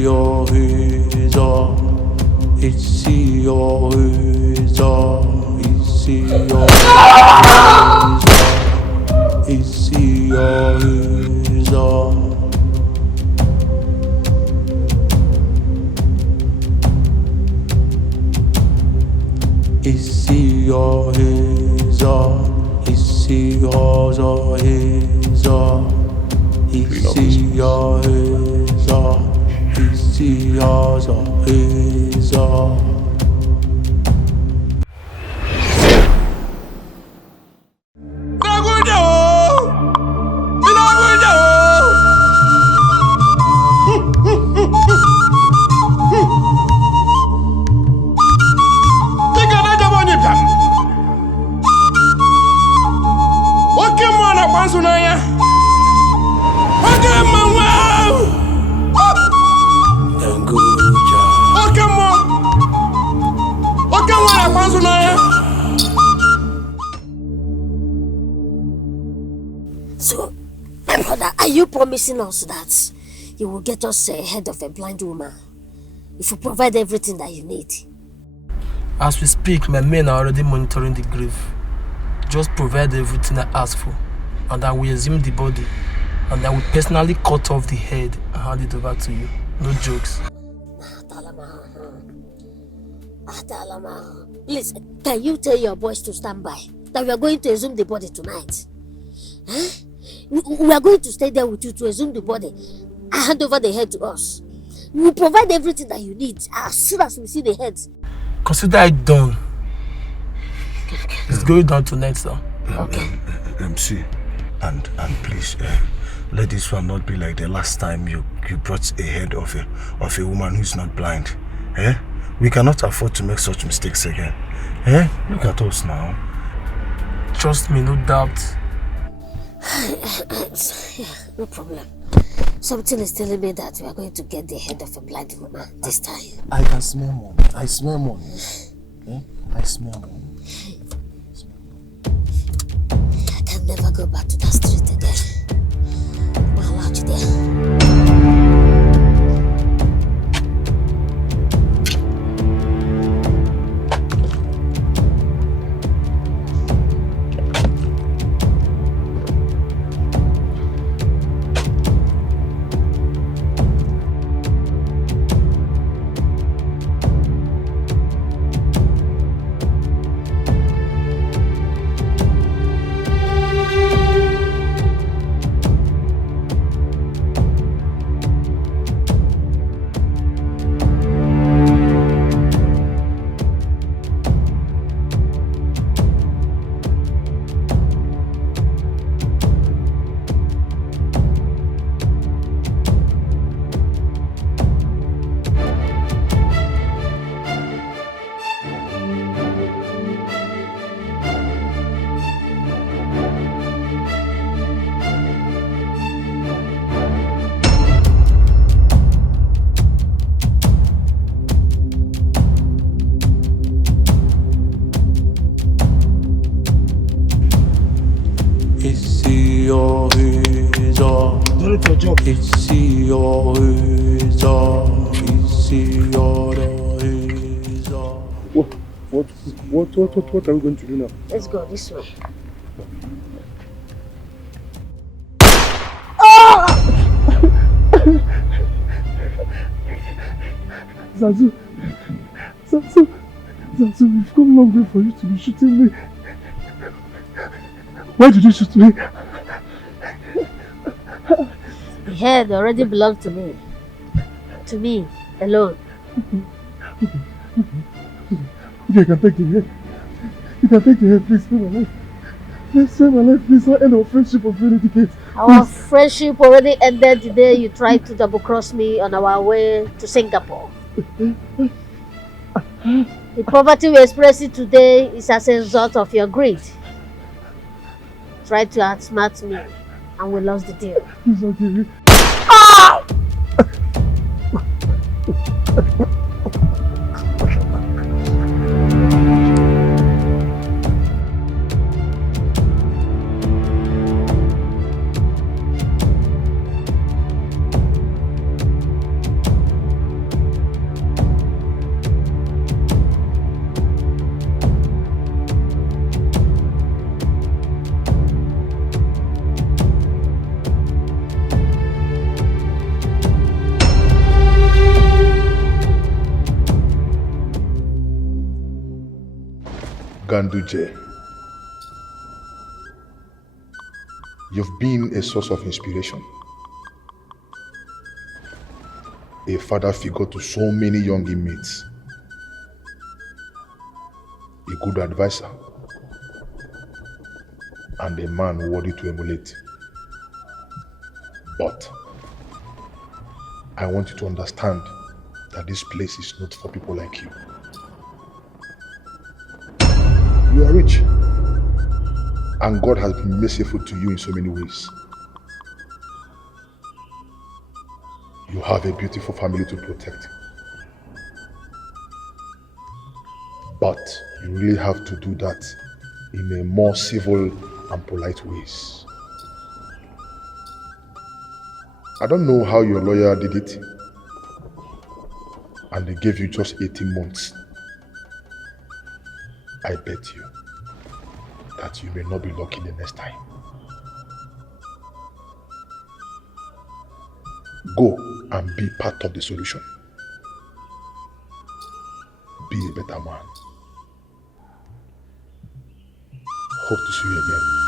your razor. It's your razor. It's your razor. It's your razor. It's your razor. It's your razor. It's your razor. It's your razor. So, my brother, are you promising us that you will get us ahead of a blind woman if you provide everything that you need? As we speak, my men are already monitoring the grave. Just provide everything I ask for, and I will exhume the body, and I will personally cut off the head and hand it over to you. No jokes. Please, can you tell your boys to stand by? That we are going to exhume the body tonight. Huh? We are going to stay there with you to exhume the body and hand over the head to us. We will provide everything that you need as soon as we see the head. Consider it done. It's going down tonight, sir. Okay. MC, and please, let this one not be like the last time you brought a head of a woman who's not blind. Eh? We cannot afford to make such mistakes again. Eh? Look at us now. Trust me, no doubt. Yeah, no problem. Something is telling me that we are going to get the head of a blind woman this time. I can smell money. I smell money. Eh? I smell money. I can never go back to that street again. I'm allowed you there. What are we going to do now? Let's go this way. Zazu, we've come a long way for you to be shooting me. Why did you shoot me? The head already belonged to me. To me, alone. Okay, you can take the head. You can take the head, please. Spare my life. Please spare my life, please. Not end our friendship of any decades. Our friendship already ended the day you tried to double cross me on our way to Singapore. The poverty we're expressing today is as a result of your greed. Tried to outsmart me and we lost the deal. Please don't give me. Ganduje, you've been a source of inspiration, a father figure to so many young inmates, a good advisor, and a man worthy to emulate. But I want you to understand that this place is not for people like you. You are rich, and God has been merciful to you in so many ways. You have a beautiful family to protect. But you really have to do that in a more civil and polite ways. I don't know how your lawyer did it, and they gave you just 18 months. I bet you that you may not be lucky the next time. Go and be part of the solution. Be a better man. Hope to see you again.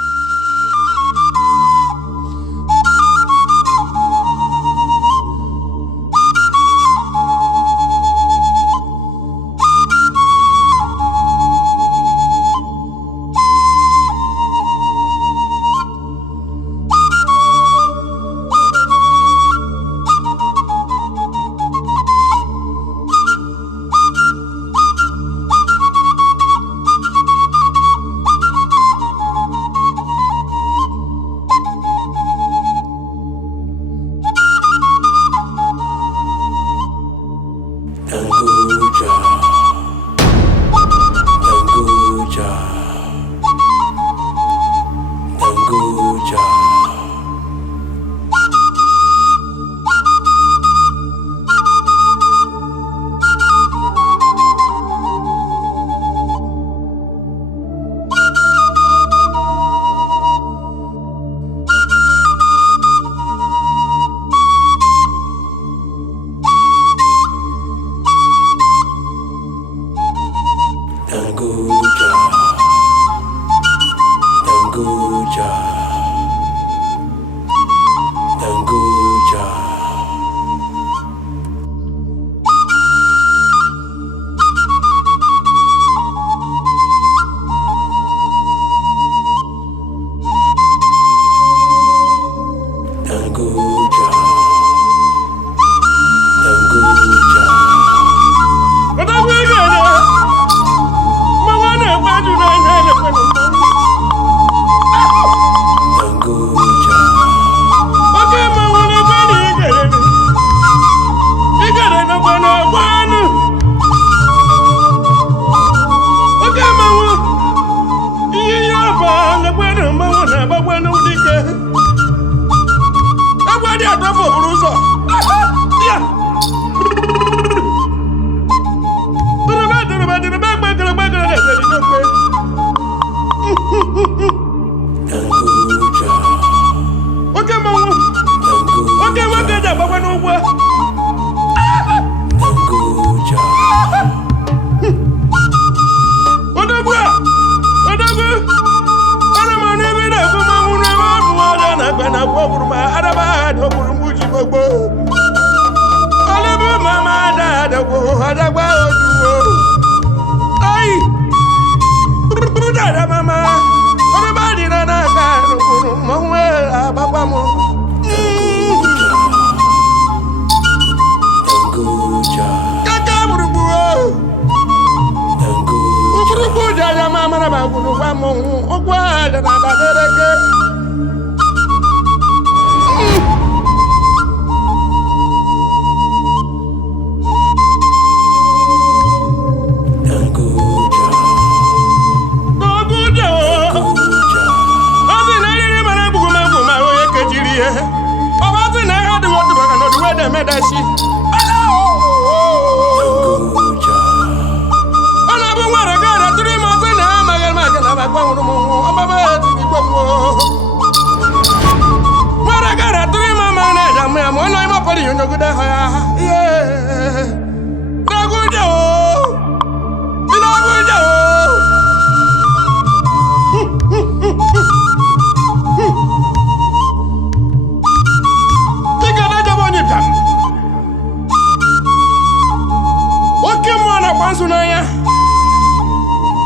Pansunaya.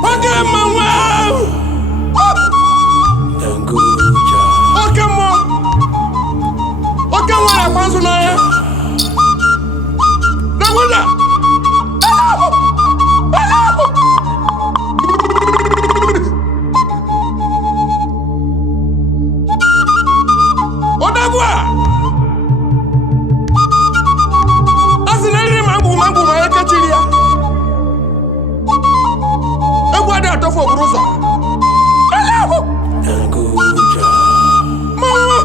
Okay, mama. Okay, mom. Okay, mama. Pansunaya. Dawula. Odagwa. Asinari mambu maekachilia. Egwada atofo buruza. Hello. Mama.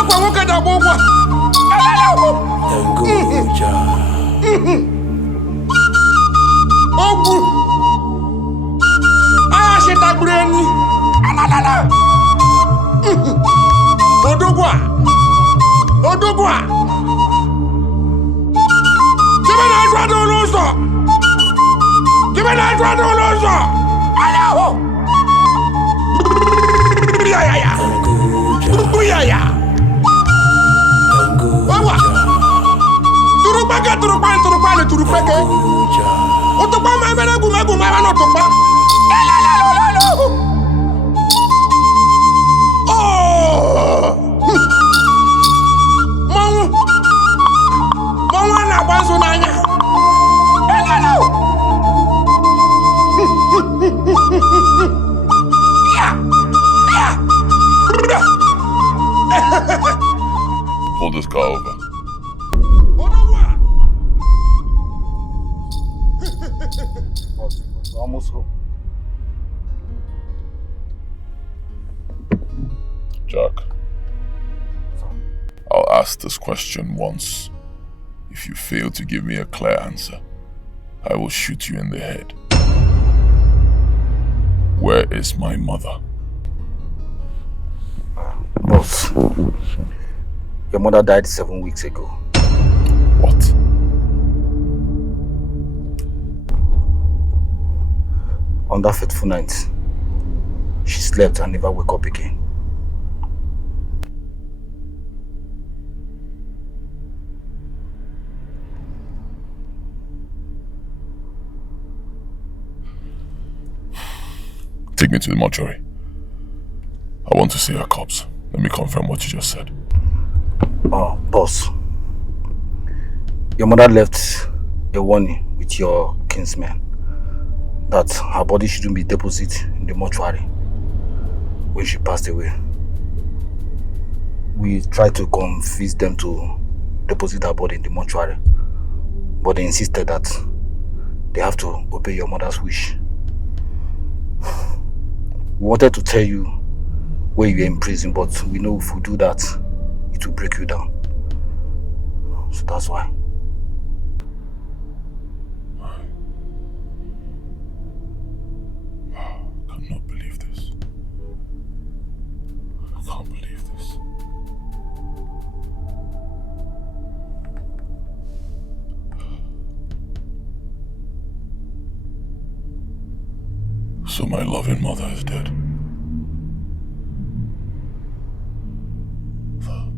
Okwa nwoke da gbogwa. Hello. Ogu. Aya shetagburu enyi. Alala. Odogwa. Give me that one loser. Hello. Yeah. Wawa. Turupeke. Otopa ma bena guma no topa. Oh. Mama na banzo nanya. Hello. Yeah. Pull this car over. Almost home. Jack, I'll ask this question once. If you fail to give me a clear answer, I will shoot you in the head. Where is my mother? Boss, your mother died 7 weeks ago. What? On that fateful night, she slept and never woke up again. Take me to the mortuary. I want to see her corpse. Let me confirm what you just said. Oh, boss. Your mother left a warning with your kinsmen that her body shouldn't be deposited in the mortuary when she passed away. We tried to convince them to deposit her body in the mortuary, but they insisted that they have to obey your mother's wish. We wanted to tell you where you are in prison, but we know if we do that, it will break you down. So that's why. I cannot believe this. I can't believe this. So my loving mother is dead. The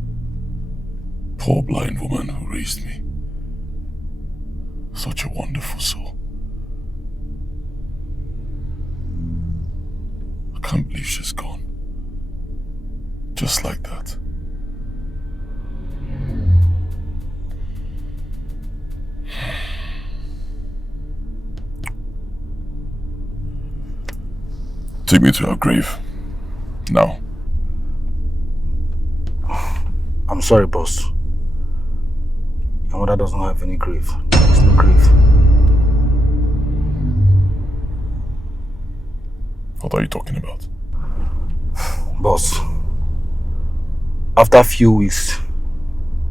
poor blind woman who raised me. Such a wonderful soul. I can't believe she's gone. Just like that. Take me to her grave. Now. I'm sorry, boss. Your mother doesn't have any grave. There's no grave. What are you talking about? Boss, after a few weeks,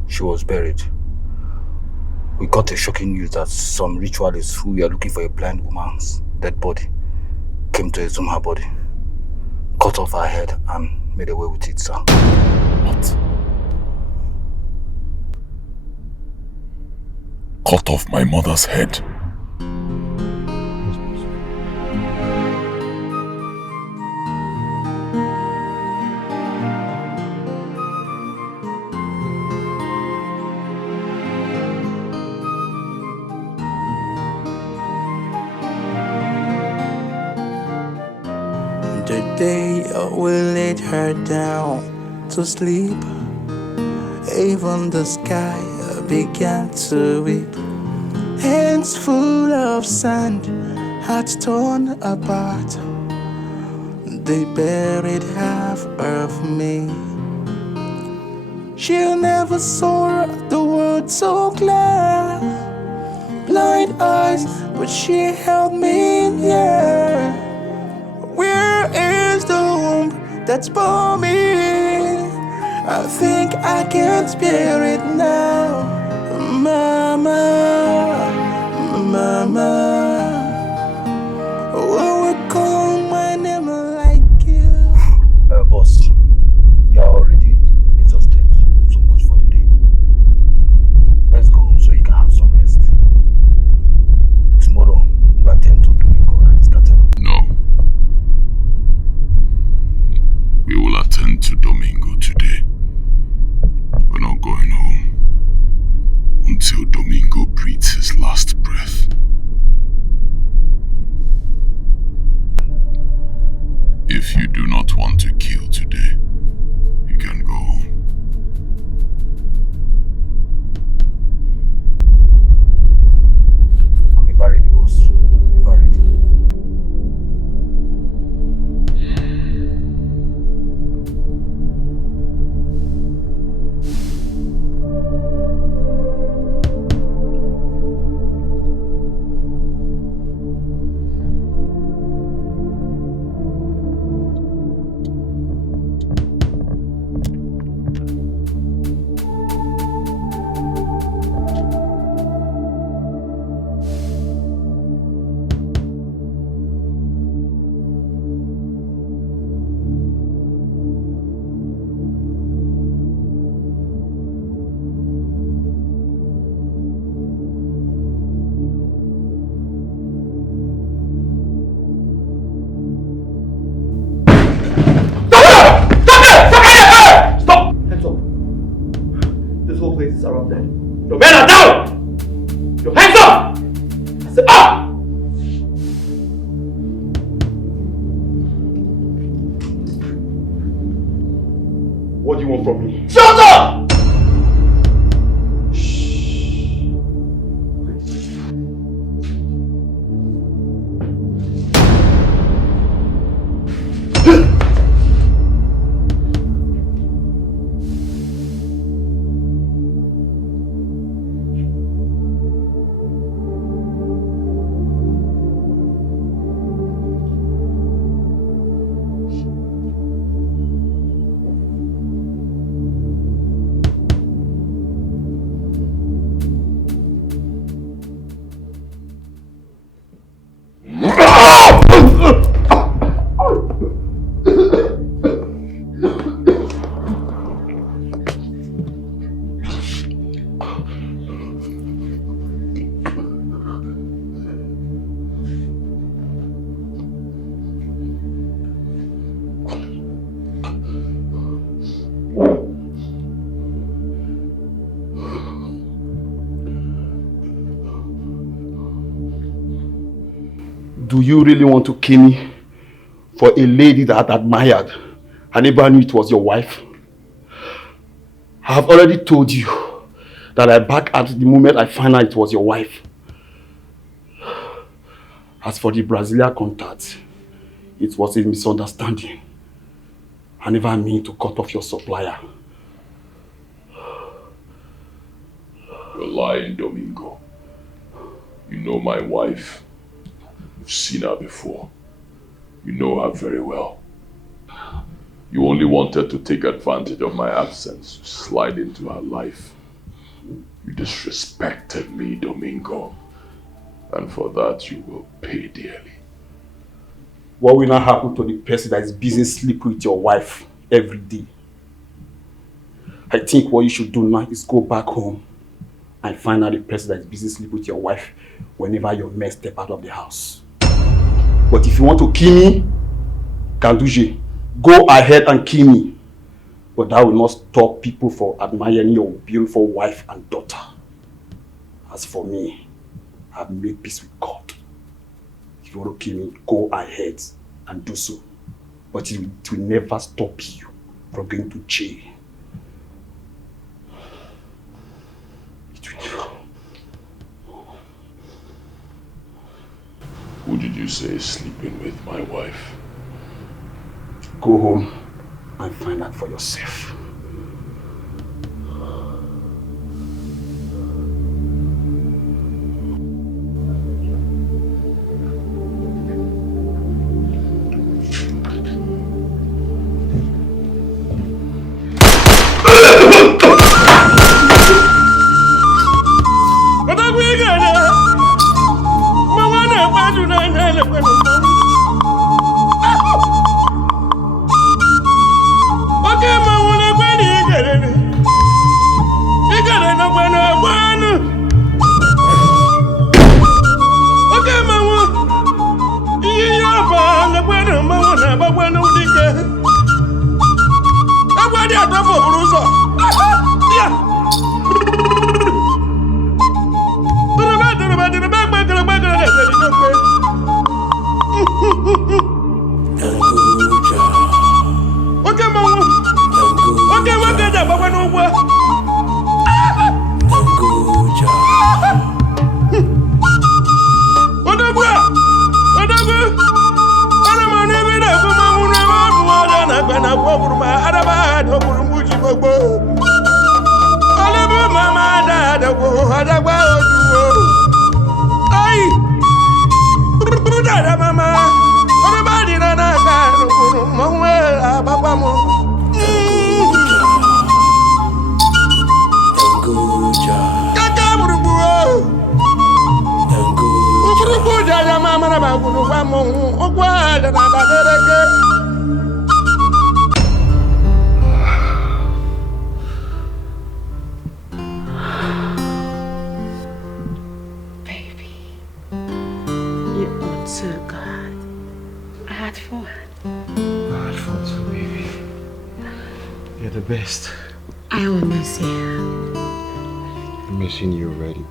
she was buried. We got a shocking news that some ritualists who were looking for a blind woman's dead body came to exhume her body, cut off her head and made away with it, sir. What? Cut off my mother's head? day we laid her down to sleep. Even the sky began to weep. Hands full of sand, hearts torn apart. They buried half of me. She never saw the world so clear. Blind eyes, but she held me near. Where is the womb that's bore me? I think I can spare it now. Mama, mama, oh, we call my name like you. Boss, you are already exhausted so much for the day. Let's go home so you can have some rest. Tomorrow, we'll attend to Domingo and his cattle. No. We will attend to Domingo today. We're not going home until Domingo breathes his last breath. If you do not want to kill today, you can go home. I'm ever ready, boss. Ever ready. Is surrounded. Your men are down! Your hands up! I said up! What do you want from me? Shut up! Do you really want to kill me for a lady that I admired? I never knew it was your wife. I have already told you that I back at the moment I found out it was your wife. As for the Brazilian contact, it was a misunderstanding. I never mean to cut off your supplier. You're lying, Domingo. You know my wife. You've seen her before. You know her very well. You only wanted to take advantage of my absence to slide into her life. You disrespected me, Domingo. And for that you will pay dearly. What will not happen to the person that is busy sleeping with your wife every day? I think what you should do now is go back home and find out the person that is busy sleeping with your wife whenever your men step out of the house. But if you want to kill me, Kanduje, go ahead and kill me. But that will not stop people from admiring your beautiful wife and daughter. As for me, I've made peace with God. If you want to kill me, go ahead and do so. but it will never stop you from going to jail. Who did you say is sleeping with my wife? Go home and find out for yourself.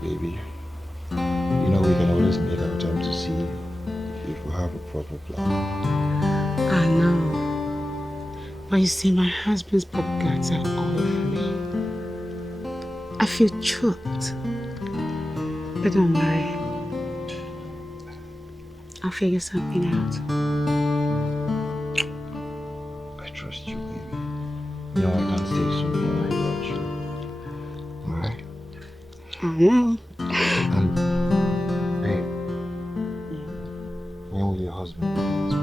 Baby, you know we can always make our time to see if we have a proper plan. I know, but you see, my husband's pockets are all for me. I feel choked, but don't worry, I'll figure something out. I trust you, baby. You know I can't stay so long without you. Alright? I know. And, babe, when will your husband be in school?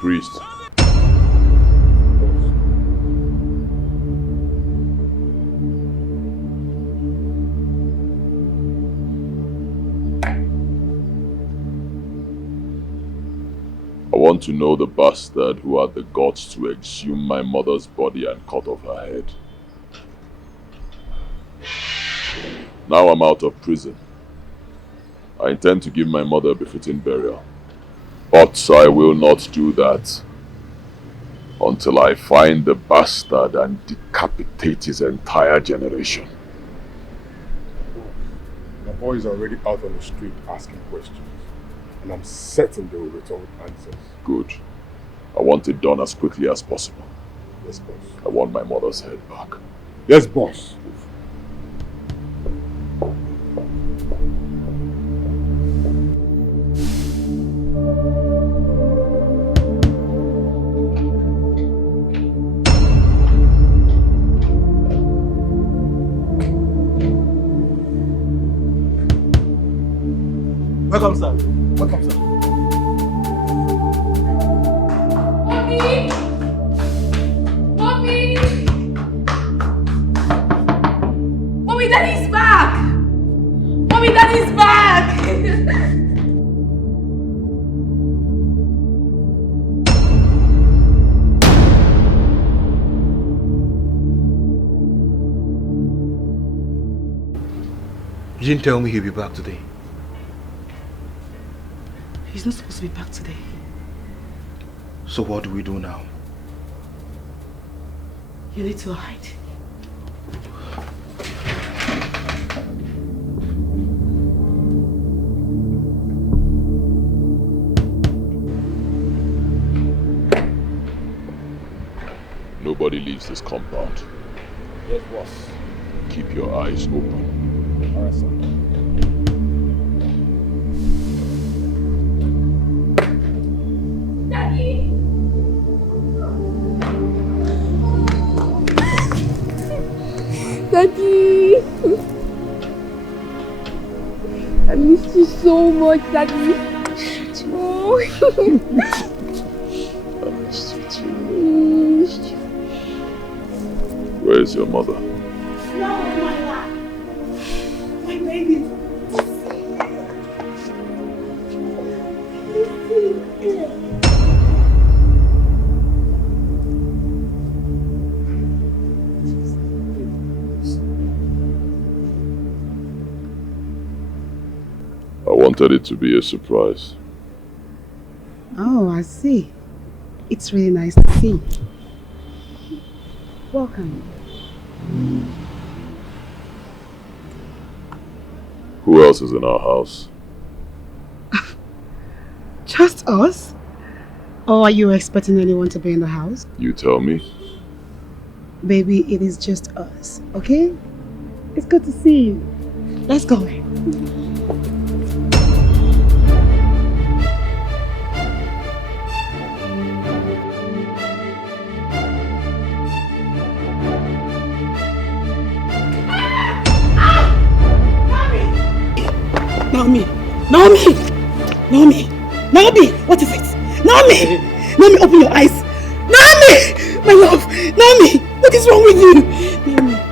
Priest. I want to know the bastard who had the guts to exhume my mother's body and cut off her head. Now I'm out of prison. I intend to give my mother a befitting burial. But I will not do that until I find the bastard and decapitate his entire generation. No boy is already out on the street asking questions. And I'm certain they will return with answers. Good. I want it done as quickly as possible. Yes, boss. I want my mother's head back. Yes, boss. Welcome, sir. Welcome, sir. Mommy! Mommy! Mommy, Daddy's back! Mommy, Daddy's back! You didn't tell me he'll be back today. He's not supposed to be back today. So what do we do now? You need to hide. Nobody leaves this compound. Yes, boss. Keep your eyes open. Alright, sir. Daddy! Daddy! I missed you so much, Daddy. Oh. I missed you too. Where is your mother? No, my lap. My baby. I wanted it to be a surprise. Oh, I see. It's really nice to see you. Welcome. Who else is in our house? Just us? Or are you expecting anyone to be in the house? You tell me. Baby, it is just us, okay? It's good to see you. Let's go in. Naomi! Naomi! Naomi! Naomi! What is it? Naomi! Naomi, open your eyes! Naomi! My love! Naomi! What is wrong with you?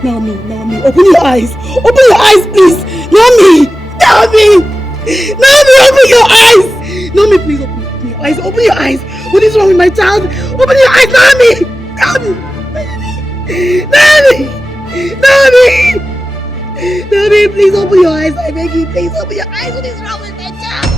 Naomi, open your eyes! Open your eyes, please! Naomi! Naomi! Naomi, open your eyes! Naomi, please open your eyes! Open your eyes! What is wrong with my child? Open your eyes, Naomi! Naomi! Naomi! Naomi, please open your eyes. I beg you, please open your eyes. What is wrong with my child?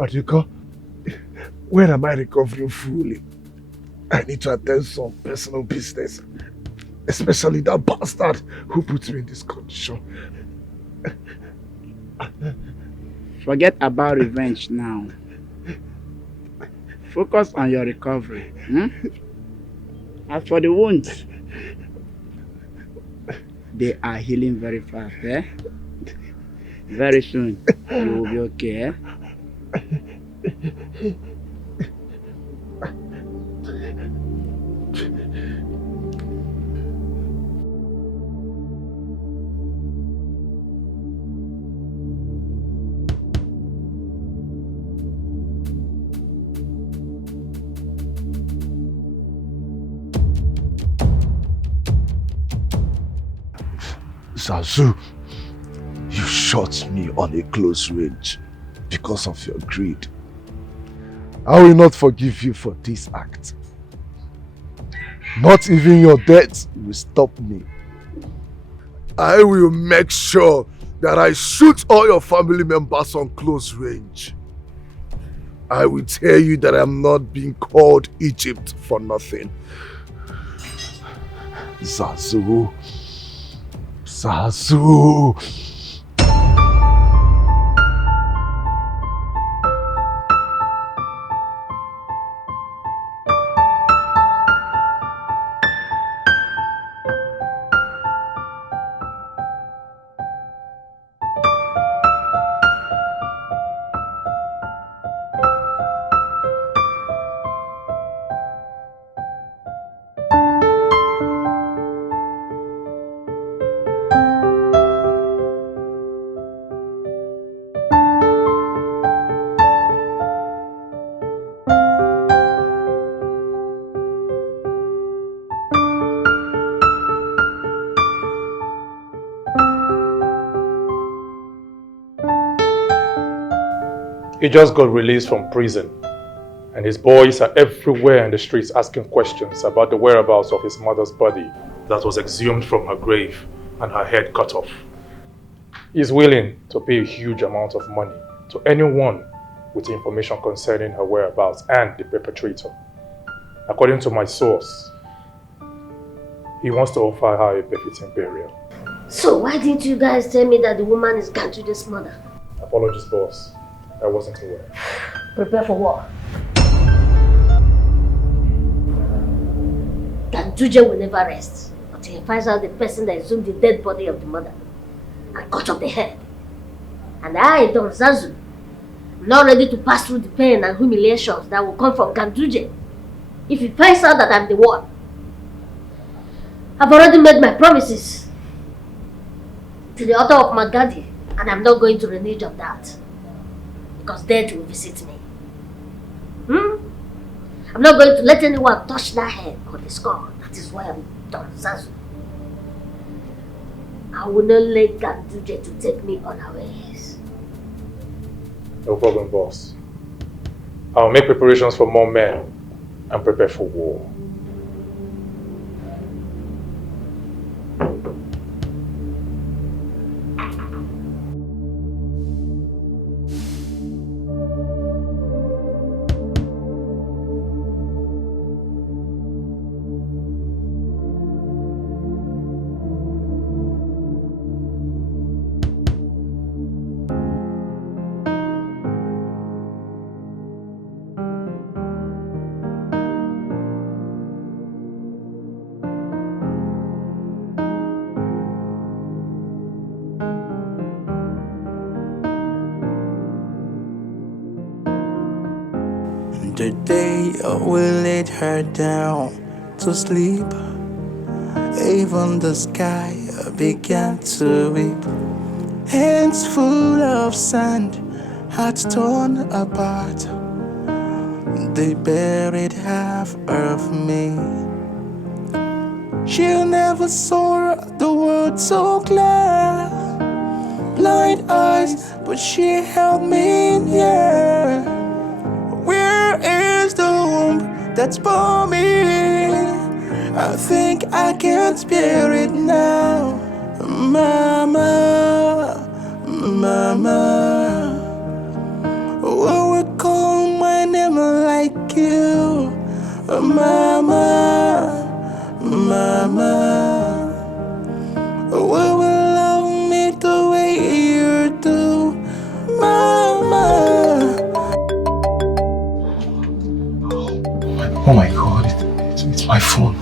Adiko, when am I recovering fully? I need to attend some personal business. Especially that bastard who put me in this condition. Forget about revenge now. Focus on your recovery. As for the wounds, they are healing very fast. Very soon, you will be okay. Zazu, you shot me on a close range because of your greed. I will not forgive you for this act. Not even your death will stop me. I will make sure that I shoot all your family members on close range. I will tell you that I'm not being called Egypt for nothing. Zazu. Zazu. He just got released from prison, and his boys are everywhere in the streets asking questions about the whereabouts of his mother's body that was exhumed from her grave and her head cut off. He's willing to pay a huge amount of money to anyone with information concerning her whereabouts and the perpetrator. According to my source, he wants to offer her a befitting burial. So why didn't you guys tell me that the woman is Gantuje's mother? Apologies, boss. I wasn't aware. Prepare for war. Gantuje will never rest until he finds out the person that exhumed the dead body of the mother and cut off the head. And I, Don Zazu, am not ready to pass through the pain and humiliations that will come from Gantuje if he finds out that I'm the one. I've already made my promises to the author of Magadi, and I'm not going to renege on that. Because death will visit me. I'm not going to let anyone touch that head or the skull. That is why I'm Don Zazu. I will not let Gantuje to take me unawares. No problem, boss. I'll make preparations for more men and prepare for war. The day we laid her down to sleep, even the sky began to weep. Hands full of sand, hearts torn apart. They buried half of me. She never saw the world so clear. Blind eyes, but she held me near. Where is the womb that's for me? I think I can bear it now. Mama, mama, will we call my name like you? Mama, mama, will you love me the way you do? Mama. Oh my God, it's my phone.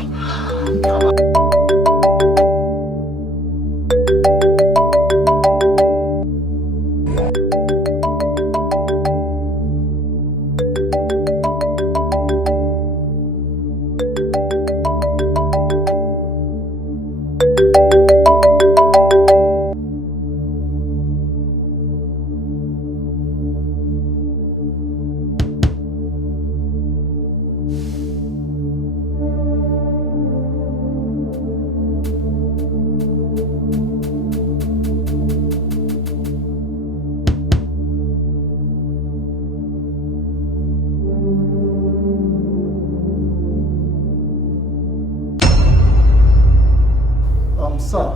Sir,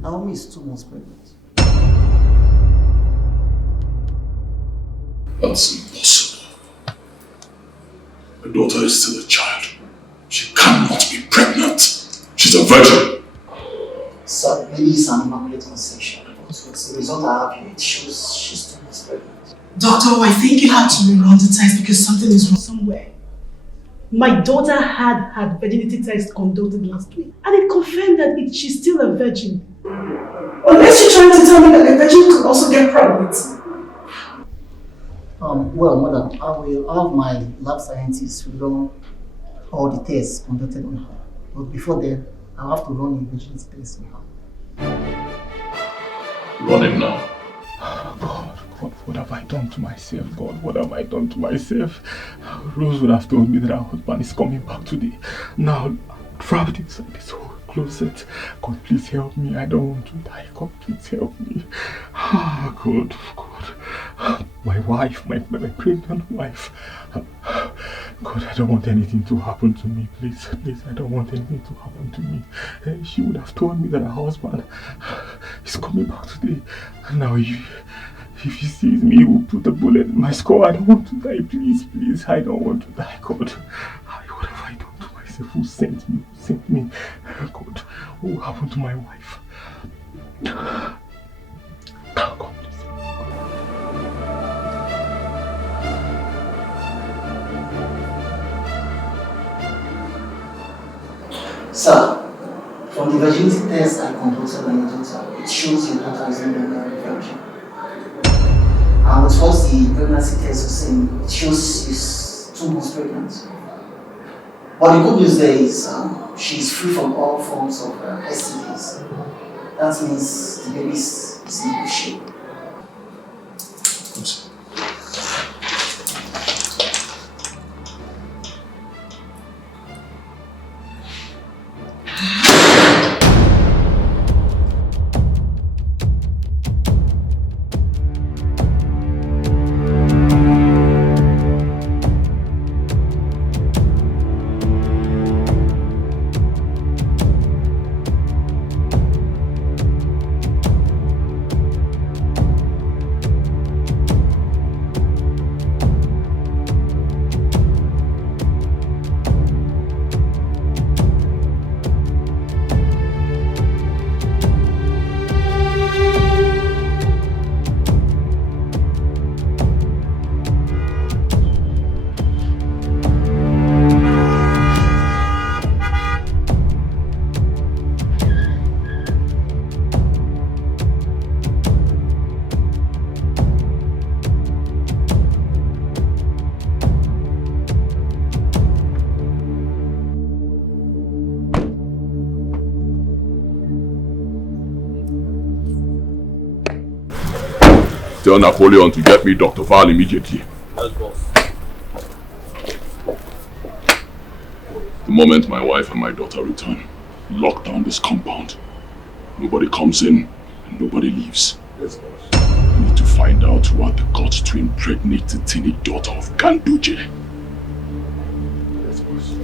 Naomi is 2 months pregnant. That's impossible. My daughter is still a child. She cannot be pregnant. She's a virgin. Sir, maybe it's an immaculate conception. But the result I have here, it shows she's 2 months pregnant. Doctor, I think you have to rerun the test because something is wrong somewhere. My daughter had her virginity test conducted last week and it confirmed that she's still a virgin. Unless you're trying to tell me that a virgin could also get pregnant. Well, madam, I will have my lab scientists run all the tests conducted on her. But before then, I'll have to run a virginity test on her. Run him now. God, what have I done to myself? God, what have I done to myself? Rose would have told me that her husband is coming back today. Now, I'm trapped inside this whole closet. God, please help me. I don't want to die. God, please help me. God. My wife, my pregnant wife. God, I don't want anything to happen to me. Please, I don't want anything to happen to me. She would have told me that her husband is coming back today. And now if he sees me, he will put a bullet in my skull. I don't want to die. Please, I don't want to die. God, what have I done to myself? Who sent me? God, what happened to my wife? God, please. Sir, from the virginity test I conducted on your daughter, it shows your daughter is no longer a virgin. And what was the pregnancy test was saying, it shows she's 2 months pregnant. But the good news there is she's free from all forms of STDs. That means the baby is in good shape. Tell Napoleon to get me Dr. Val immediately. Yes, boss. The moment my wife and my daughter return, lock down this compound. Nobody comes in and nobody leaves. Yes, boss. I need to find out who had the guts to impregnate the teenage daughter of Ganduje. Yes, boss.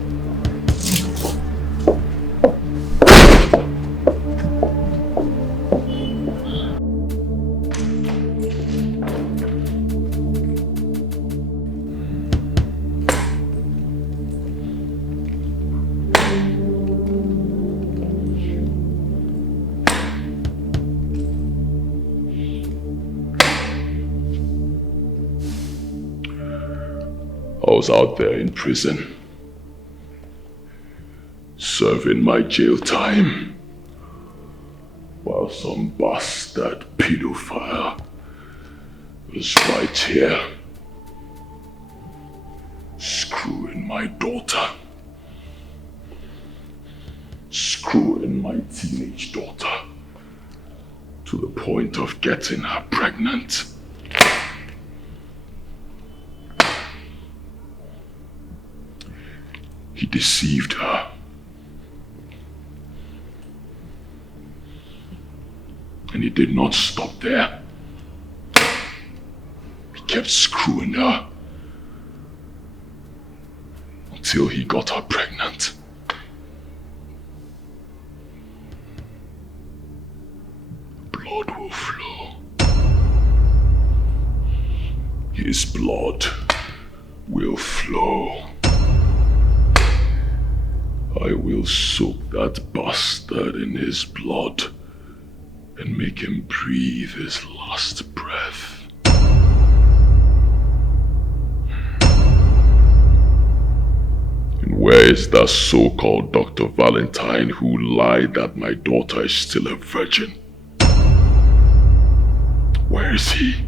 I was out there in prison, serving my jail time, while some bastard pedophile was right here, screwing my daughter, screwing my teenage daughter, to the point of getting her pregnant. He deceived her. And he did not stop there. He kept screwing her until he got her pregnant. Blood will flow. His blood will flow. I will soak that bastard in his blood and make him breathe his last breath. And where is that so-called Dr. Valentine who lied that my daughter is still a virgin? Where is he?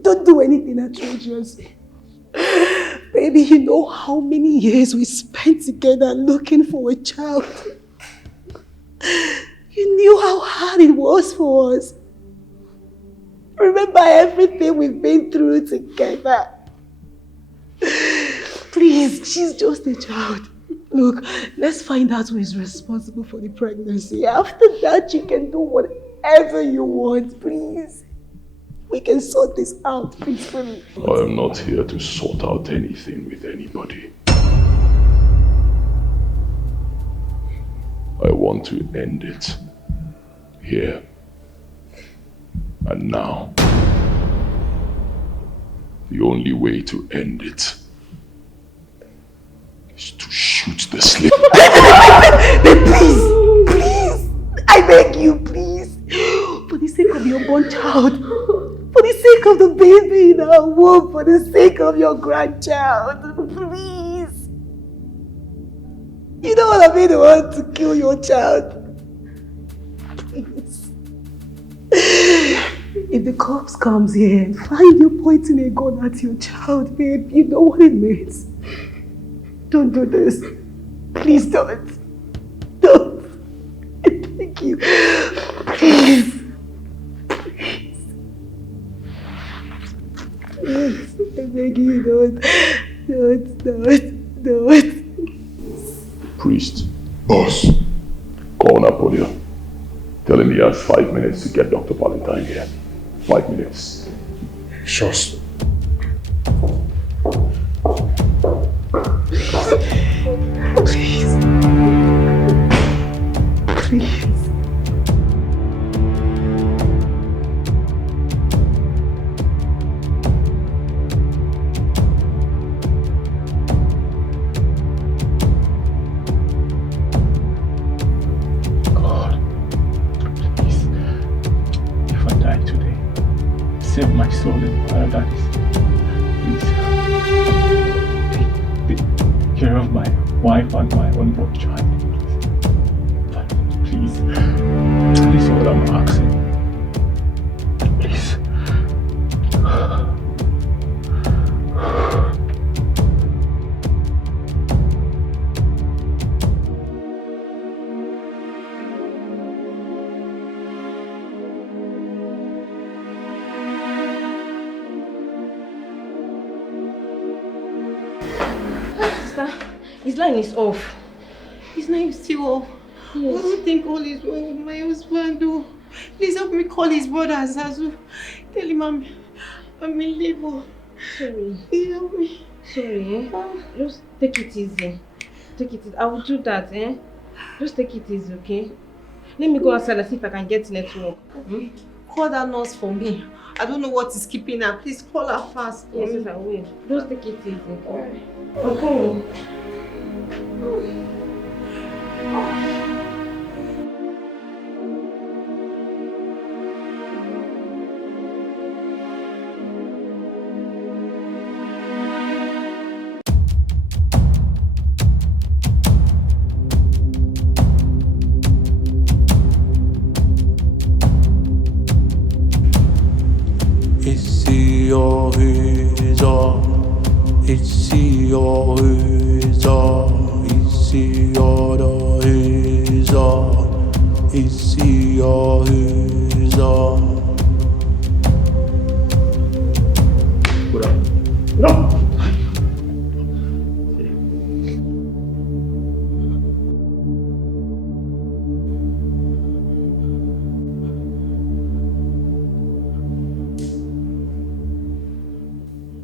Don't do anything outrageous. Baby, you know how many years we spent together looking for a child. You knew how hard it was for us. Remember everything we've been through together. Please, she's just a child. Look, let's find out who is responsible for the pregnancy. After that, you can do whatever you want, please. We can sort this out peacefully. I am not here to sort out anything with anybody. I want to end it here and now. The only way to end it is to shoot the slave. Please, please, I beg you, please. For the sake of your born child, for the sake of the baby in our womb, for the sake of your grandchild, please. You don't want to be the one to kill your child. Please. If the cops comes here and find you pointing a gun at your child, babe, you know what it means. Don't do this. Please don't. Don't. I beg you. Please. I beg you, don't. Priest. Boss. Call Napoleon. Tell him he has 5 minutes to get Dr. Valentine here. 5 minutes. Sure. Please. Please. soul in paradise. Please, take care of my wife and my unborn child. Please, please, what I'm asking. Please. His line is off. His line is still off. Yes. I don't think all is well with my husband. Oh. Please help me call his brother Azazu. Tell him I'm in labor. Sorry. Please help me. Sorry, Just take it easy. Take it easy. I will do that, Just take it easy, okay? Let me go outside and see if I can get network. Call that nurse for me. I don't know what is keeping her. Please call her fast. Yes, I will. Just take it easy. Okay.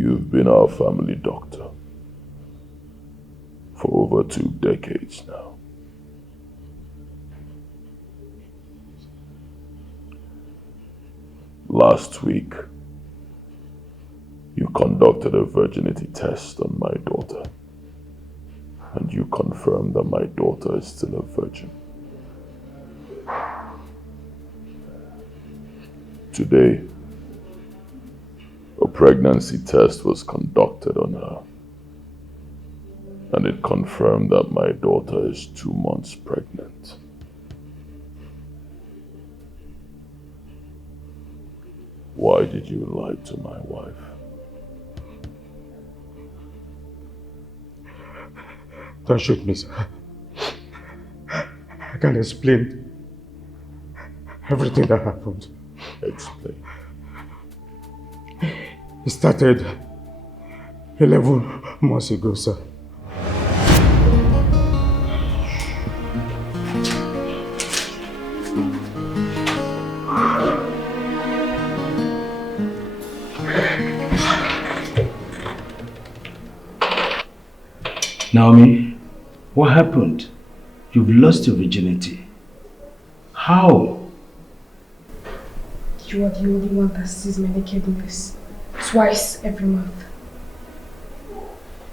You've been our family doctor for over 2 decades now. Last week, you conducted a virginity test on my daughter, and you confirmed that my daughter is still a virgin. Today, a pregnancy test was conducted on her, and it confirmed that my daughter is 2 months pregnant. Why did you lie to my wife? Don't shoot me, sir. I can't explain everything that happened. Explain. It started 11 months ago, sir. Naomi, what happened? You've lost your virginity. How? You are the only one that sees my nakedness twice every month.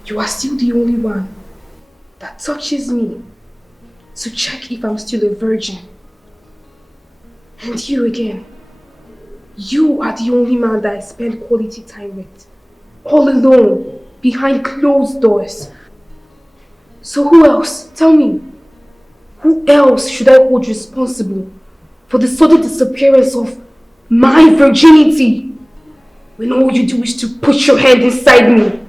You are still the only one that touches me to check if I'm still a virgin. And you again. You are the only man that I spend quality time with. All alone, behind closed doors. So who else? Tell me. Who else should I hold responsible for the sudden disappearance of my virginity? When all you do is to put your hand inside me.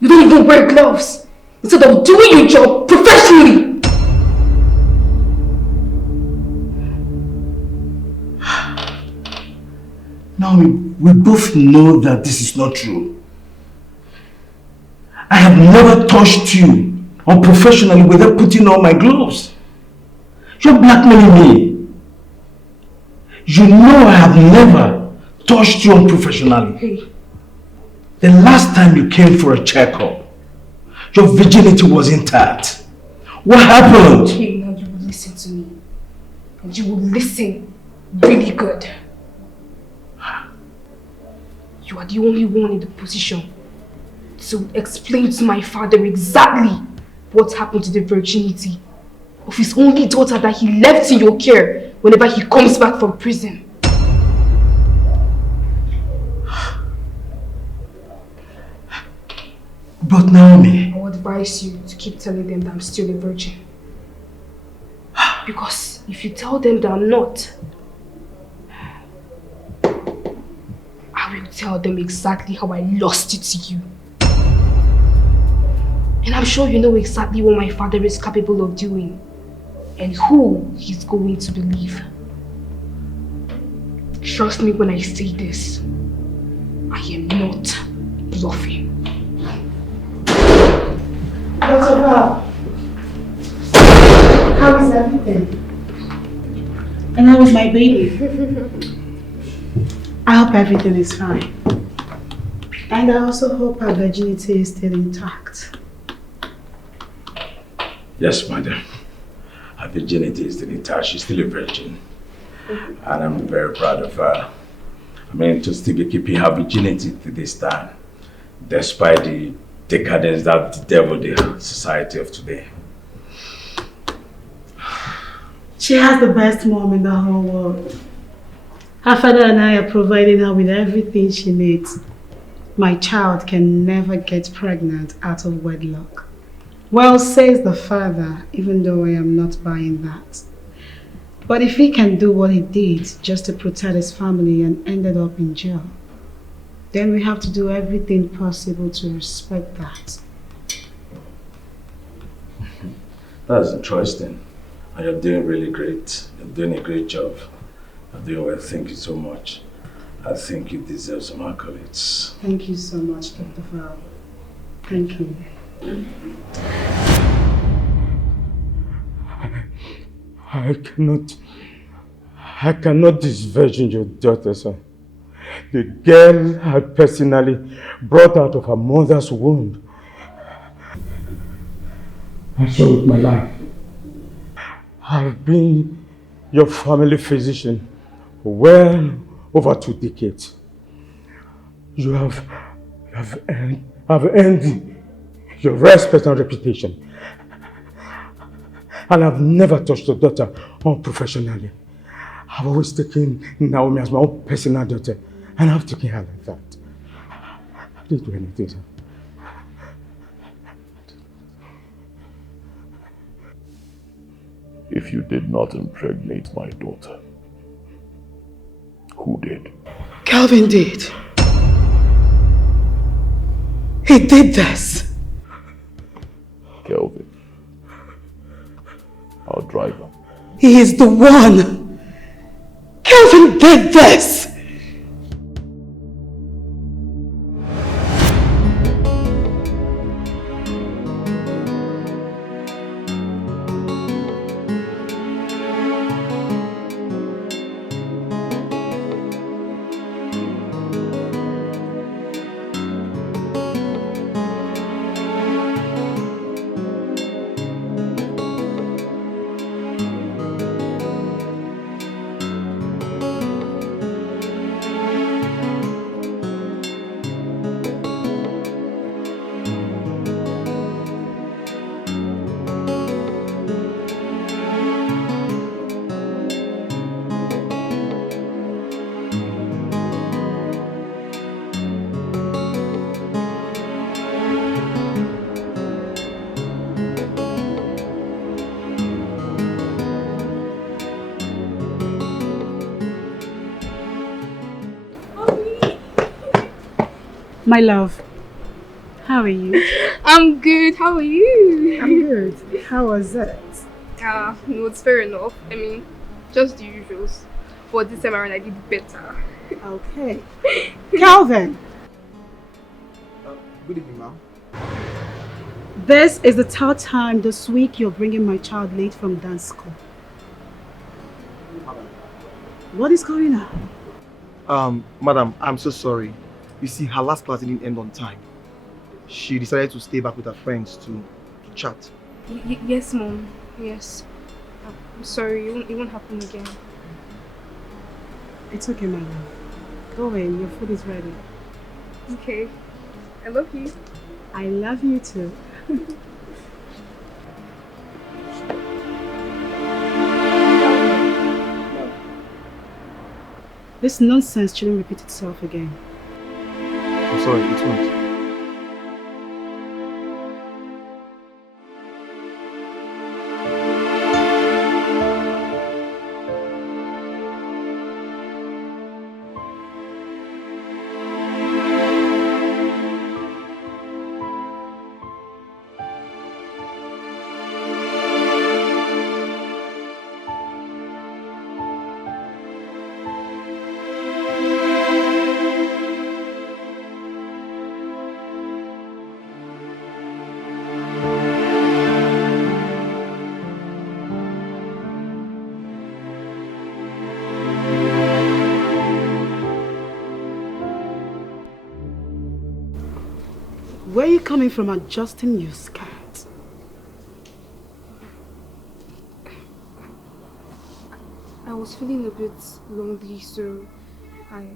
You don't even wear gloves. Instead of doing your job professionally. Now we both know that this is not true. I have never touched you unprofessionally without putting on my gloves. You're blackmailing me. You know I have never touched you unprofessionally. Hey. The last time you came for a checkup, your virginity was intact. What happened? Okay, now you will listen to me. And you will listen really good. You are the only one in the position to explain to my father exactly what happened to the virginity of his only daughter that he left in your care whenever he comes back from prison. But Naomi... I would advise you to keep telling them that I'm still a virgin. Because if you tell them that I'm not, I will tell them exactly how I lost it to you. And I'm sure you know exactly what my father is capable of doing and who he's going to believe. Trust me when I say this. I am not bluffing. Dr. Val, how is everything? And how is my baby? I hope everything is fine. And I also hope her virginity is still intact. Yes, madam. Her virginity is still intact. She's still a virgin. And I'm very proud of her. I mean, to still be keeping her virginity to this time, despite the decadence that the devil the society of today. She has the best mom in the whole world. Her father and I are providing her with everything she needs. My child can never get pregnant out of wedlock. Well, says the father, even though I am not buying that. But if he can do what he did just to protect his family and ended up in jail, then we have to do everything possible to respect that. That's interesting. And you're doing really great. You're doing a great job. You're doing well. Thank you so much. I think you deserve some accolades. Thank you so much, Dr. Val. Thank you. I cannot disvirgin your daughter, sir. The girl I personally brought out of her mother's womb. I saw with my life. I've been your family physician for well over 2 decades. You have earned your respect and reputation. And I've never touched your daughter unprofessionally. I've always taken Naomi as my own personal daughter, and I've taken her like that. I didn't do anything, sir. If you did not impregnate my daughter, who did? Calvin did. He did this. Kelvin, our driver. He is the one. Calvin did this. My love, how are you? I'm good, how are you? I'm good. How was it? No, it's fair enough. I mean, just the usuals. But this time around I did better. Okay. Calvin! Good evening, ma'am. This is the 3rd time this week you're bringing my child late from dance school. Madam. What is going on? Madam, I'm so sorry. You see, her last class didn't end on time. She decided to stay back with her friends to chat. Yes, Mom. Yes. I'm sorry, it won't happen again. It's okay, my love. Go away, your food is ready. Okay. I love you. I love you too. This nonsense shouldn't repeat itself again. I'm sorry, it won't. Where are you coming from adjusting your skirt? I was feeling a bit lonely, so I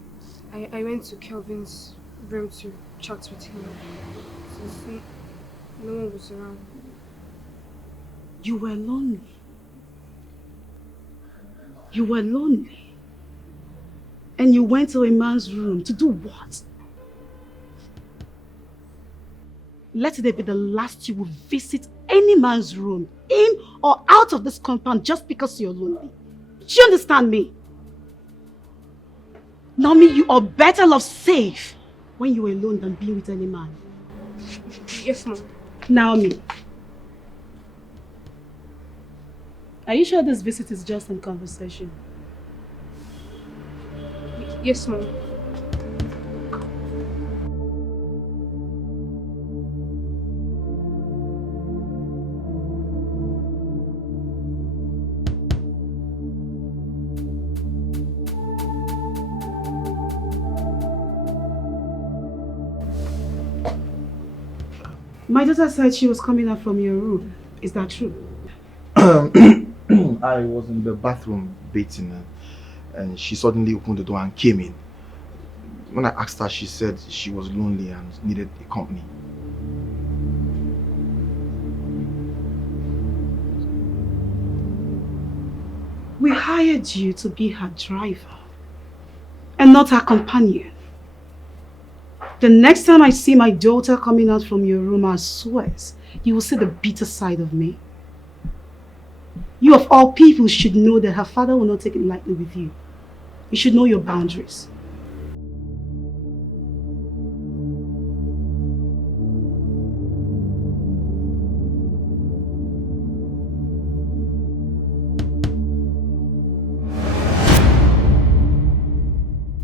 went to Kelvin's room to chat with him. Since no one was around. You were lonely. You were lonely. And you went to a man's room to do what? Let today be the last you will visit any man's room, in or out of this compound, just because you're lonely. Do you understand me? Naomi, you are better off safe when you're alone than being with any man. Yes, Mom. Naomi, are you sure this visit is just a conversation? Yes, Mom. My daughter said she was coming out from your room. Is that true? I was in the bathroom bathing and she suddenly opened the door and came in. When I asked her, she said she was lonely and needed a company. We hired you to be her driver and not her companion. The next time I see my daughter coming out from your room, I swear, you will see the bitter side of me. You of all people should know that her father will not take it lightly with you. You should know your boundaries.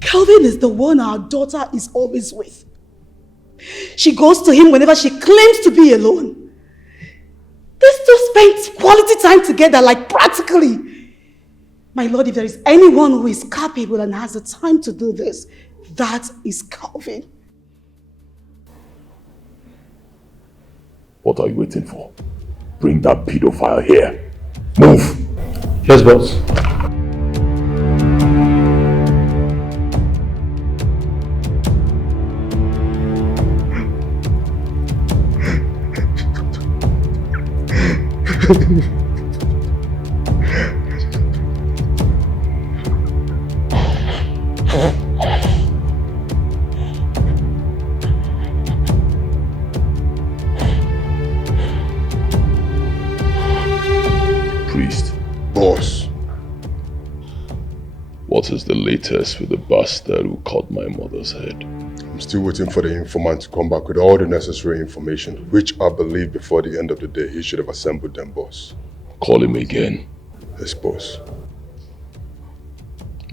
Kelvin is the one our daughter is always with. She goes to him whenever she claims to be alone. These two spend quality time together, like practically. My lord, if there is anyone who is capable and has the time to do this, that is Kelvin. What are you waiting for? Bring that pedophile here. Move! Yes, boss. Priest. Boss. What is the latest with the bastard who cut my mother's head? I'm still waiting for the informant to come back with all the necessary information, which I believe before the end of the day he should have assembled them, boss. Call him again. Yes, boss.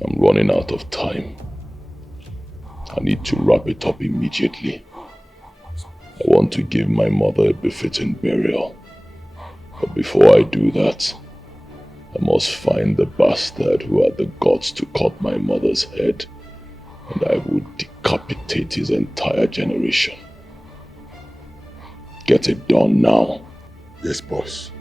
I'm running out of time. I need to wrap it up immediately. I want to give my mother a befitting burial. But before I do that, I must find the bastard who had the guts to cut my mother's head, and I will decapitate his entire generation. Get it done now. Yes, boss.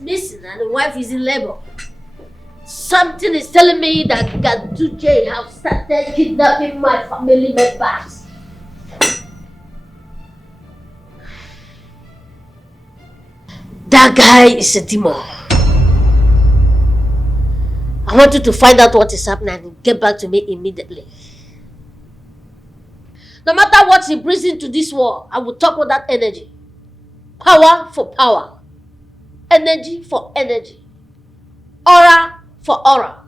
Missing and the wife is in labor. Something is telling me that EDOCHIE have started kidnapping my family members. That guy is a demon. I want you to find out what is happening and get back to me immediately. No matter what he brings into this war, I will talk with that energy. Power for power. Energy for energy. Aura for aura.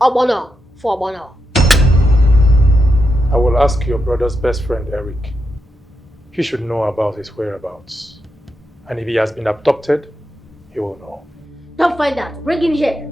Obono for obono. I will ask your brother's best friend, Eric. He should know about his whereabouts. And if he has been abducted, he will know. Don't find out. Bring him here.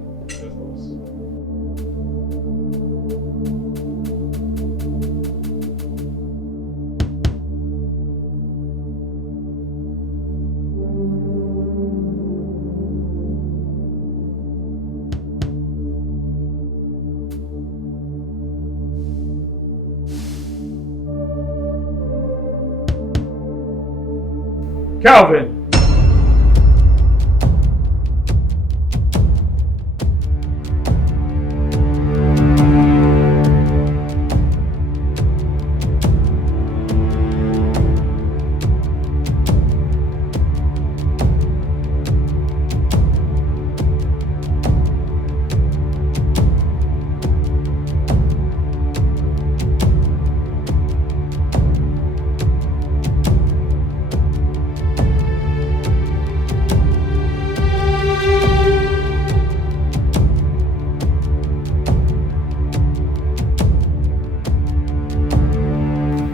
Calvin!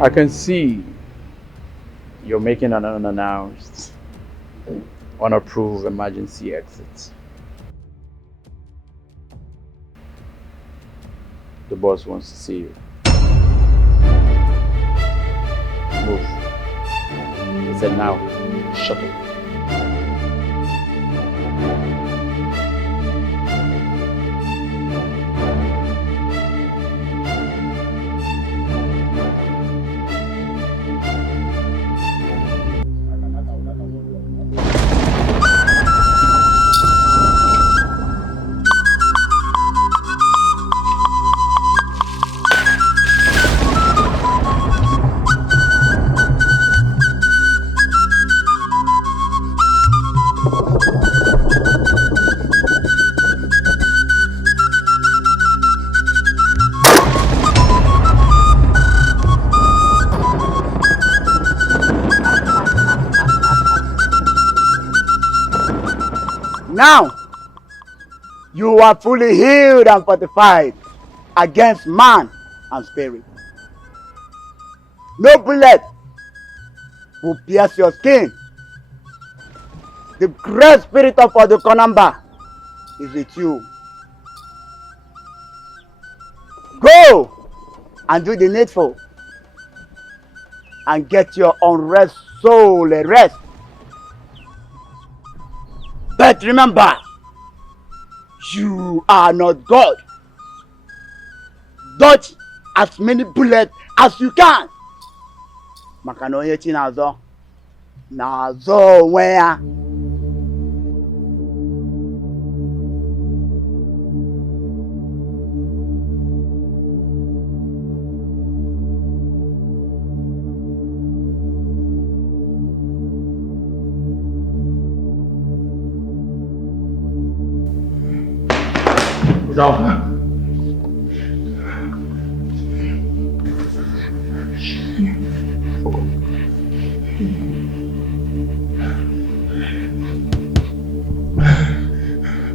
I can see you're making an unannounced, unapproved emergency exit. The boss wants to see you. Move. He said now, shut up. Now, you are fully healed and fortified against man and spirit. No bullet will pierce your skin. The great spirit of Odukonamba is with you. Go and do the needful and get your unrest soul a rest. But remember, you are not God. Dodge as many bullets as you can. Makano yechi nazo. Nazo where? Down.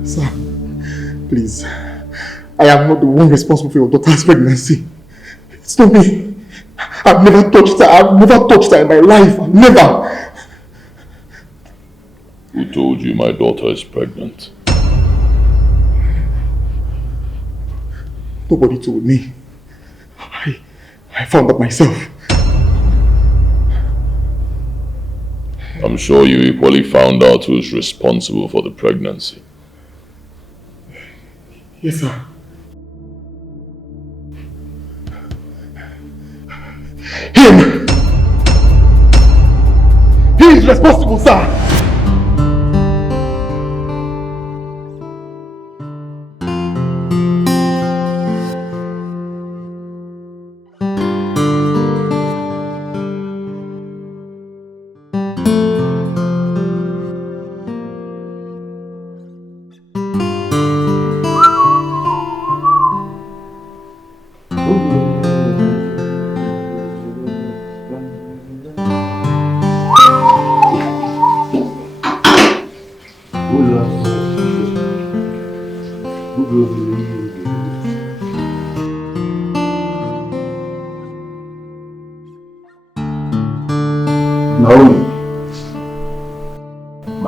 Sir, please. I am not the one responsible for your daughter's pregnancy. It's not me. I've never touched her. I've never touched her in my life. Never. Who told you my daughter is pregnant? Nobody told me. I found out myself. I'm sure you equally found out who's responsible for the pregnancy. Yes, sir. Him! He is responsible, sir!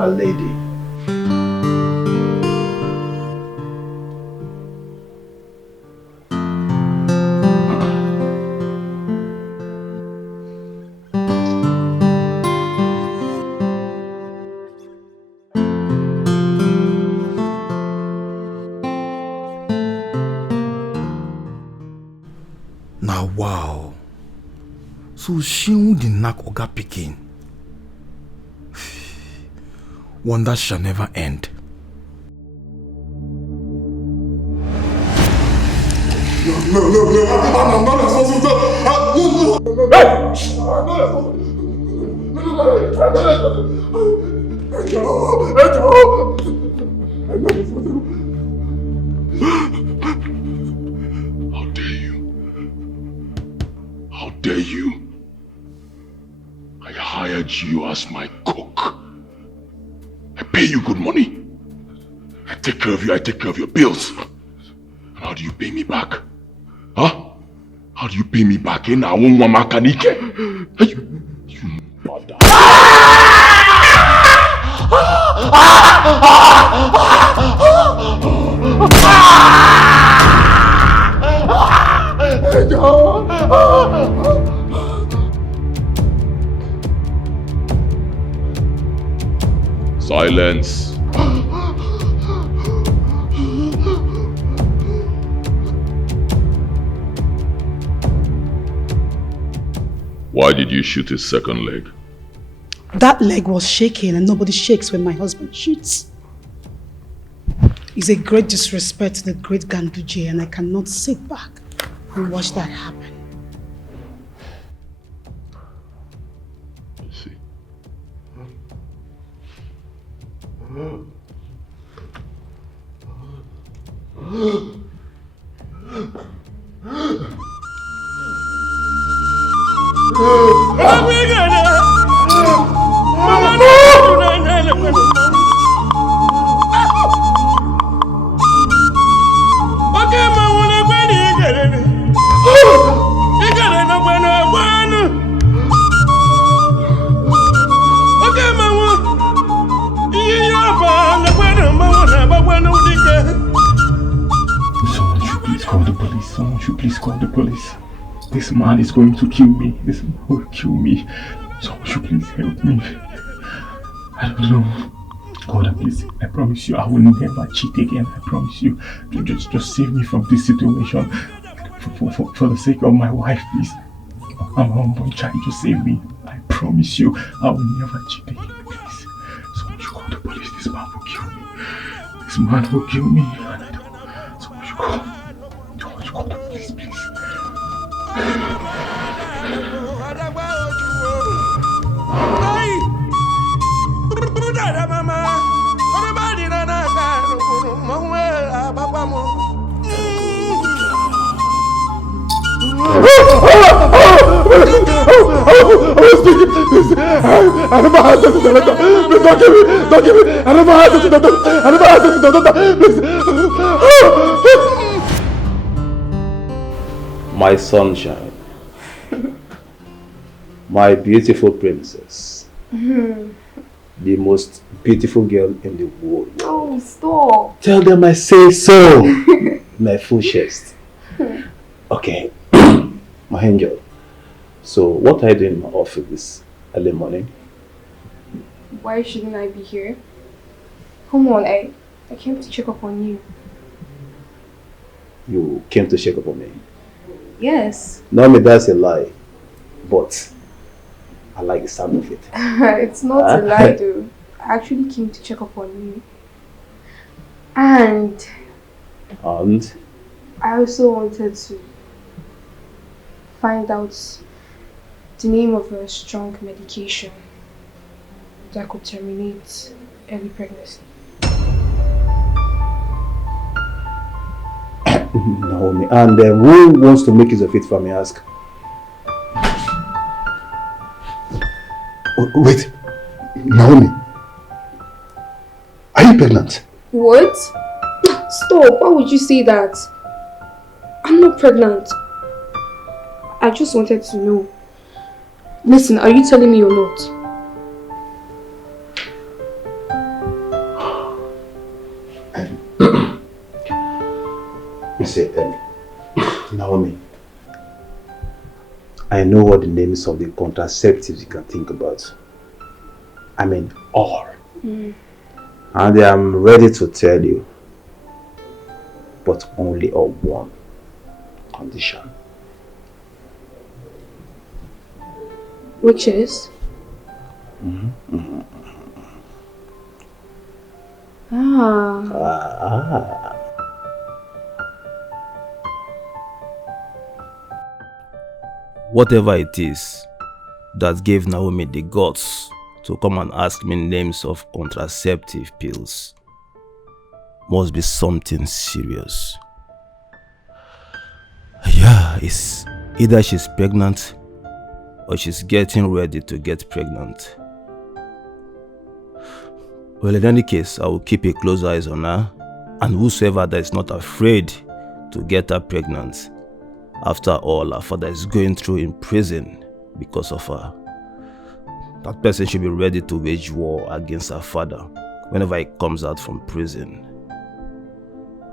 my lady. Now wow. So she did knock Oga Pikin. Wonders shall never end. No, I'm not responsible. How dare you? How dare you? I hired you as my cook. I pay you good money. I take care of you, I take care of your bills. And how do you pay me back? Huh? How do you pay me back? You mother. Silence. Why did you shoot his second leg? That leg was shaking and nobody shakes when my husband shoots. It's a great disrespect to the great Ganduje and I cannot sit back and watch that happen. I see. Someone should please call the police. This man is going to kill me. This man will kill me. Someone should please help me. I don't know. God, please, I promise you, I will never cheat again. I promise you. Just save me from this situation. For the sake of my wife, please. I'm a unborn child. Just save me. I promise you, I will never cheat again. Please. Someone should call the police. This man will kill me. This man will kill me. Someone should call. Someone should call the police, please. I never had sex with the doctor. Please don't kill me. Don't kill me. I never had sex with the doctor. I never had sex with the doctor. Please. My sunshine. My beautiful princess. The most beautiful girl in the world. Oh, stop. Tell them I say so. My full chest. Okay. My angel. So what are you doing in my office this early morning? Why shouldn't I be here? Come on, I came to check up on you. You came to check up on me? Yes. No, me, that's a lie. But I like the sound of it. It's not a lie, though. I actually came to check up on you. And I also wanted to find out the name of a strong medication that could terminate early pregnancy. Naomi, and who wants to make use of it for me, ask? Oh, wait, Naomi, are you pregnant? What? Stop, why would you say that? I'm not pregnant. I just wanted to know. Listen, are you telling me you're not? see, Naomi, I know what the names of the contraceptives you can think about. I mean, all. And I am ready to tell you, but only on one condition. Which is? Whatever it is that gave Naomi the guts to come and ask me names of contraceptive pills must be something serious. Yeah, it's either she's pregnant or she's getting ready to get pregnant. Well, in any case, I will keep a close eyes on her, and whosoever that is not afraid to get her pregnant. After all, her father is going through in prison because of her. That person should be ready to wage war against her father whenever he comes out from prison.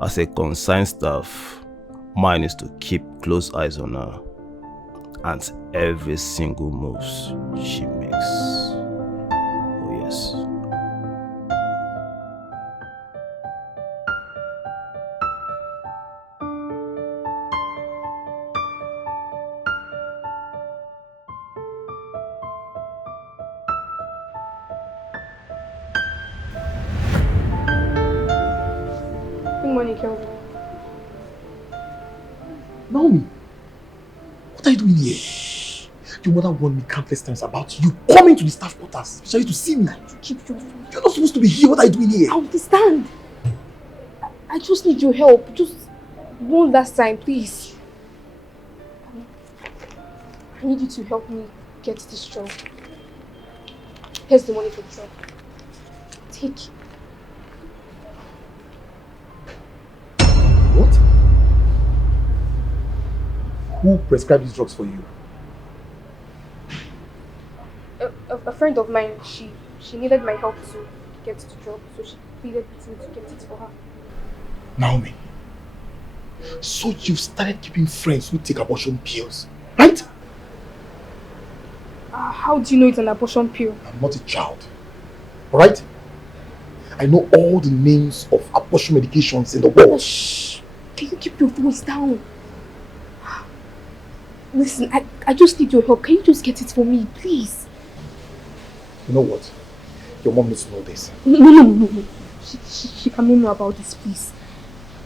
As a consigned staff, mine is to keep close eyes on her and every single move she makes. Oh yes. Naomi, what are you doing here? Your mother warned me countless times about you coming to the staff quarters, especially to see me. You're not supposed to be here. What are you doing here? I understand. I just need your help. Just one last time, please. I need you to help me get this job. Here's the money for the job. Take. What? Who prescribed these drugs for you? A friend of mine, she needed my help to get the job, so she pleaded with me to get it for her. Naomi, so you've started keeping friends who take abortion pills, right? How do you know it's an abortion pill? I'm not a child, alright? I know all the names of abortion medications in the world. Shh! Can you keep your voice down? Listen, I just need your help. Can you just get it for me, please? You know what? Your mom needs to know this. No. She cannot know about this, please.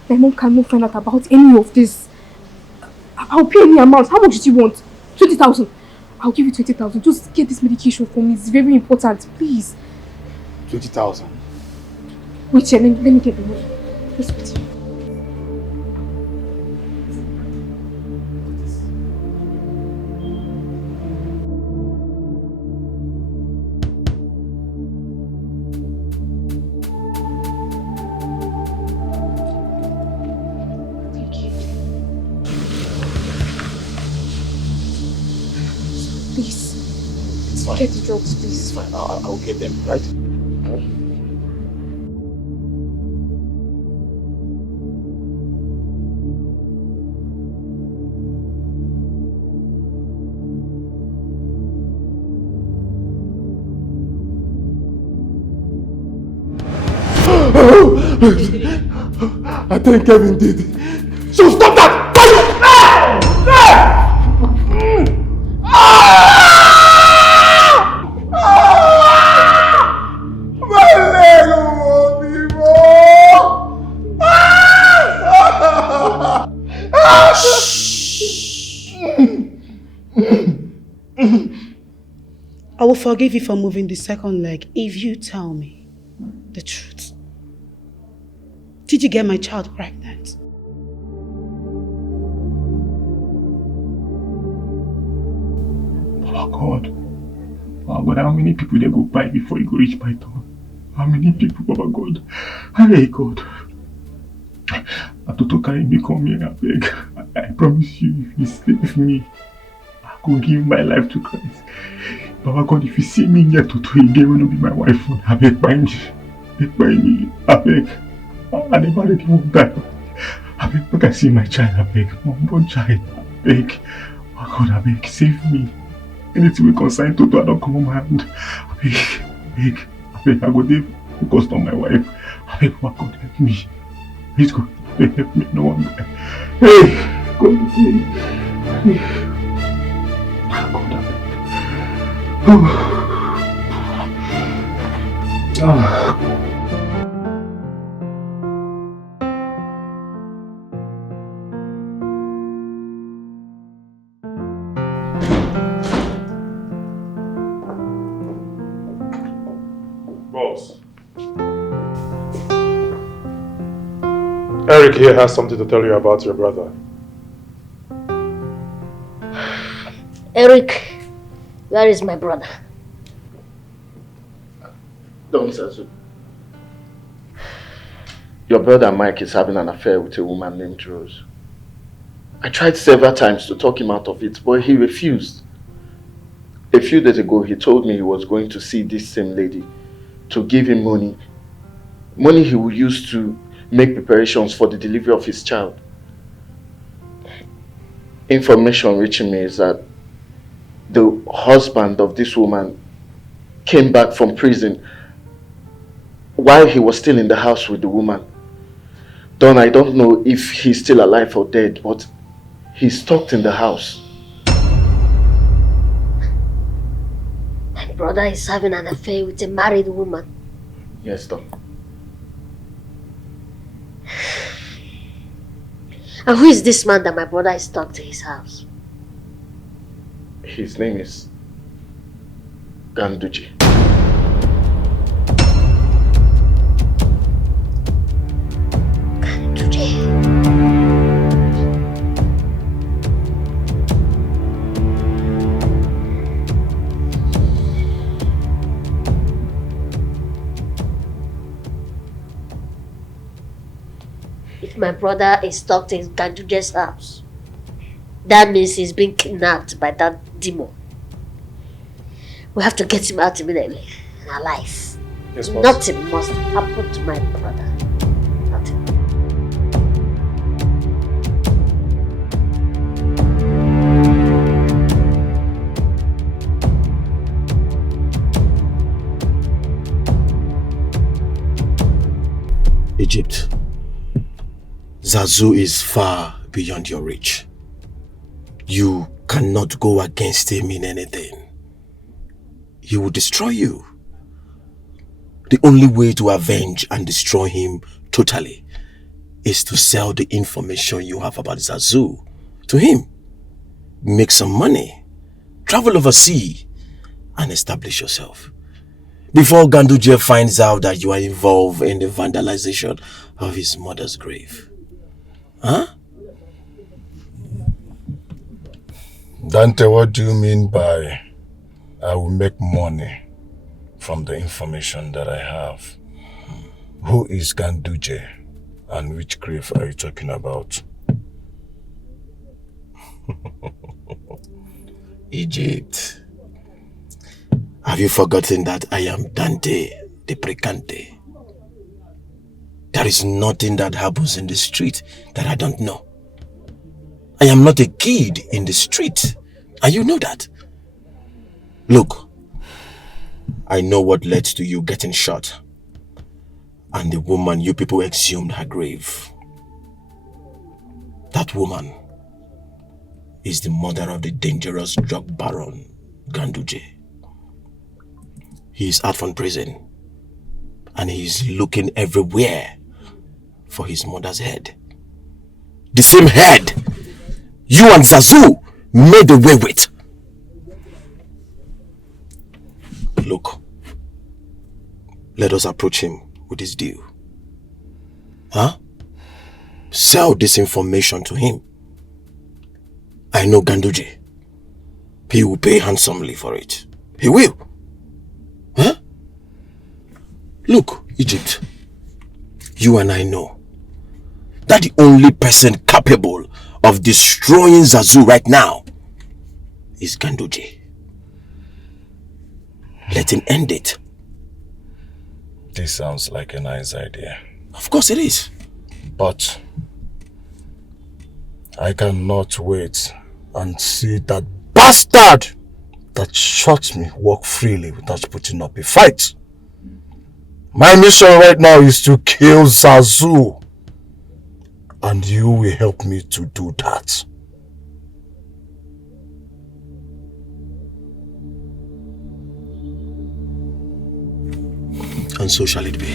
My mom cannot find out about any of this. I'll pay any amount. How much do you want? 20,000. I'll give you 20,000. Just get this medication for me. It's very important, please. 20,000. Wait here, let me get the money. Just wait here. Get the drugs, please. It's fine. I'll get them, right? I think Kevin did. So stop that! I will forgive you for moving the second leg if you tell me the truth. Did you get my child pregnant? Oh God. Oh God, how many people they go by before you go reach my turn? How many people, Baba God? Hey God. Atoto carry me come here, I beg. I promise you, if you stay with me, I will give my life to Christ. Baba God, if you see me here Toto again, will not be my wife. I beg by me. I beg. I never let you die. I beg, make I see my child, I beg. My unborn child, I beg. Oh God, I beg, save me. Anything we consign to, I don't come on my hand. I beg, I go there focused on my wife. I beg, oh God, help me. Please God, help me, no one. Hey, God, hey. Oh God, I beg. Oh. Boss. Eric here has something to tell you about your brother. Eric, where is my brother? Don't Zazu. Your brother Mike is having an affair with a woman named Rose. I tried several times to talk him out of it, but he refused. A few days ago, he told me he was going to see this same lady to give him money. Money he would use to make preparations for the delivery of his child. Information reaching me is that the husband of this woman came back from prison while he was still in the house with the woman. Don, I don't know if he's still alive or dead, but he's stuck in the house. My brother is having an affair with a married woman. Yes, Don. And who is this man that my brother is stuck to his house? His name is Ganduji. If my brother is stuck in Ganduje's house, that means he's been kidnapped by that demon. We have to get him out immediately and alive. Yes, boss. Nothing must happen to my brother. Nothing. Egypt. Zazu is far beyond your reach. You cannot go against him in anything. He will destroy you. The only way to avenge and destroy him totally is to sell the information you have about Zazu to him. Make some money, travel overseas, and establish yourself. Before Ganduje finds out that you are involved in the vandalization of his mother's grave. Huh? Dante, what do you mean by I will make money from the information that I have? Who is Ganduje and which grave are you talking about? Egypt. Have you forgotten that I am Dante the Precante? There is nothing that happens in the street that I don't know. I am not a kid in the street, and you know that. Look, I know what led to you getting shot, and the woman you people exhumed her grave. That woman is the mother of the dangerous drug baron, Ganduje. He is out from prison, and he is looking everywhere for his mother's head. The same head you and Zazu made away with. Look, let us approach him with this deal. Huh? Sell this information to him. I know Ganduje. He will pay handsomely for it. He will. Huh? Look, Egypt, you and I know that the only person capable of destroying Zazu right now is Ganduje. Let him end it. This sounds like a nice idea. Of course it is. But I cannot wait and see that bastard that shot me walk freely without putting up a fight. My mission right now is to kill Zazu. And you will help me to do that. And so shall it be.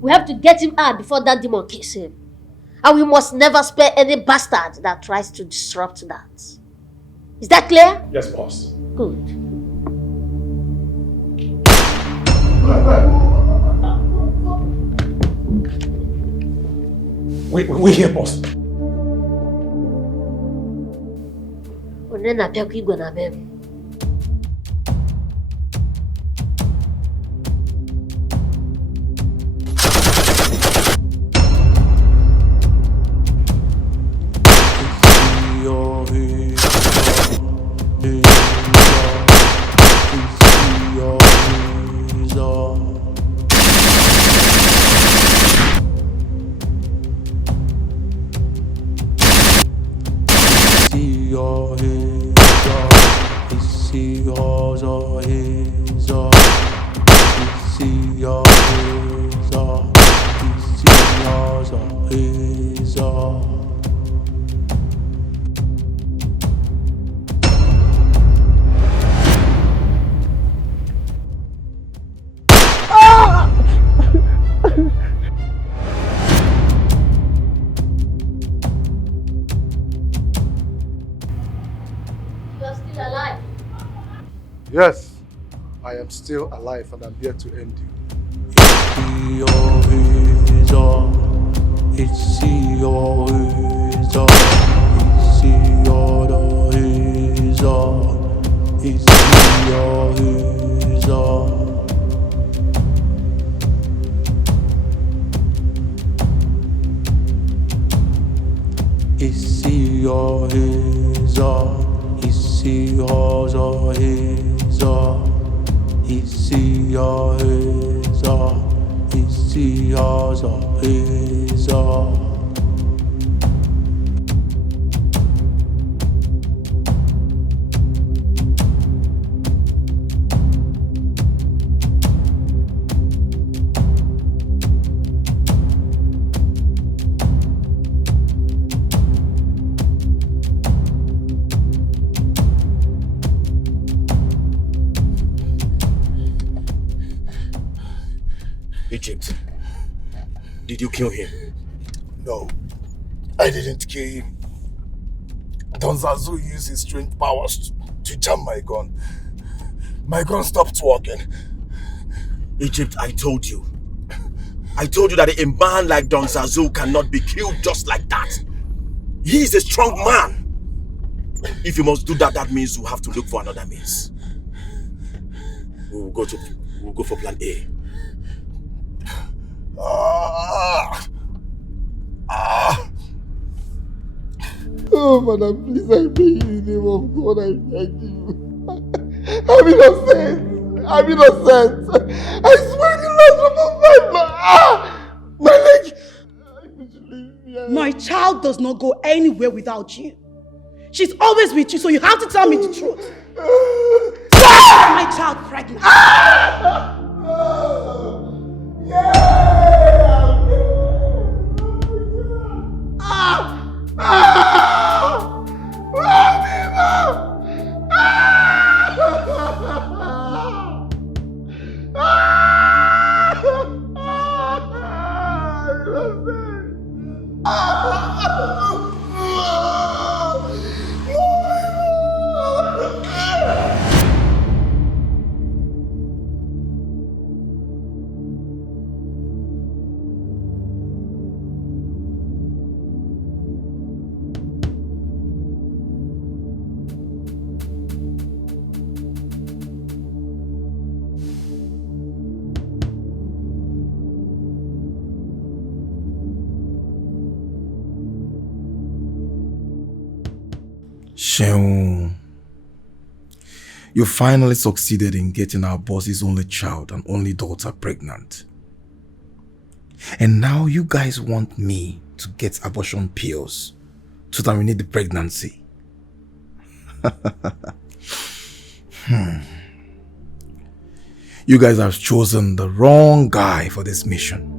We have to get him out before that demon kills him. And we must never spare any bastard that tries to disrupt that. Is that clear? Yes, boss. Good. We here, boss. Onena pia kuigwa na bem. Yes, I am still alive and I'm here to end you. Egypt, did you kill him? No, I didn't kill him. Don Zazu used his strange powers to jam my gun. My gun stopped working. Egypt, I told you that a man like Don Zazu cannot be killed just like that. He is a strong man. If you must do that, that means you have to look for another means. We'll go for plan A. Oh, madam, please, I beg you in the name of God, I beg you. I'm innocent. I'm innocent. I swear the last of my leg. My child does not go anywhere without you. She's always with you, so you have to tell me the truth. My child pregnant. Sheung, you finally succeeded in getting our boss's only child and only daughter pregnant. And now you guys want me to get abortion pills to terminate the pregnancy. You guys have chosen the wrong guy for this mission.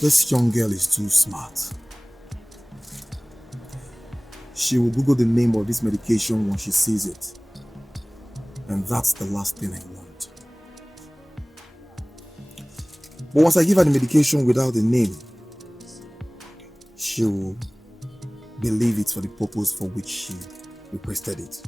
This young girl is too smart. She will Google the name of this medication when she sees it. And that's the last thing I want. But once I give her the medication without the name, she will believe it's for the purpose for which she requested it.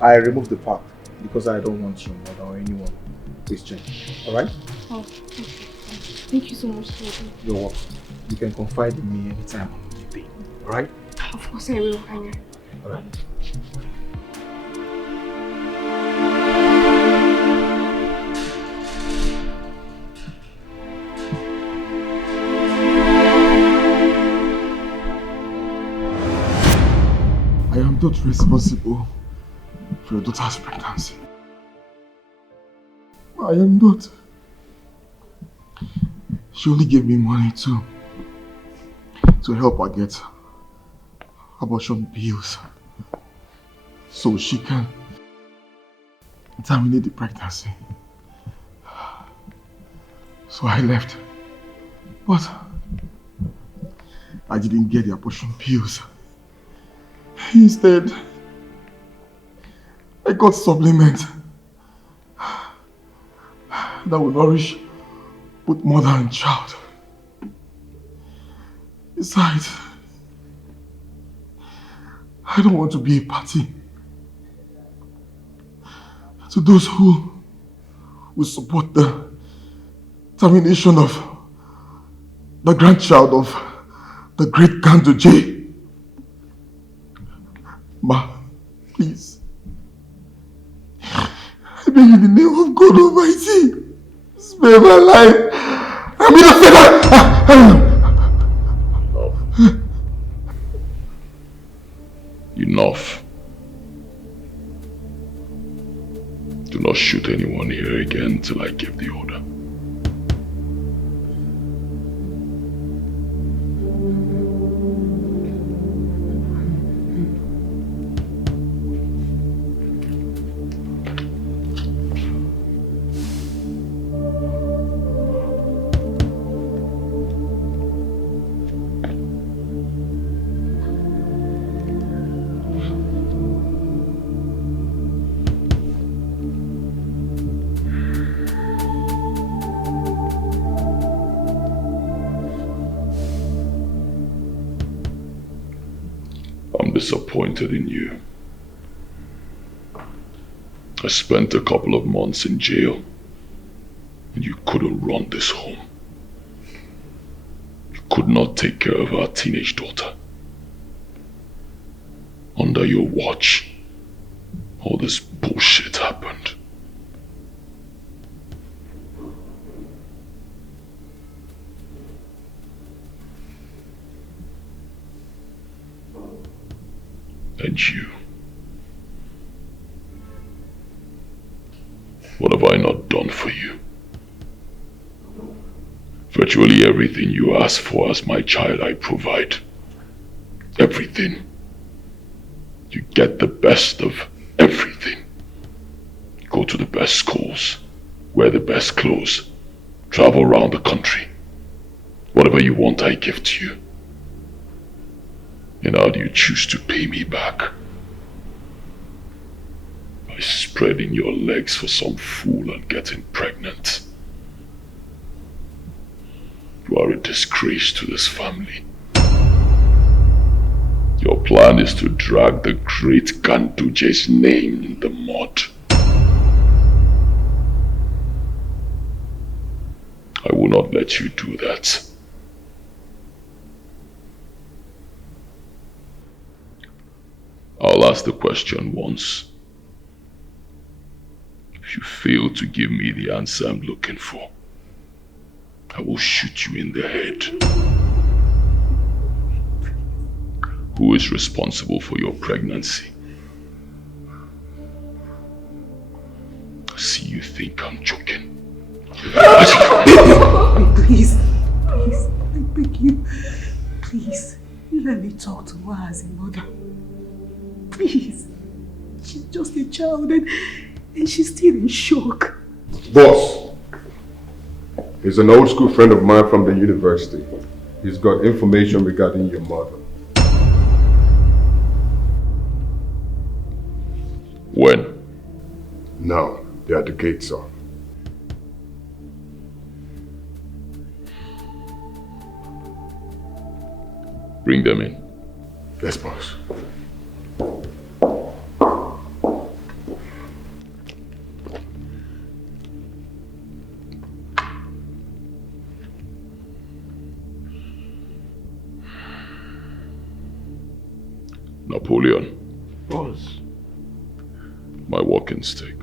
I removed the pack because I don't want your mother or anyone Christian. Alright? Oh, okay. Thank you so much, Daddy. You're welcome. You can confide in me anytime on anything. Alright? Of course I will, I will. Alright. I am not responsible for your daughter's pregnancy. I am not. She only gave me money to help her get abortion pills so she can terminate the pregnancy. So I left. But I didn't get the abortion pills. Instead, I got supplement that will nourish both mother and child. Besides, I don't want to be a party to those who will support the termination of the grandchild of the great Kanto J. Ma, please. I beg in the name of God Almighty, spare my life. I'm Enough. Do not shoot anyone here again till I give the order. I'm disappointed in you. I spent a couple of months in jail, and you couldn't run this home. You could not take care of our teenage daughter. Under your watch, all this bullshit happened. And you. What have I not done for you? Virtually everything you ask for as my child, I provide. Everything. You get the best of everything. Go to the best schools, wear the best clothes, travel around the country. Whatever you want, I give to you. And how do you choose to pay me back? By spreading your legs for some fool and getting pregnant. You are a disgrace to this family. Your plan is to drag the great Ganduje's name in the mud. I will not let you do that. I'll ask the question once. If you fail to give me the answer I'm looking for, I will shoot you in the head. Who is responsible for your pregnancy? See, you think I'm joking. Please, please, I beg you. Please, let me talk to her as a mother. Please. She's just a child and she's still in shock. Boss, he's an old school friend of mine from the university. He's got information regarding your mother. When? Now, they're at the gates, sir. Bring them in. Yes, boss. Napoleon. Boss. My walking stick.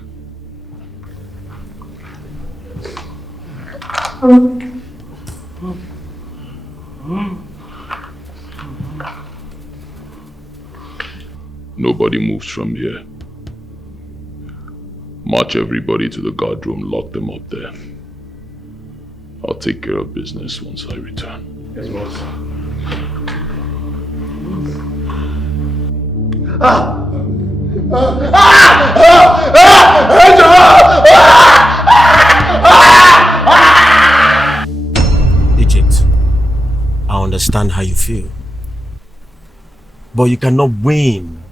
Nobody moves from here. March everybody to the guard room, lock them up there. I'll take care of business once I return. Yes, boss. Egypt, I understand how you feel. But you cannot win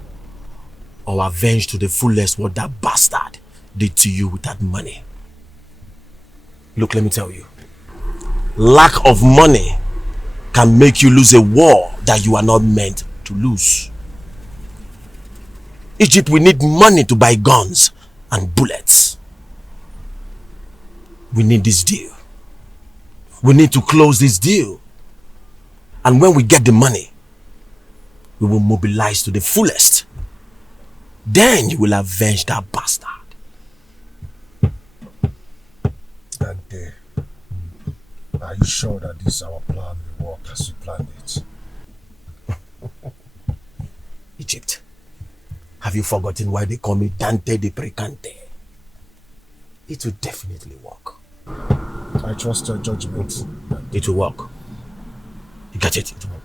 or avenge to the fullest what that bastard did to you with that money. Look, let me tell you. Lack of money can make you lose a war that you are not meant to lose. Egypt, we need money to buy guns and bullets. We need this deal. We need to close this deal. And when we get the money, we will mobilize to the fullest. Then you will avenge that bastard. And are you sure that this our plan will work as you planned it? Egypt, have you forgotten why they call me Dante de Precante? It will definitely work. I trust your judgment. It will work. You get it? It will work.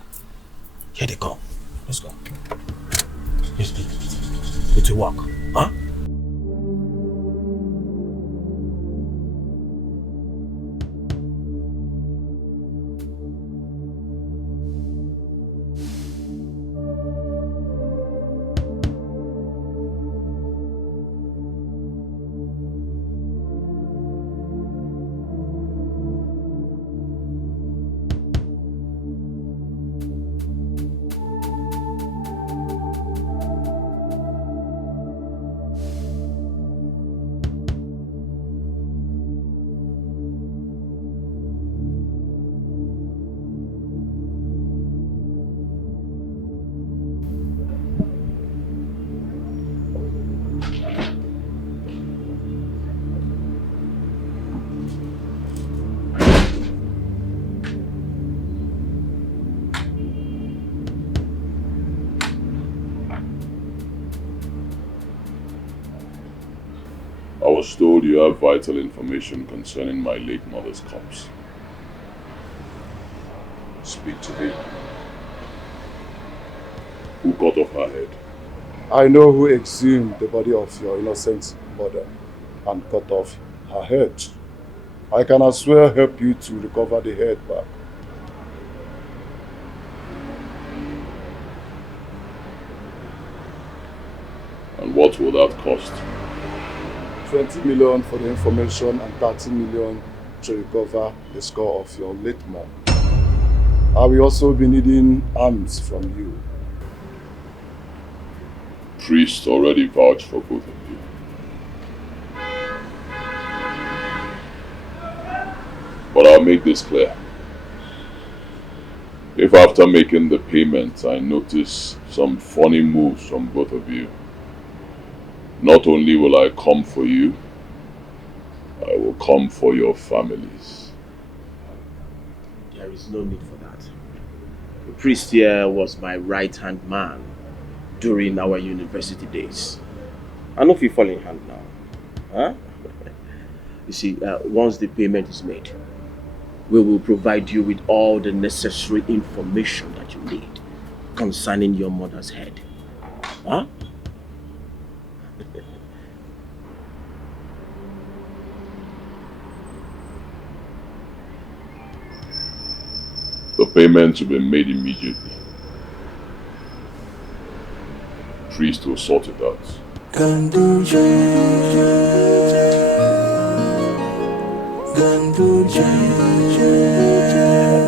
Here they come. Let's go. It will work. Huh? was told you have vital information concerning my late mother's corpse. Speak to me. Who cut off her head? I know who exhumed the body of your innocent mother and cut off her head. I can as well help you to recover the head back. And what will that cost? 20 million for the information and 30 million to recover the skull of your late mom. I will also be needing arms from you. Priest already vouched for both of you. But I'll make this clear. If after making the payment I notice some funny moves from both of you, not only will I come for you, I will come for your families. There is no need for that. The priest here was my right-hand man during our university days. I know if you fall in hand now. Huh? You see, once the payment is made, we will provide you with all the necessary information that you need concerning your mother's head. Huh? The payment will be made immediately. Priest will sort it out.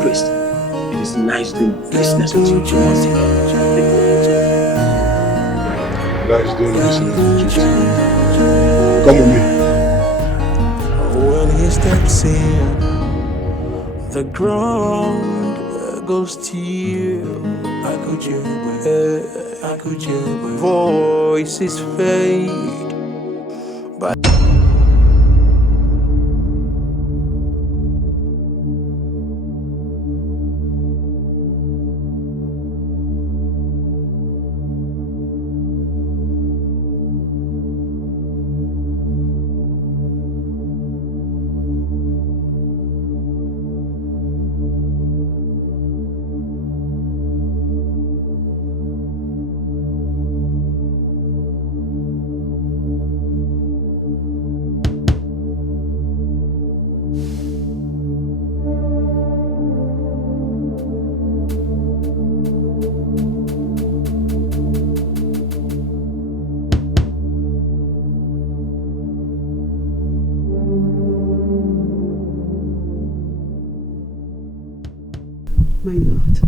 Priest, it is nice doing business with you. Nice doing business with you too. Come with me. When he steps in, the ground goes still. I could hear voices fade, but My Lord,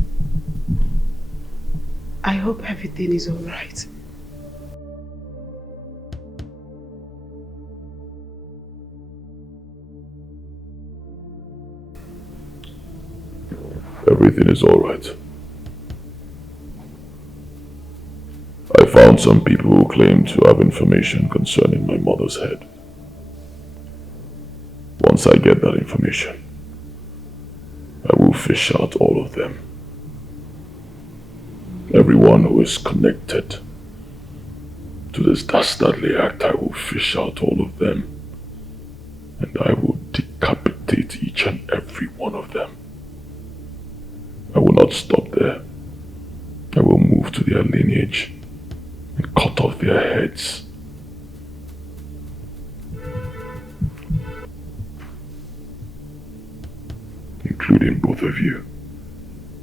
I hope everything is all right. Everything is all right. I found some people who claim to have information concerning my mother's head. Once I get that information, I will fish out all of them. Everyone who is connected to this dastardly act, I will fish out all of them. And I will decapitate each and every one of them. I will not stop there. I will move to their lineage and cut off their heads. Including both of you,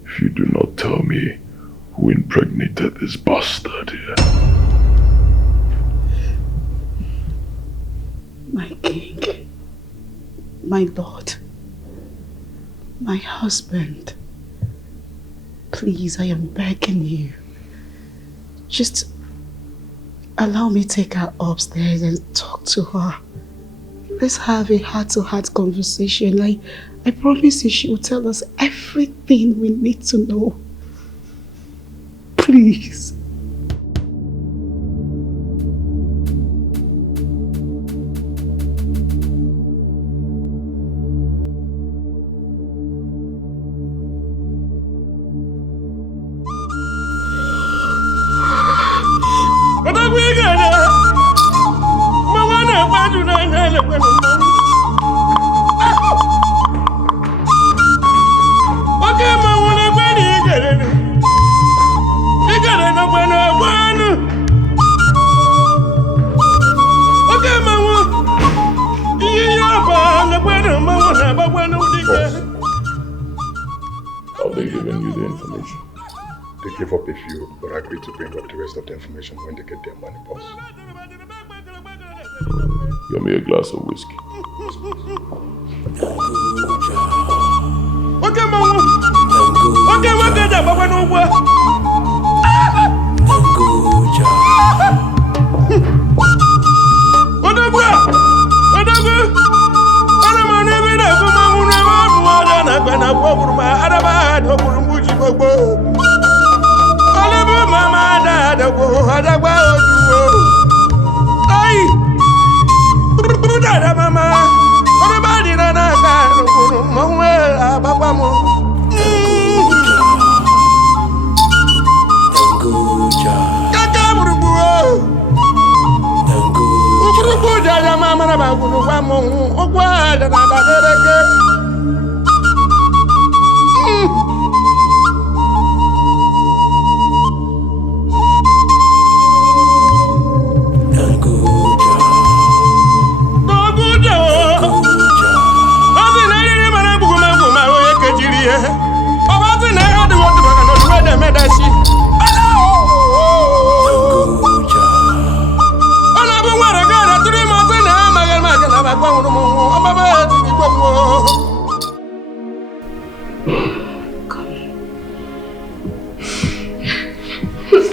if you do not tell me who impregnated this bastard here. My king, my lord, my husband, please, I am begging you. Just allow me to take her upstairs and talk to her. Let's have a heart-to-heart conversation. I promise you she will tell us everything we need to know. Please. Have they given you the information? They gave up a few, but agreed to bring up the rest of the information when they get their money, boss. Get me a glass of whiskey.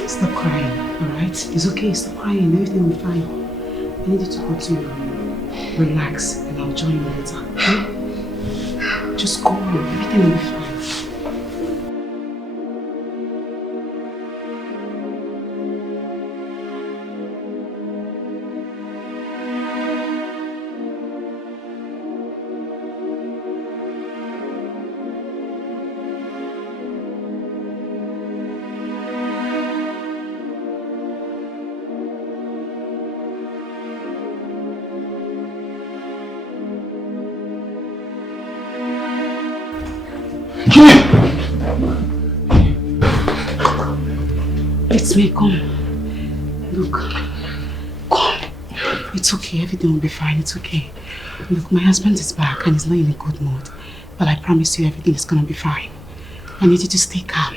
Stop crying, alright? It's okay, stop crying, everything will be fine. I need you to go to your room, relax, and I'll join you later, okay? Just go, everything will be fine. It's me, come. Look. Come. It's okay, everything will be fine, it's okay. Look, my husband is back and he's not in a good mood. But I promise you everything is gonna be fine. I need you to stay calm,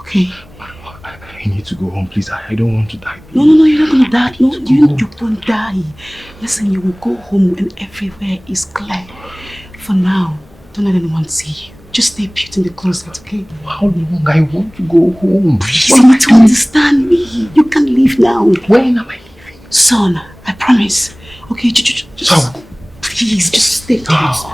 okay? I need to go home, please. I don't want to die. No, you're not gonna die. No, you won't die. Listen, you will go home and everywhere is clear. For now, don't let anyone see you. Just stay put in the closet, okay? How long? I want to go home. You need to understand me. You can leave now. When am I leaving? Son, I promise. Okay, just please, just stay close.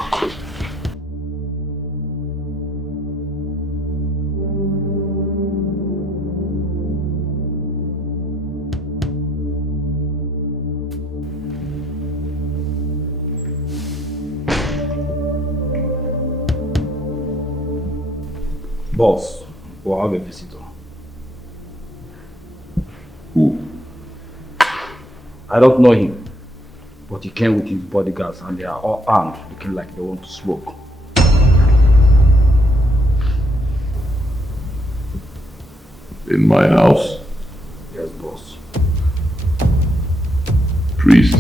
Boss, we'll have a visitor. Who? I don't know him, but he came with his bodyguards and they are all armed, looking like they want to smoke. In my house? Yes, boss. Priest.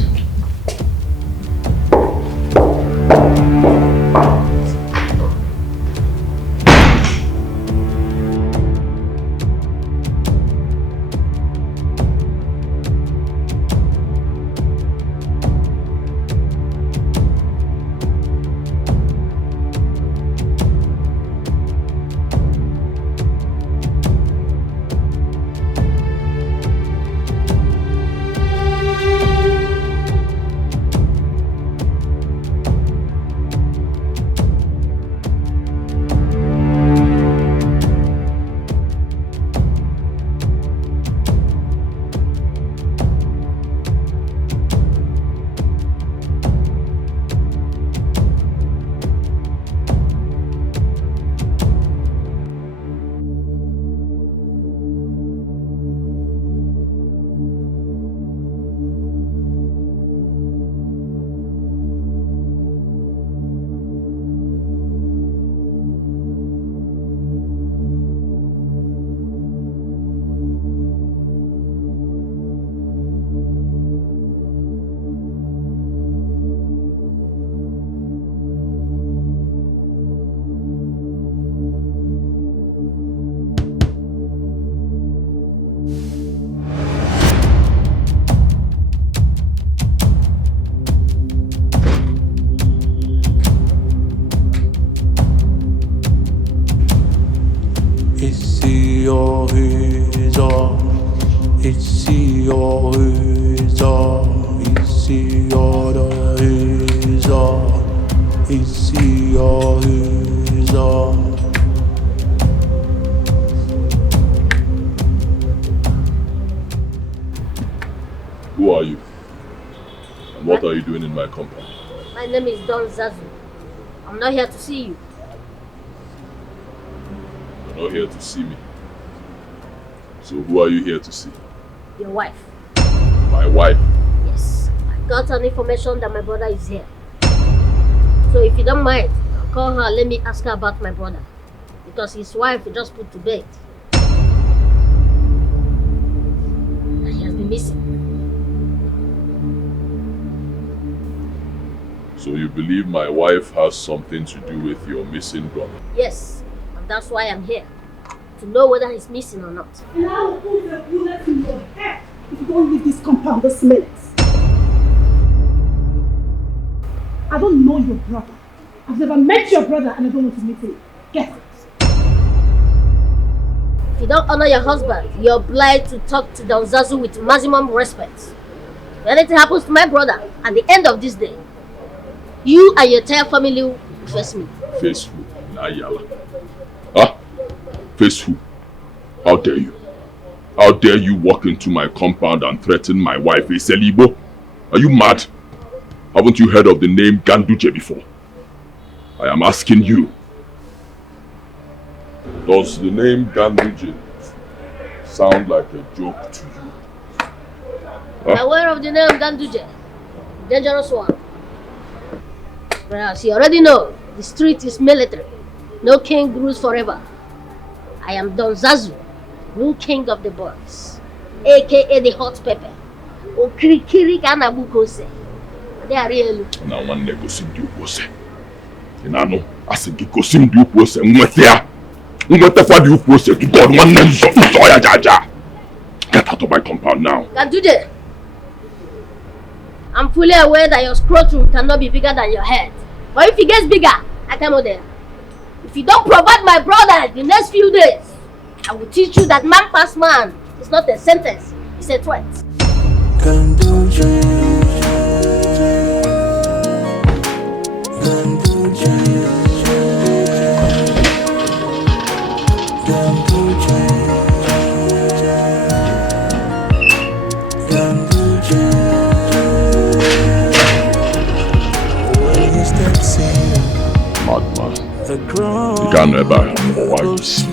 Who are you? And what are you doing in my compound? My name is Don Zazu. I'm not here to see you. You're not here to see me. So who are you here to see? Your wife. My wife? Yes. I got an information that my brother is here. So if you don't mind, I'll call her and let me ask her about my brother. Because his wife just put to bed. And he has been missing. So you believe my wife has something to do with your missing brother? Yes. And that's why I'm here. To know whether he's missing or not. And I will put a bullet in your head if you don't leave this compound this minute. I don't know your brother. I've never met your brother and I don't want to meet him. Get it. If you don't honor your husband, you're obliged to talk to Don Zazu with maximum respect. If anything happens to my brother at the end of this day, you and your entire family will face me. Face who? Nayala. Huh? Face who? How dare you? How dare you walk into my compound and threaten my wife, Eselibo? Are you mad? Haven't you heard of the name Ganduje before? I am asking you. Does the name Ganduje sound like a joke to you? Huh? Aware of the name Ganduje? Dangerous one. Perhaps you already know, the street is military. No king rules forever. I am Don Zazu, new king of the boys, aka the hot pepper. Okirikiri Kanabukose. They are real. Now one never see you was. Inano, as a Gikosim Duke was and went there. What the fuck you was to God one name so Jaja. Get out of my compound now. Ganduje. I'm fully aware that your scrotum cannot be bigger than your head. But if it gets bigger, I come over there. If you don't provide my brother the next few days, I will teach you that man past man is not a sentence, it's a threat. Madman. You can't never have more wives.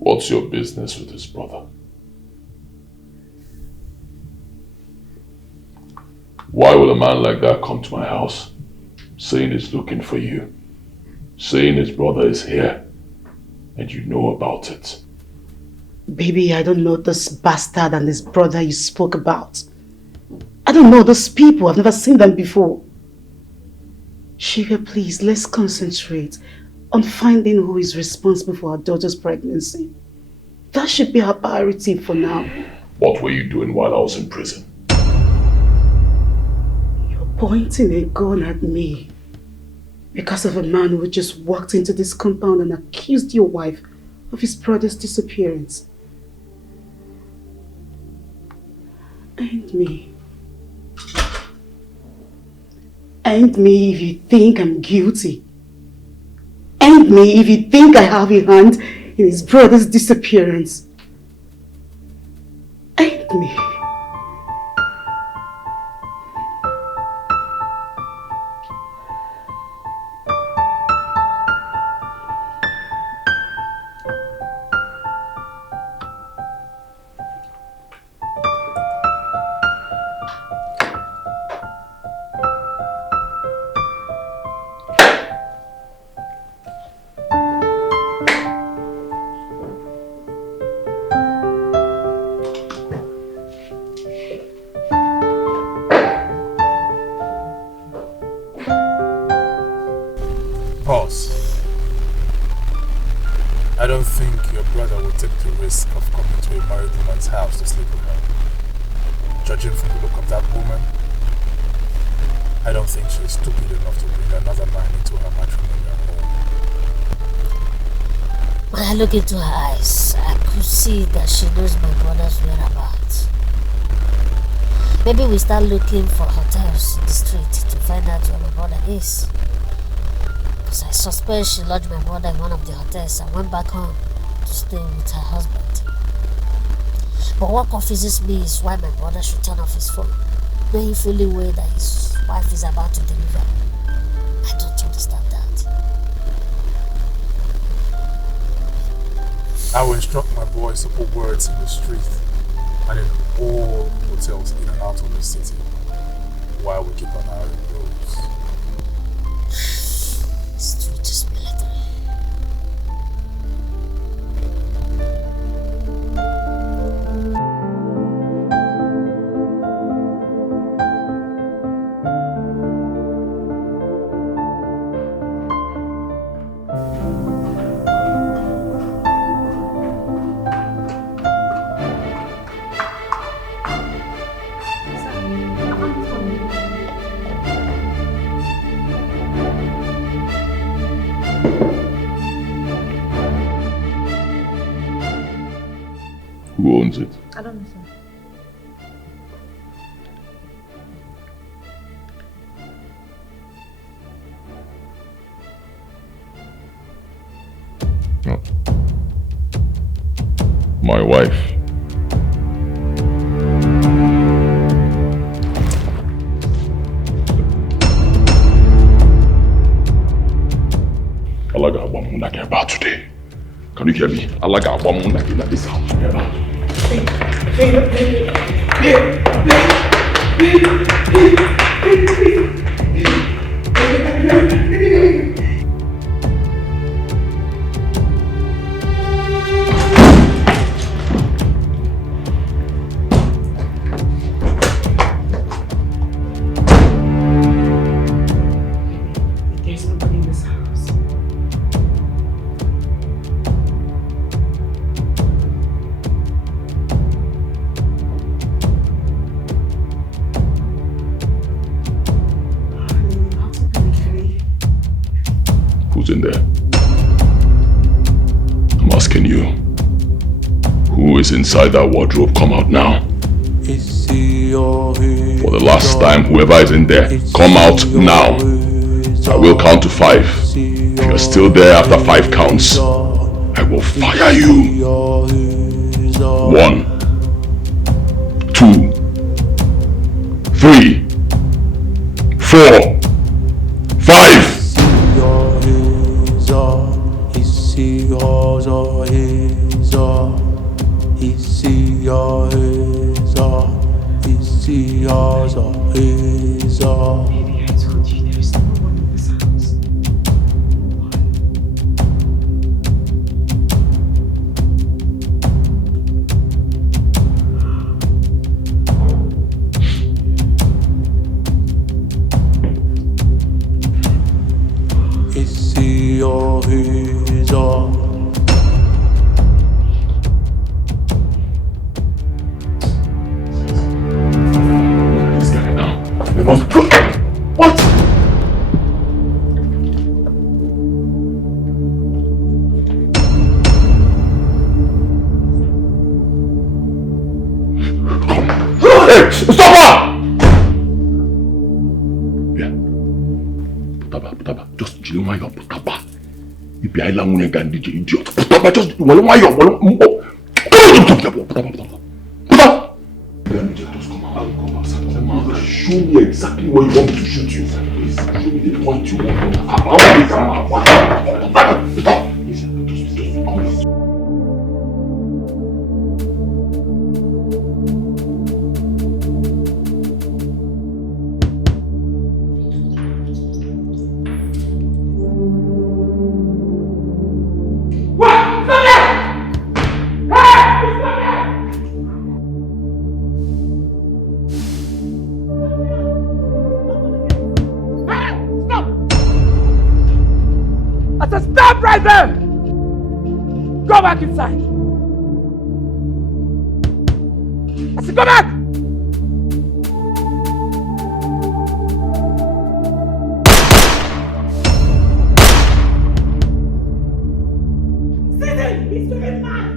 What's your business with his brother? Why would a man like that come to my house, saying he's looking for you, saying his brother is here, and you know about it? Baby, I don't know this bastard and this brother you spoke about. I don't know those people. I've never seen them before. Shiva, please, let's concentrate. on finding who is responsible for our daughter's pregnancy. That should be our priority for now. What were you doing while I was in prison? You're pointing a gun at me because of a man who just walked into this compound and accused your wife of his brother's disappearance. And me. And me if you think I'm guilty. And me if you think I have a hand in his brother's disappearance. And me. Boss, I don't think your brother will take the risk of coming to a married woman's house to sleep with her. Judging from the look of that woman, I don't think she is stupid enough to bring another man into her matrimonial home. When I look into her eyes, I could see that she knows my brother's whereabouts. Maybe we start looking for hotels in the street to find out where my brother is. Because I suspect she lodged my brother in one of the hotels and went back home to stay with her husband. But what confuses me is why my brother should turn off his phone, knowing fully well that his wife is about to deliver. I don't understand that. I will instruct my boys to put words in the street and in all hotels in and out of the city while we keep an eye on the roads. Street is military. Who owns it? I don't know, sir. Oh. My wife. Alaga Abamuna get about today. Can you hear me? Alaga Abamuna get this house. There's nobody in this house. Who's in there? I'm asking you. Who is inside that wardrobe? Come out now. For the last time, whoever is in there, come out now. I will count to 5. If you're still there after 5 counts, I will fire you. 1, 2, 3, 4, 5. Baby, I told you there's no one in this house. Is he or he? Stop her! Yeah. Putaba, just chill my up, Putaba. If you are a Gandhi idiot, Putaba, just why you show me exactly where you want me to shoot you. Please show me the point you want. Stop right there! Go back inside! I said, go back! He's going mad!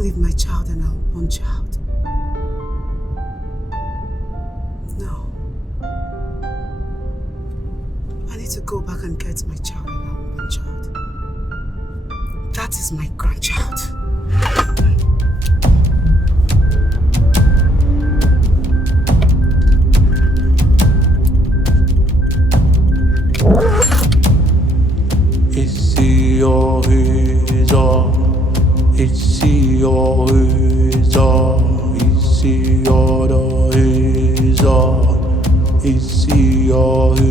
Leave my child and our unborn child. No. I need to go back and get my child and our unborn child. That is my grandchild. Ici your ici your ici your ici your ici your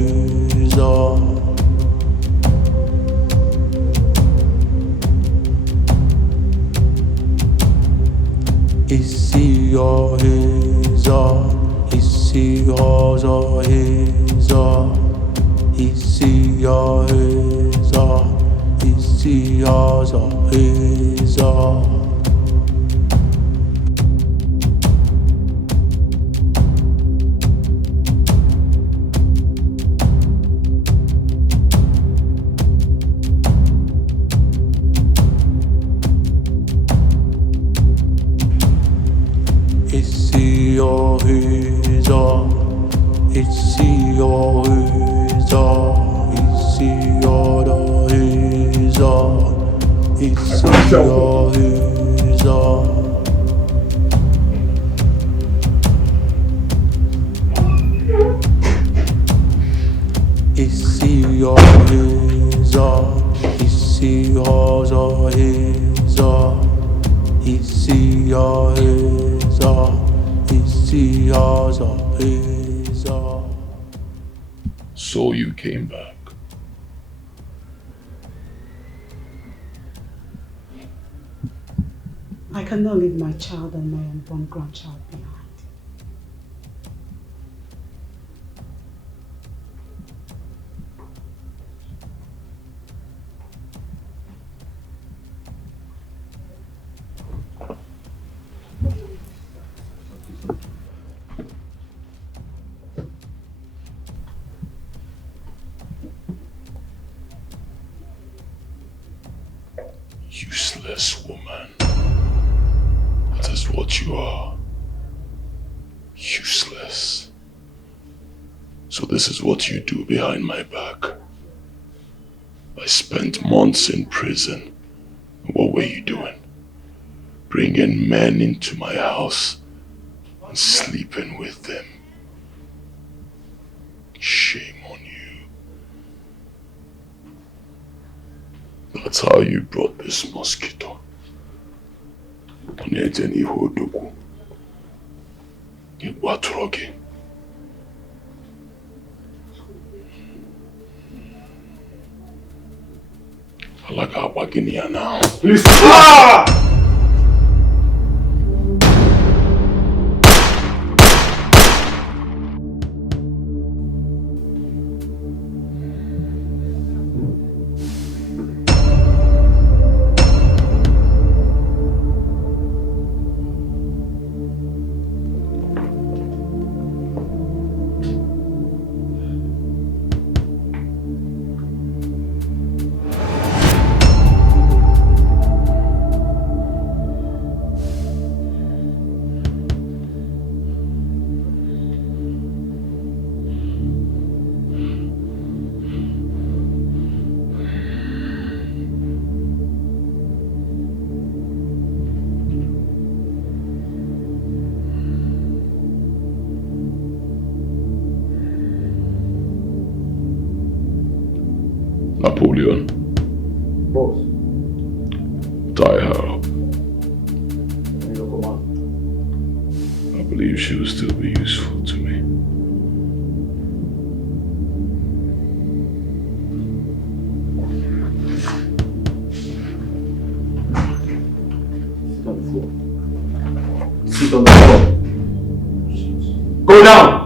ici So you came back. I cannot leave my child and my unborn grandchild behind. Useless woman. That is what you are. Useless. So this is what you do behind my back. I spent months in prison. What were you doing? Bringing men into my house and sleeping with them. Shame on you. That's how you brought this mosquito. Onyeteni hodoku. Igwatrogi. Alaga Waginia now. Please. Napoleon. Boss. Tie her up. I believe she will still be useful to me. Sit on the floor. Go down!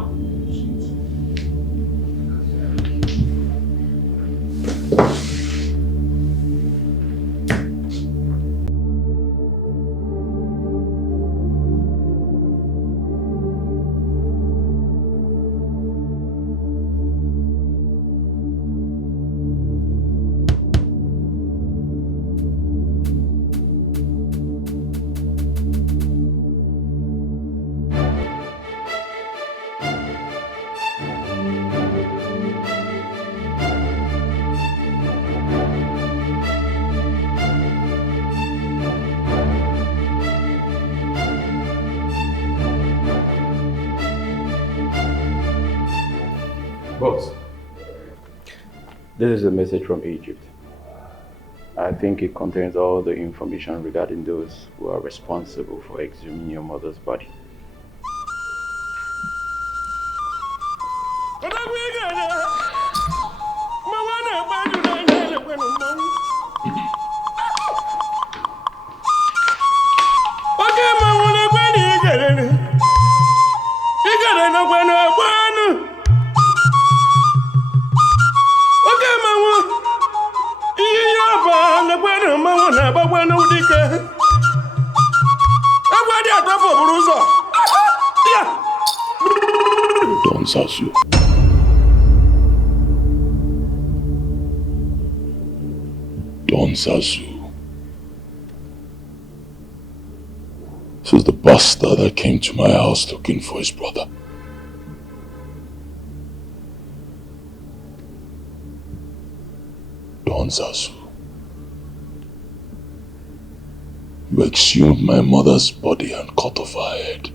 Boss, this is a message from Egypt. I think it contains all the information regarding those who are responsible for exhuming your mother's body. Don Zazu. Don Zazu. This is the bastard that came to my house looking for his brother. Don Zazu. You exhumed my mother's body and cut off her head.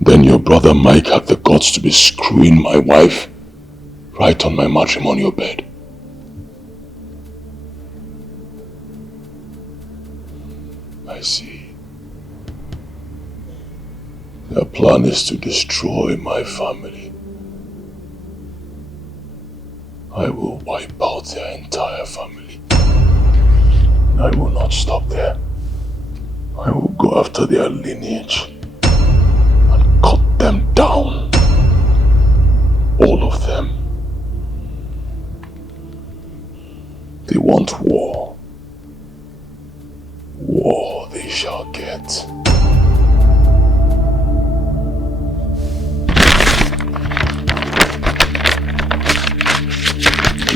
Then your brother Mike had the guts to be screwing my wife right on my matrimonial bed. I see. Their plan is to destroy my family. I will wipe out their entire family. I will not stop there. I will go after their lineage and cut them down. All of them. They want war. War they shall get.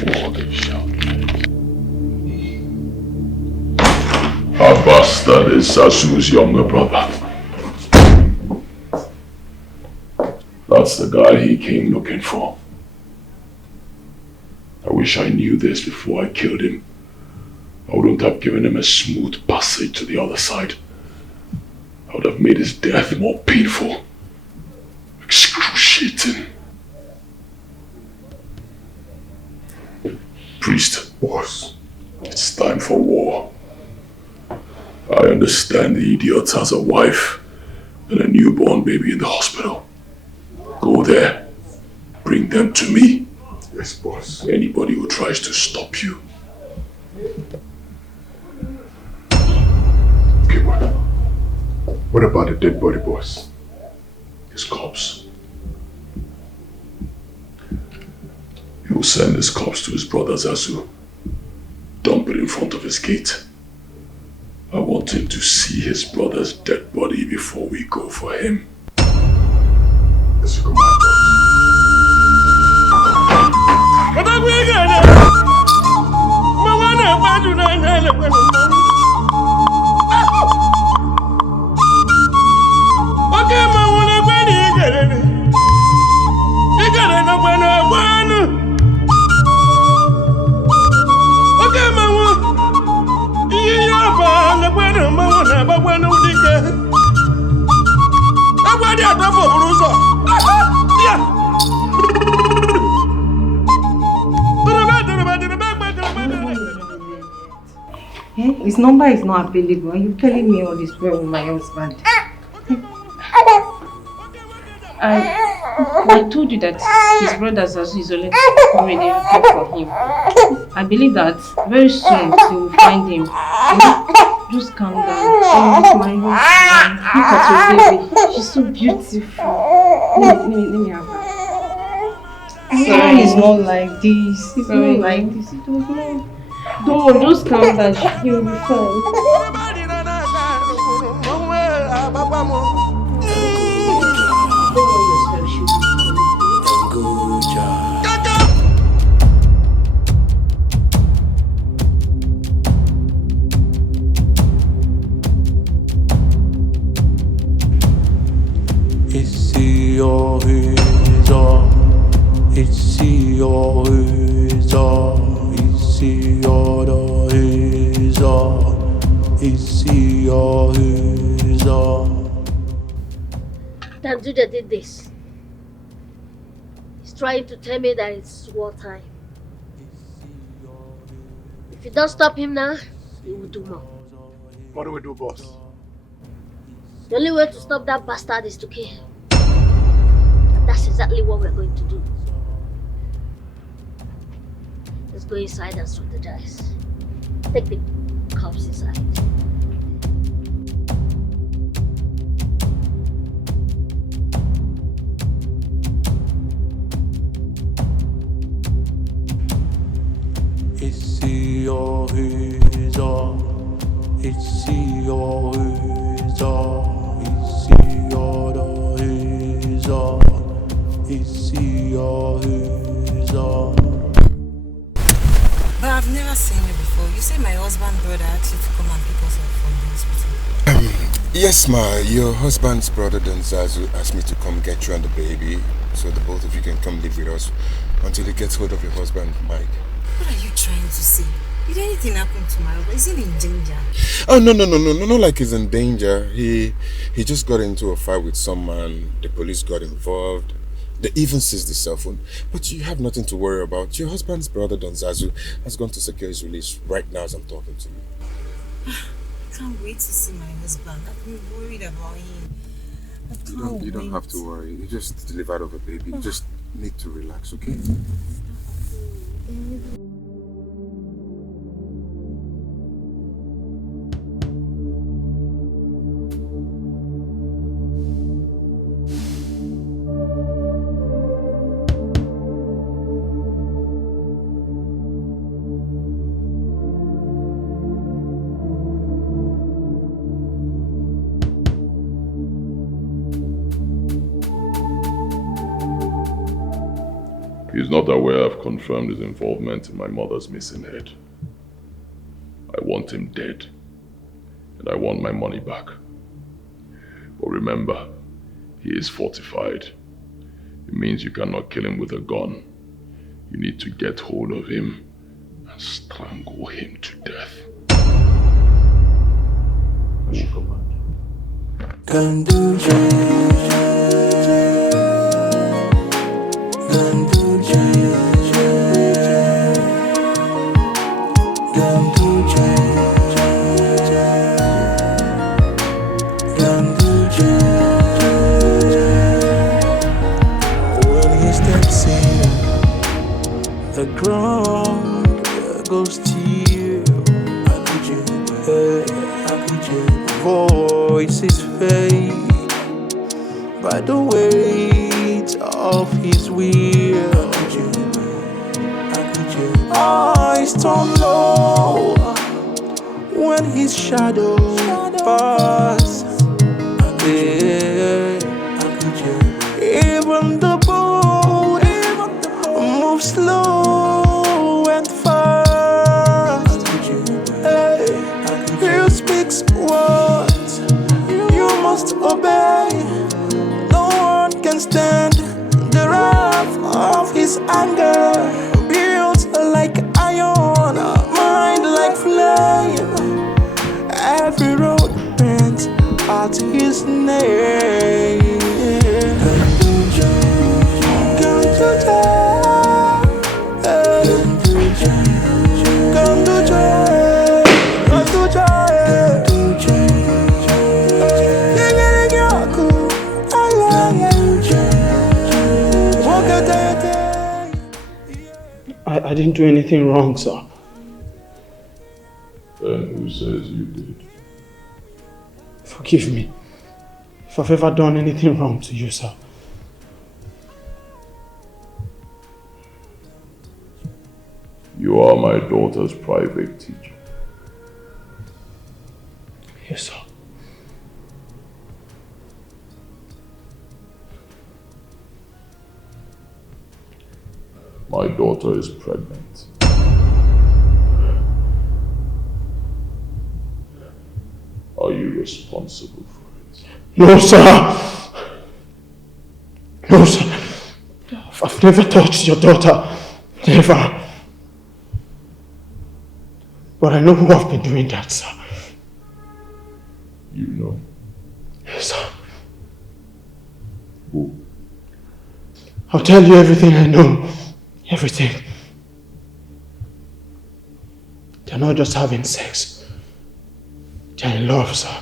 War they shall get. That is Sasu's younger brother. That's the guy he came looking for. I wish I knew this before I killed him. I wouldn't have given him a smooth passage to the other side. I would have made his death more painful. Excruciating. Priest. Boss. It's time for war. I understand the idiot has a wife and a newborn baby in the hospital. Go there. Bring them to me. Yes, boss. Anybody who tries to stop you. Okay, what about the dead body, boss? His corpse. He will send his corpse to his brother Zazu. Dump it in front of his gate. I want him to see his brother's dead body before we go for him. Yes, you command, His number is not available. Are you telling me all this with my husband? I told you that his brother Zazu is already looking for him. I believe that very soon he will find him. Just calm down. My husband. Look at your baby. She's so beautiful. Let me have her. Sorry, it's not like this. It's not like this. It was not. Don't just calm down. He will be fine. Tanjuja did this. He's trying to tell me that it's wartime. If you don't stop him now, he will do more. What do we do, boss? The only way to stop that bastard is to kill him. And that's exactly what we're going to do. Let's go inside and strategize. Take the cops inside. But I've never seen you before. You say my husband's brother asked you to come and pick us up from the hospital. Yes, ma. Your husband's brother Don Zazu asked me to come get you and the baby, so the both of you can come live with us until he gets hold of your husband, Mike. What are you trying to say? Did anything happen to my husband? Is he in danger? Oh, no, not like he's in danger. He just got into a fight with some man. The police got involved. They even seized the cell phone. But you have nothing to worry about. Your husband's brother, Don Zazu, has gone to secure his release right now as I'm talking to you. I can't wait to see my husband. I've been worried about him. You don't have to worry. You just delivered of a baby. You just need to relax, okay? He's not aware I've confirmed his involvement in my mother's missing head. I want him dead. and I want my money back. But remember, he is fortified. It means you cannot kill him with a gun. You need to get hold of him and strangle him to death. The ground goes still. Voices fade by the weight of his will. Eyes turn low when his shadow passes. Even the boat moves slow and fast. He speaks words you must obey. No one can stand the wrath of his anger. Built like iron, mind like flame. Every road bends at his name. I didn't do anything wrong, sir. Then who says you did? Forgive me if I've ever done anything wrong to you, sir. You are my daughter's private teacher. Yes, sir. My daughter is pregnant. Are you responsible for it? No, sir. No, sir. I've never touched your daughter. Never. But I know who have been doing that, sir. You know? Yes, sir. Who? I'll tell you everything I know. Everything. They're not just having sex. They're in love, sir.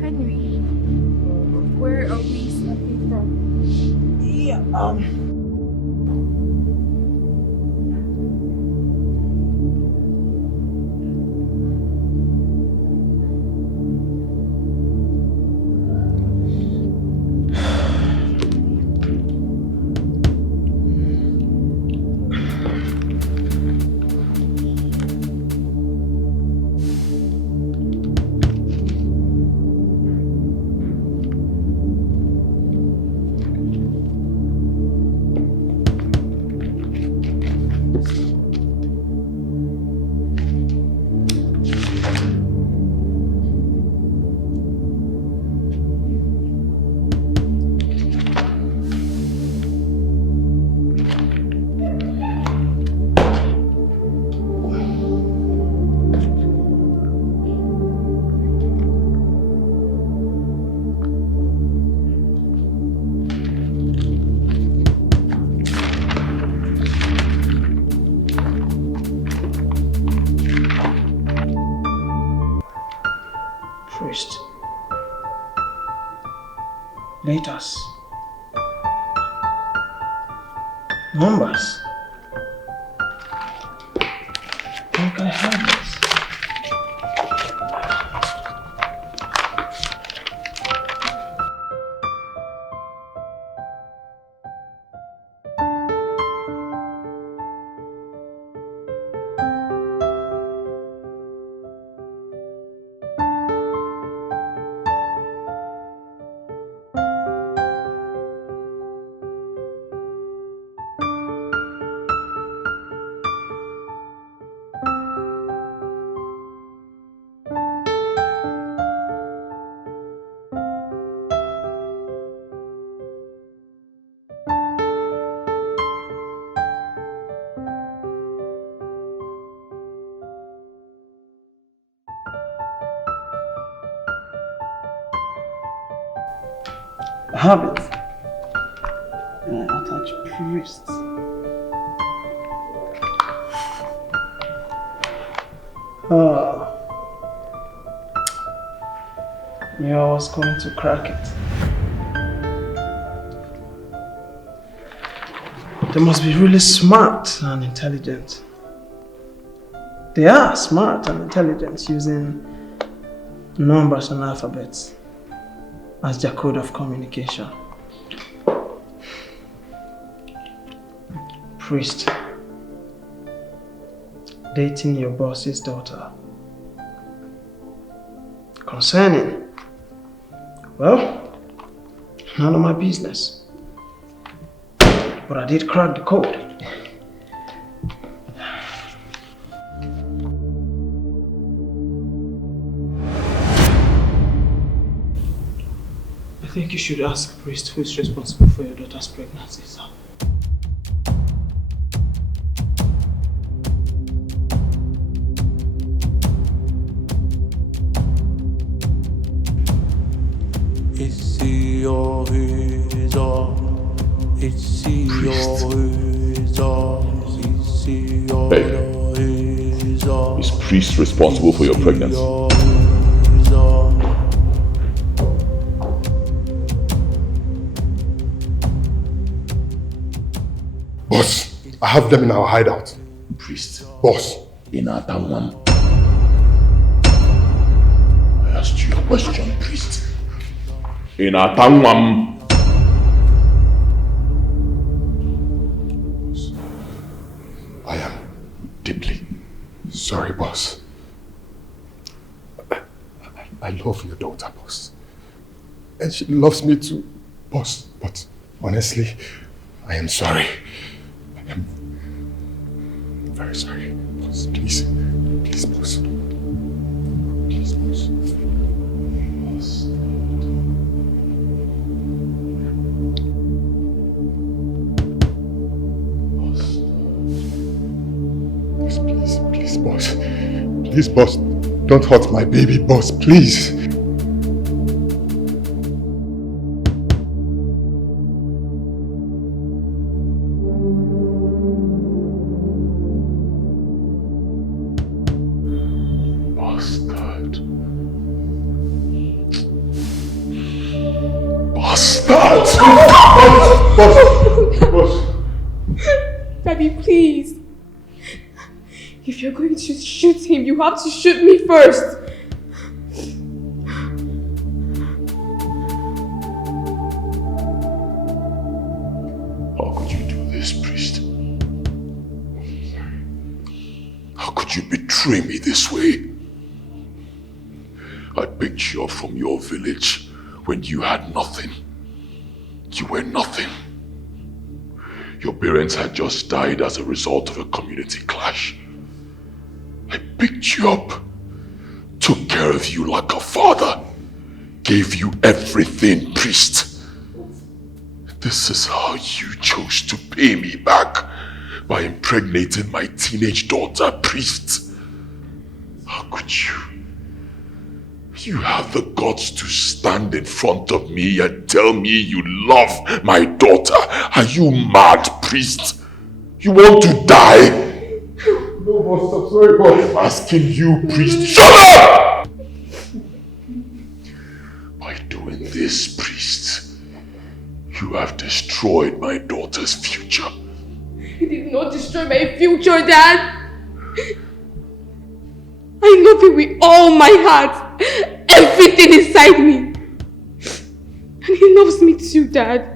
Henry, where are we starting from? Yeah, Priest. Letters. Numbers. How can I have this? Habit. Attach priests. Knew I was going to crack it. They must be really smart and intelligent. They are smart and intelligent using numbers and alphabets as their code of communication. Priest, dating your boss's daughter. Concerning, well, none of my business. But I did crack the code. I think you should ask Priest who is responsible for your daughter's pregnancy, sir. Hey, is Priest responsible for your pregnancy? Boss, I have them in our hideout. Priest. Boss. In our town. I asked you a question, Priest. In our town. I am deeply sorry, boss. I love your daughter, boss. And she loves me too, boss. But honestly, I am sorry. I am very sorry. Boss, please. Please, boss. Please, boss. Boss. Please, boss. Please, boss. Don't hurt my baby, boss. Please. Bastard. start. Boss. Daddy, please. If you're going to shoot him, you have to shoot me first. How could you do this, priest? How could you betray me this way? I picked you up from your village when you had nothing. You were nothing. Your parents had just died as a result of a community clash. I picked you up, took care of you like a father, gave you everything, priest. This is how you chose to pay me back, by impregnating my teenage daughter, priest. How could you? You have the guts to stand in front of me and tell me you love my daughter. Are you mad, priest? You want to die? No, boss, I'm sorry, boss. I'm asking you, priest. Shut up! By doing this, priest, you have destroyed my daughter's future. He did not destroy my future, Dad. I love him with all my heart, everything inside me. And he loves me too, Dad.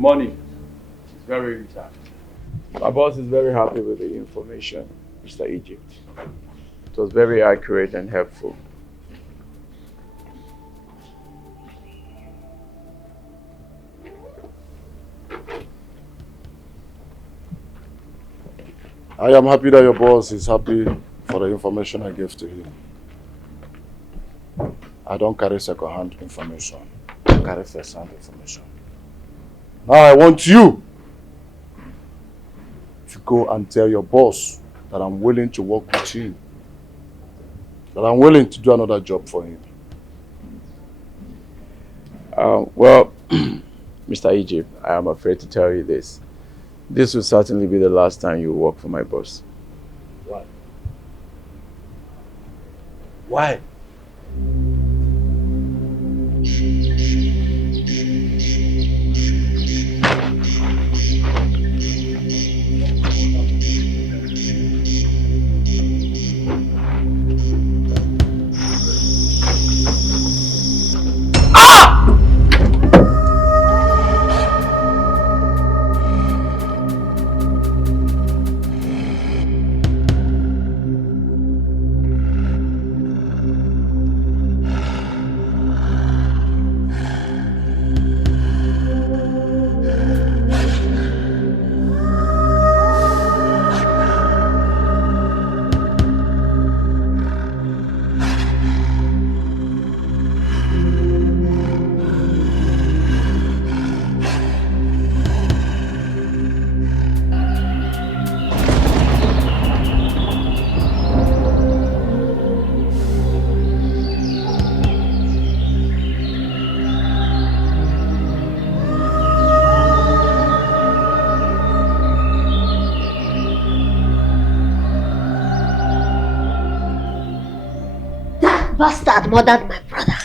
Money is very retarded. My boss is very happy with the information, Mr. Egypt. It was very accurate and helpful. I am happy that your boss is happy for the information I gave to him. I don't carry second-hand information. I carry first-hand information. Now I want you to go and tell your boss that I'm willing to work with him. That I'm willing to do another job for him. Well, Mr. Egypt, I am afraid to tell you this. This will certainly be the last time you work for my boss. Why? Why? Bastard murdered my brother.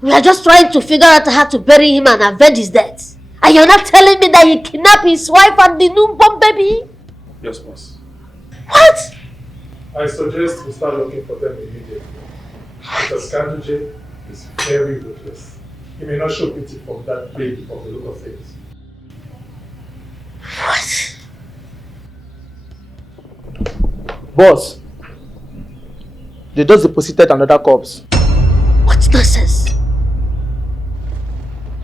We are just trying to figure out how to bury him and avenge his death. And you're not telling me that he kidnapped his wife and the newborn baby? Yes, boss. What? I suggest we start looking for them immediately. Because Kanduje is very ruthless. he may not show pity from that baby from the look of things. Boss, they just deposited another corpse. What nonsense?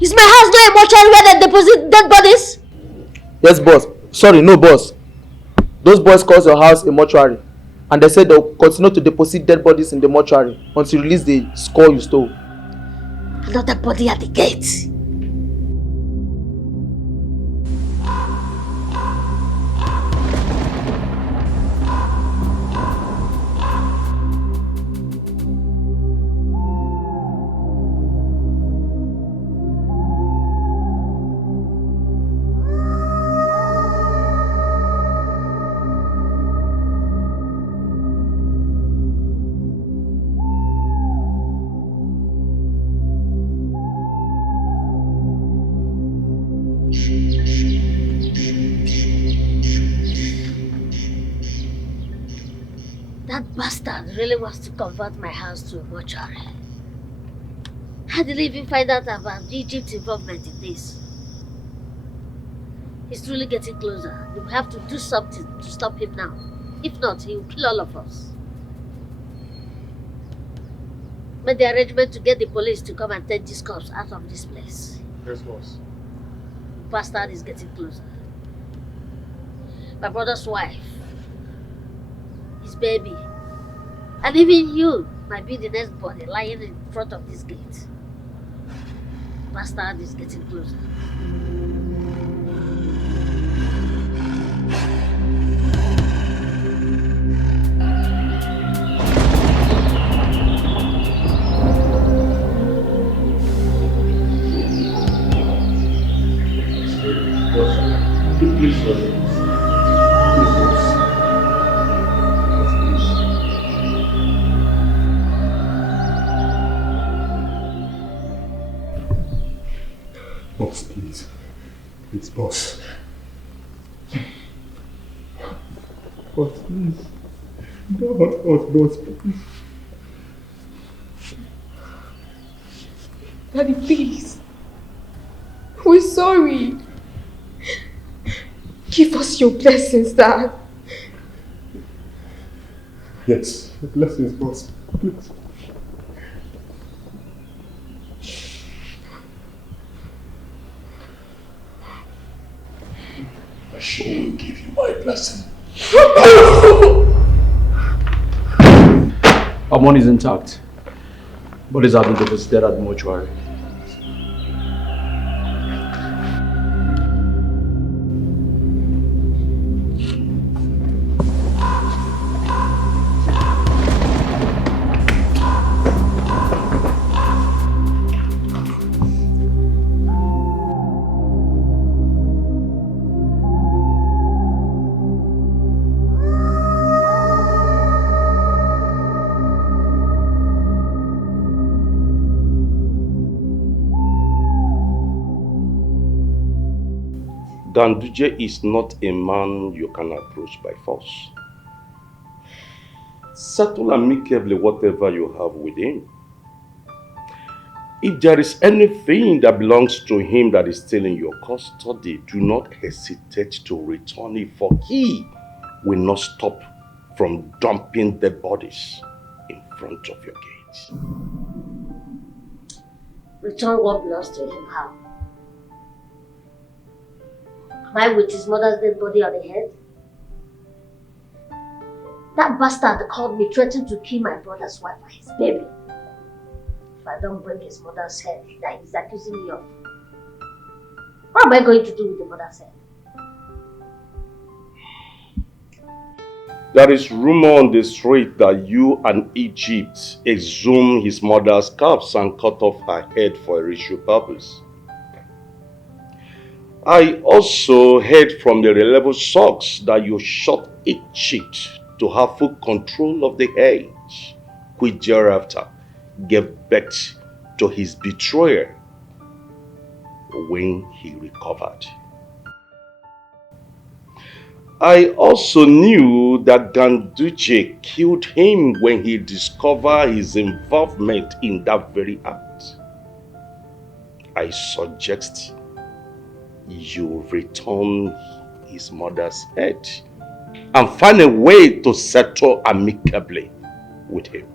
Is my house not a mortuary where they deposit dead bodies? Yes, boss. Sorry, no, boss. Those boys called your house a mortuary, and they said they'll continue to deposit dead bodies in the mortuary until you release the score you stole. Another body at the gate. That bastard really wants to convert my house to a mortuary. How did he even find out about Egypt's involvement in this? He's really getting closer. We have to do something to stop him now. If not, he will kill all of us. Made the arrangement to get the police to come and take these cops out of this place. Yes, boss. The bastard is getting closer. My brother's wife, his baby, and even you might be the next body lying in front of this gate. The bastard is getting closer. Boss, please. Please, boss. Boss, please. Boss, please. Daddy, please. We're sorry. Give us your blessings, Dad. Yes, blessings, boss. Please. I sure will give you my blessing. Our money is intact. Bodies have been deposited at the mortuary. Ganduje is not a man you can approach by force. Settle amicably whatever you have with him. If there is anything that belongs to him that is still in your custody, do not hesitate to return it, for he will not stop from dumping the bodies in front of your gates. Return what belongs to him, how? Am I with his mother's dead body on the head? That bastard called me, threatened to kill my brother's wife and his baby. If I don't break his mother's head that he's accusing me of, what am I going to do with the mother's head? There is rumor on the street that you and Egypt exhumed his mother's corpse and cut off her head for a ritual purpose. I also heard from the reliable source that you shot Egypt to have full control of the head, which thereafter gave birth to his betrayer when he recovered. I also knew that Ganduje killed him when he discovered his involvement in that very act. I suggest you return his mother's head and find a way to settle amicably with him.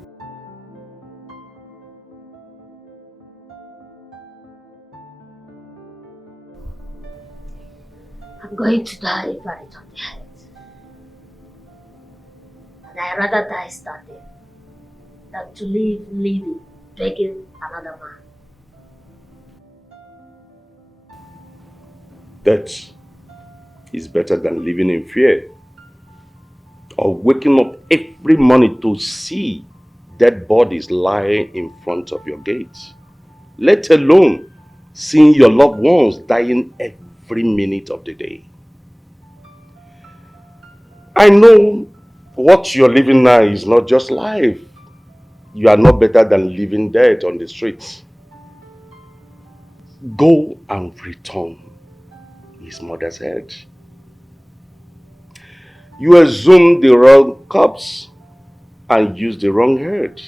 I'm going to die if I return the head. And I'd rather die standing than to live living, begging another man. Death is better than living in fear or waking up every morning to see dead bodies lying in front of your gates, let alone seeing your loved ones dying every minute of the day. I know what you're living now is not just life. You are not better than living dead on the streets. Go and return his mother's head. You assume the wrong corpse and use the wrong head.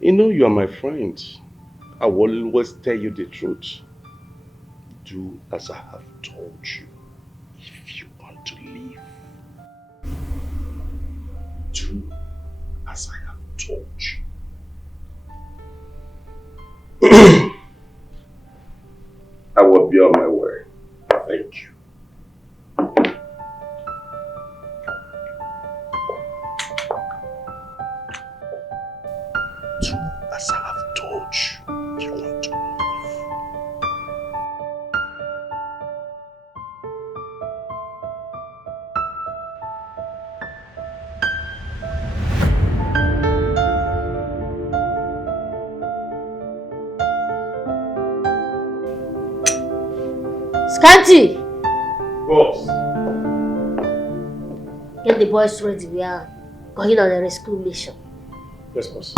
You know you are my friend. I will always tell you the truth. Do as I have told you if you want to live. Do as I have told you. I will be on my way. Thank you. Do as I have told you if you want to live. Scanty! Boss. Get the boys ready. We are going on a rescue mission. Yes, boss.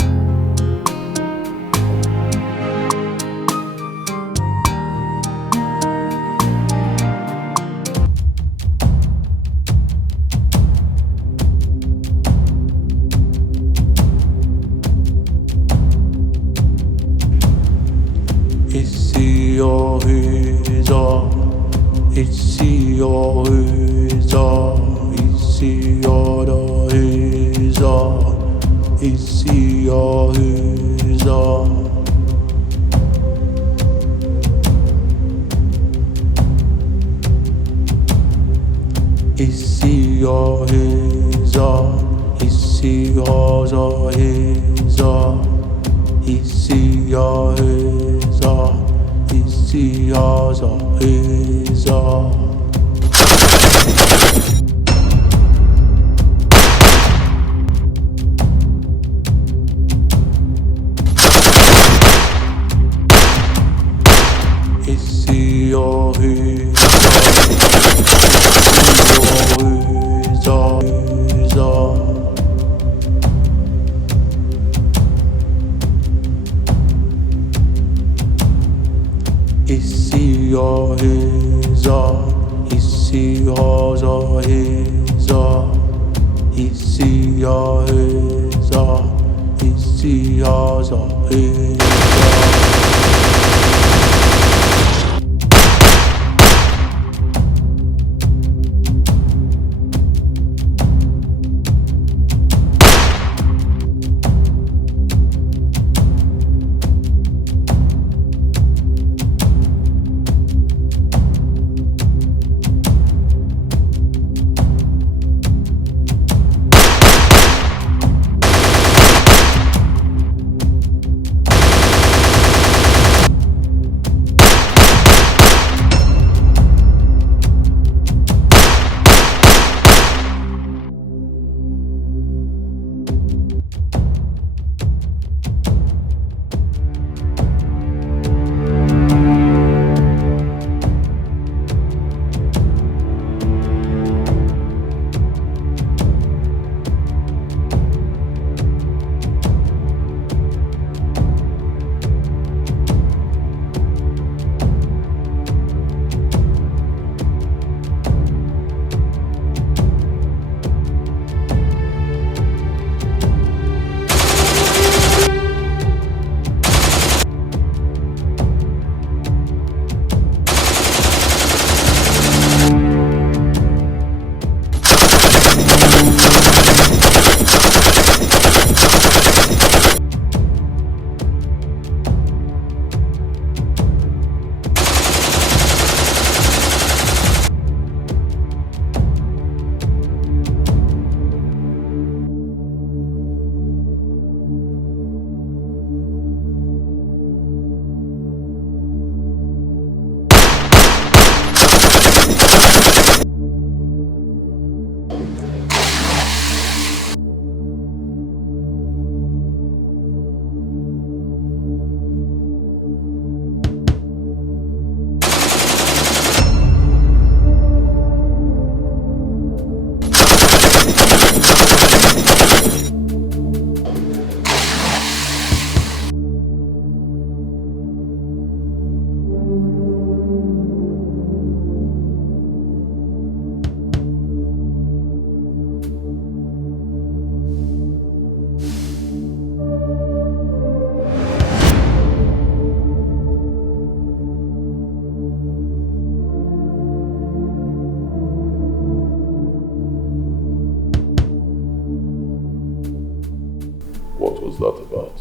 What's that about?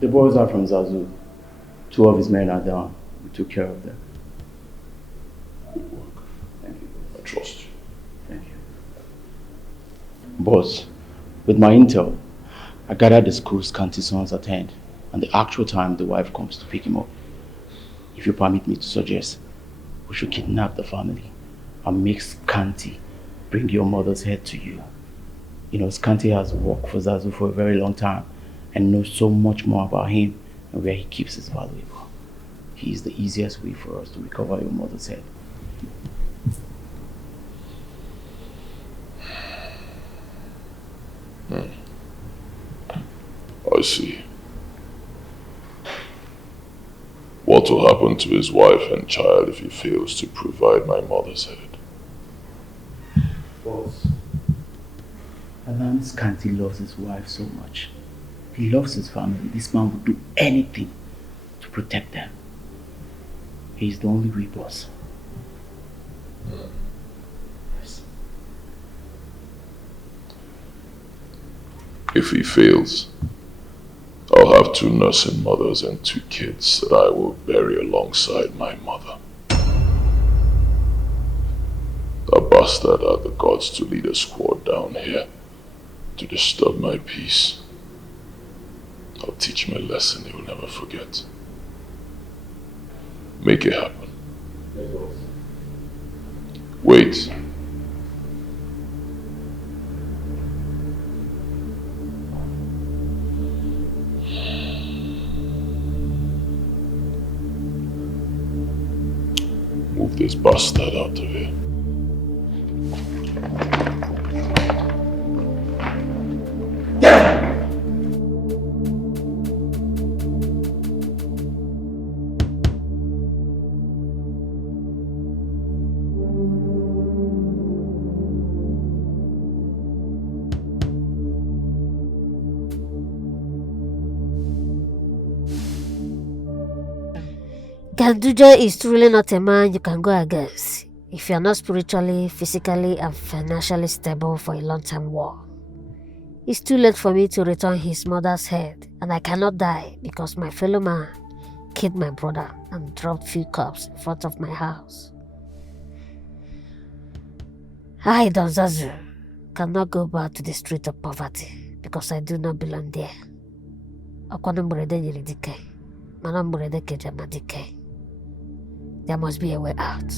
The boys are from Zazu. 2 of his men are down. We took care of them. Good work. Thank you. I trust you. Thank you. Boss, with my intel, I gathered the school's Kanti sons attend and the actual time the wife comes to pick him up. If you permit me to suggest, we should kidnap the family and make Skanti bring your mother's head to you. You know, Skanti has worked for Zazu for a very long time and knows so much more about him and where he keeps his valuable. He is the easiest way for us to recover your mother's head. I see. What will happen to his wife and child if he fails to provide my mother's head? Boss, Alan Skanti loves his wife so much. He loves his family. This man would do anything to protect them. He's the only way, boss. Yes. If he fails, I'll have 2 nursing mothers and 2 kids that I will bury alongside my mother. That bastard had the gods to lead a squad down here to disturb my peace. I'll teach him a lesson he will never forget. Make it happen. Wait. Move this bastard out of here. Ganduja is truly not a man you can go against if you are not spiritually, physically, and financially stable for a long-term war. It's too late for me to return his mother's head, and I cannot die because my fellow man killed my brother and dropped few cups in front of my house. I, Don Zazu, cannot go back to the street of poverty because I do not belong there. There must be a way out.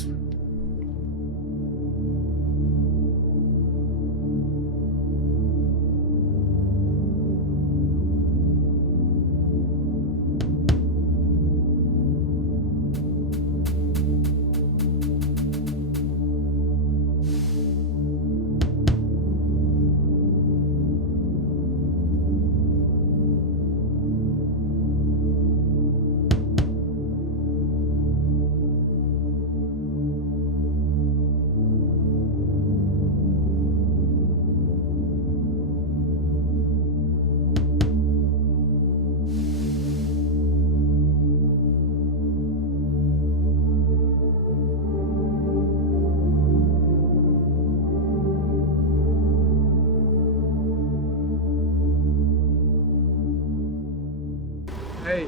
Hey,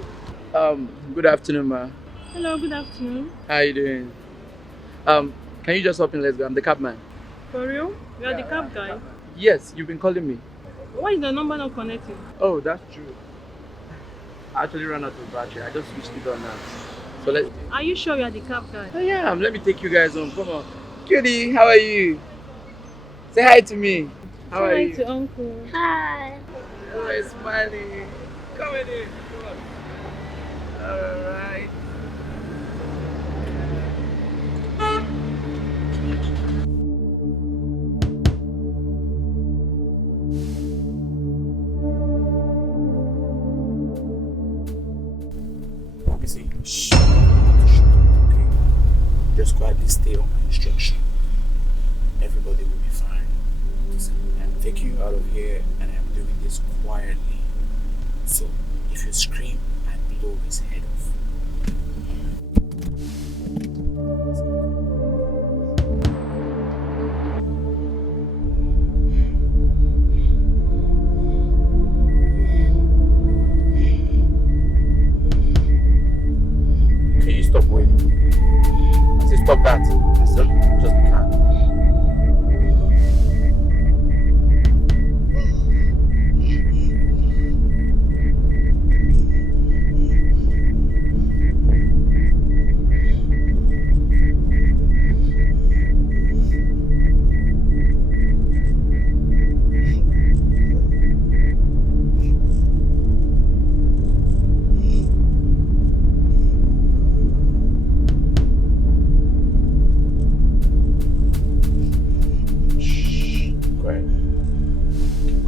good afternoon, ma. Hello, good afternoon. How you doing? Can you just hop in? Let's go. I'm the cab man. For real? You are the cab guy? Yes, you've been calling me. Why is the number not connecting? Oh, that's true. I actually ran out of battery. I just switched it on now. So let's. Are you sure you are the cab guy? I am. Let me take you guys home. Come on. Cutie, how are you? Say hi to me. How are you? Say hi to Uncle. Hi. Oh, it's smiling. Come in here. Come on. Alright. You see, shh. Okay. Just quietly stay on my instruction. Everybody will be fine. I'm taking you out of here and I'm doing this quietly. So if you scream, I blow his head off.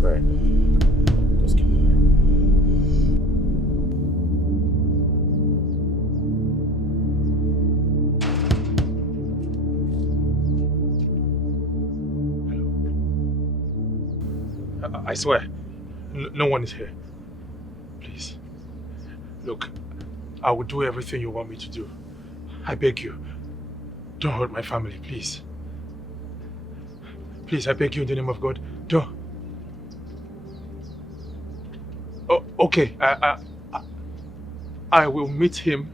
quiet. Just keep quiet. I swear, no one is here. Please. Look, I will do everything you want me to do. I beg you. Don't hurt my family, please. Please, I beg you in the name of God. Don't. Oh, okay. I will meet him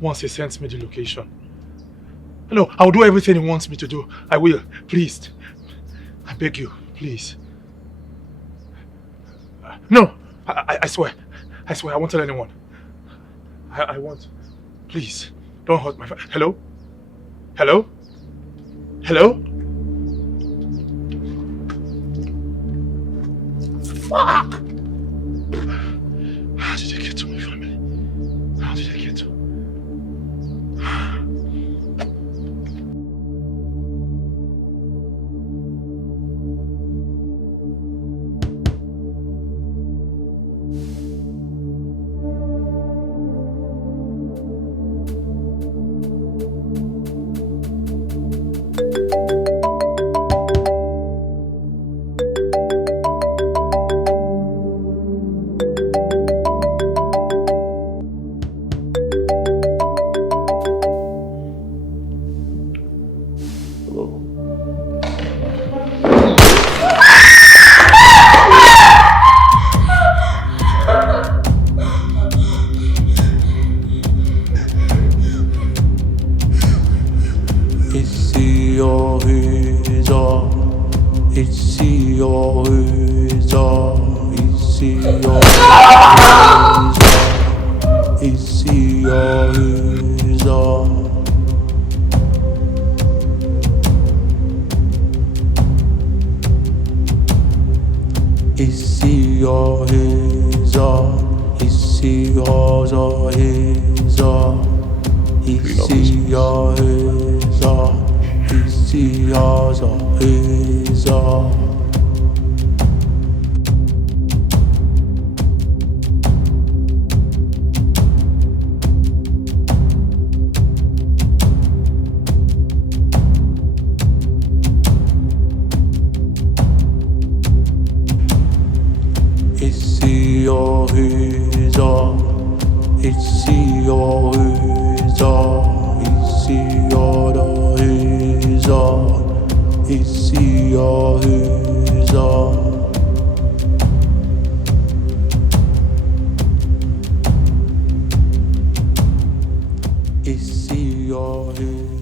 once he sends me the location. No, I'll do everything he wants me to do. I will. Please. I beg you, please. No, I swear. I swear, I won't tell anyone. I won't. Please, don't hurt my family. Hello? Hello? Hello? Fuck! How did I get to my family? How did I get to?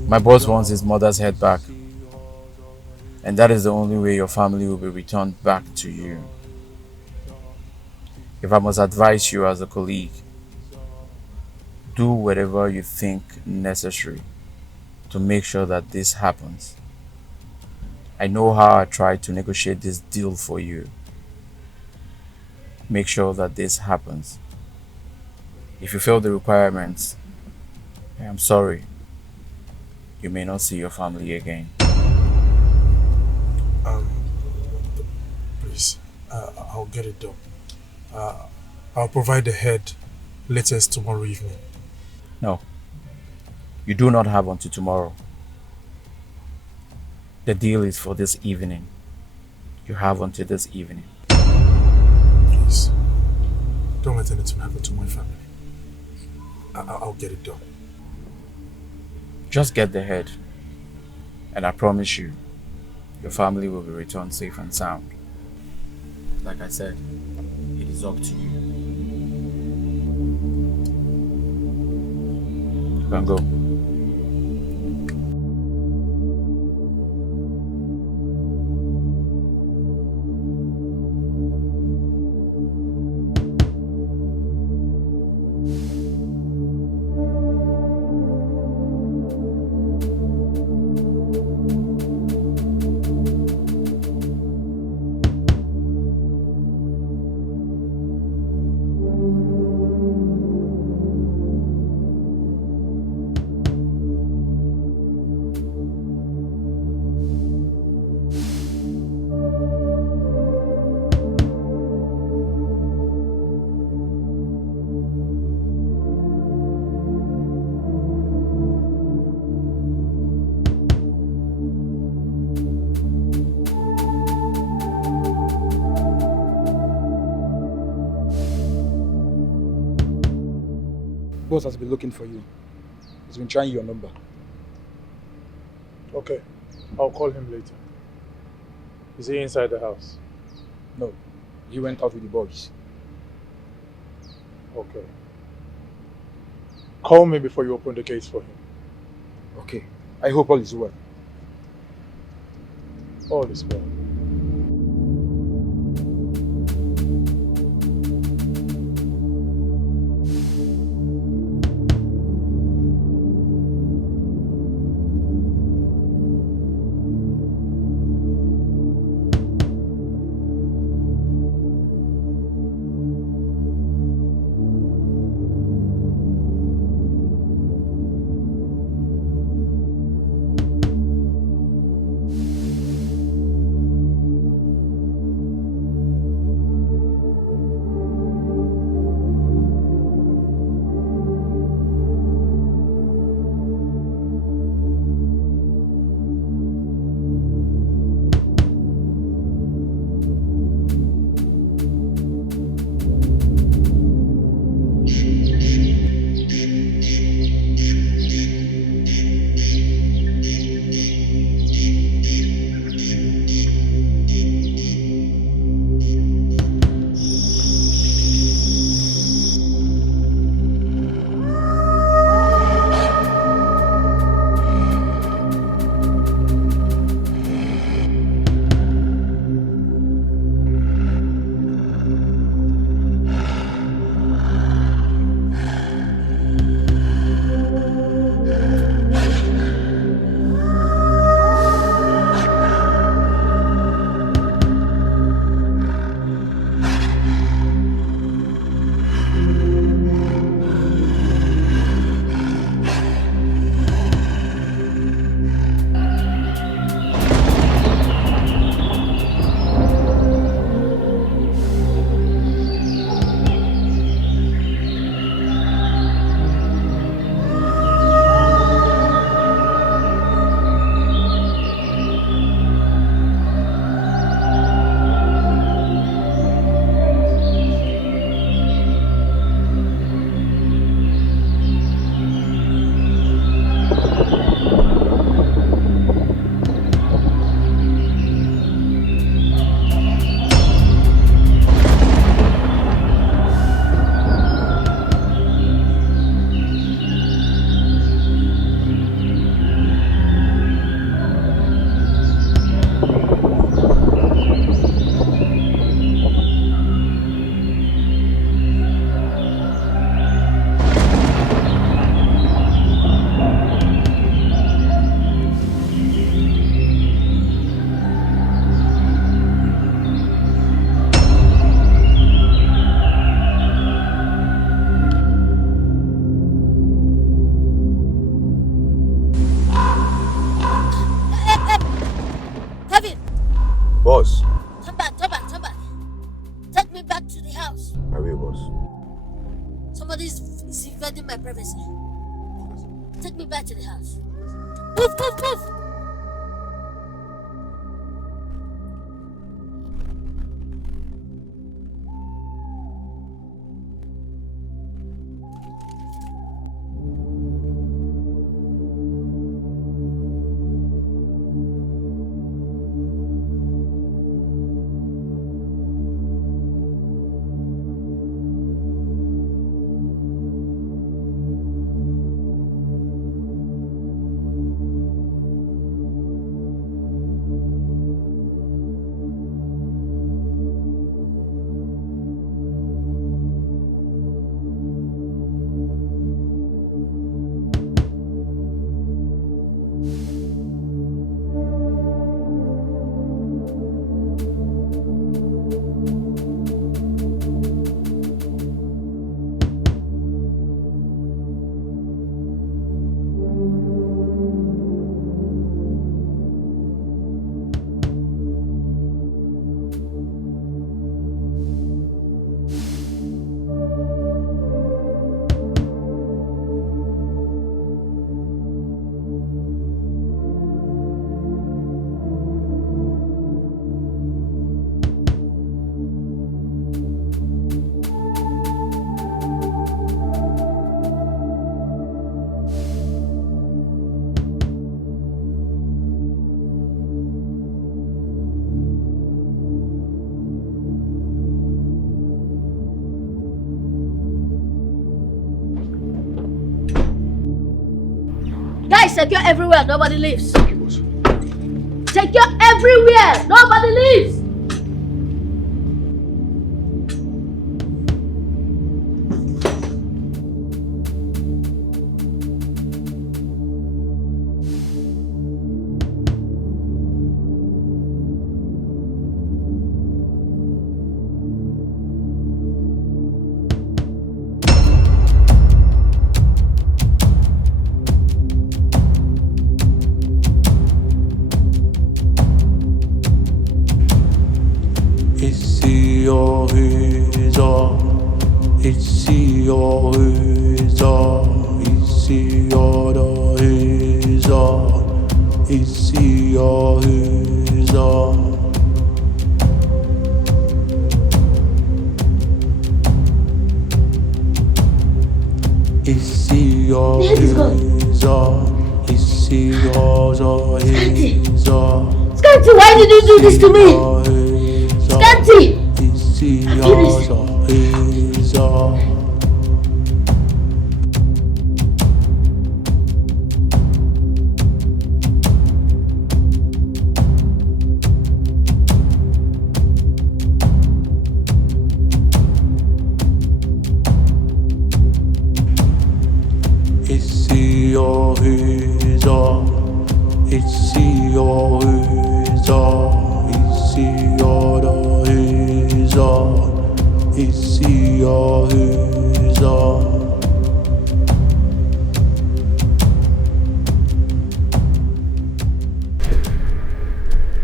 My boss wants his mother's head back. And that is the only way your family will be returned back to you. If I must advise you as a colleague, do whatever you think necessary to make sure that this happens. I know how I tried to negotiate this deal for you. Make sure that this happens. If you fail the requirements, I am sorry. You may not see your family again. Please, I'll get it done. I'll provide the head latest tomorrow evening. No, you do not have until tomorrow. The deal is for this evening. You have until this evening. Please, don't let anything happen to my family. I'll get it done. Just get the head, and I promise you, your family will be returned safe and sound. Like I said, it is up to you. You can go. boss has been looking for you. He's been trying your number. Okay, I'll call him later. Is he inside the house? No, he went out with the boys. Okay. Call me before you open the gates for him. Okay, I hope all is well. All is well. Boss. Come back. Take me back to the house. I will, boss. Somebody's invading my privacy. Take me back to the house. Move! secure everywhere, nobody leaves. Okay, boss. Secure everywhere, nobody leaves. Scanty, why did you do this to me? Scanty!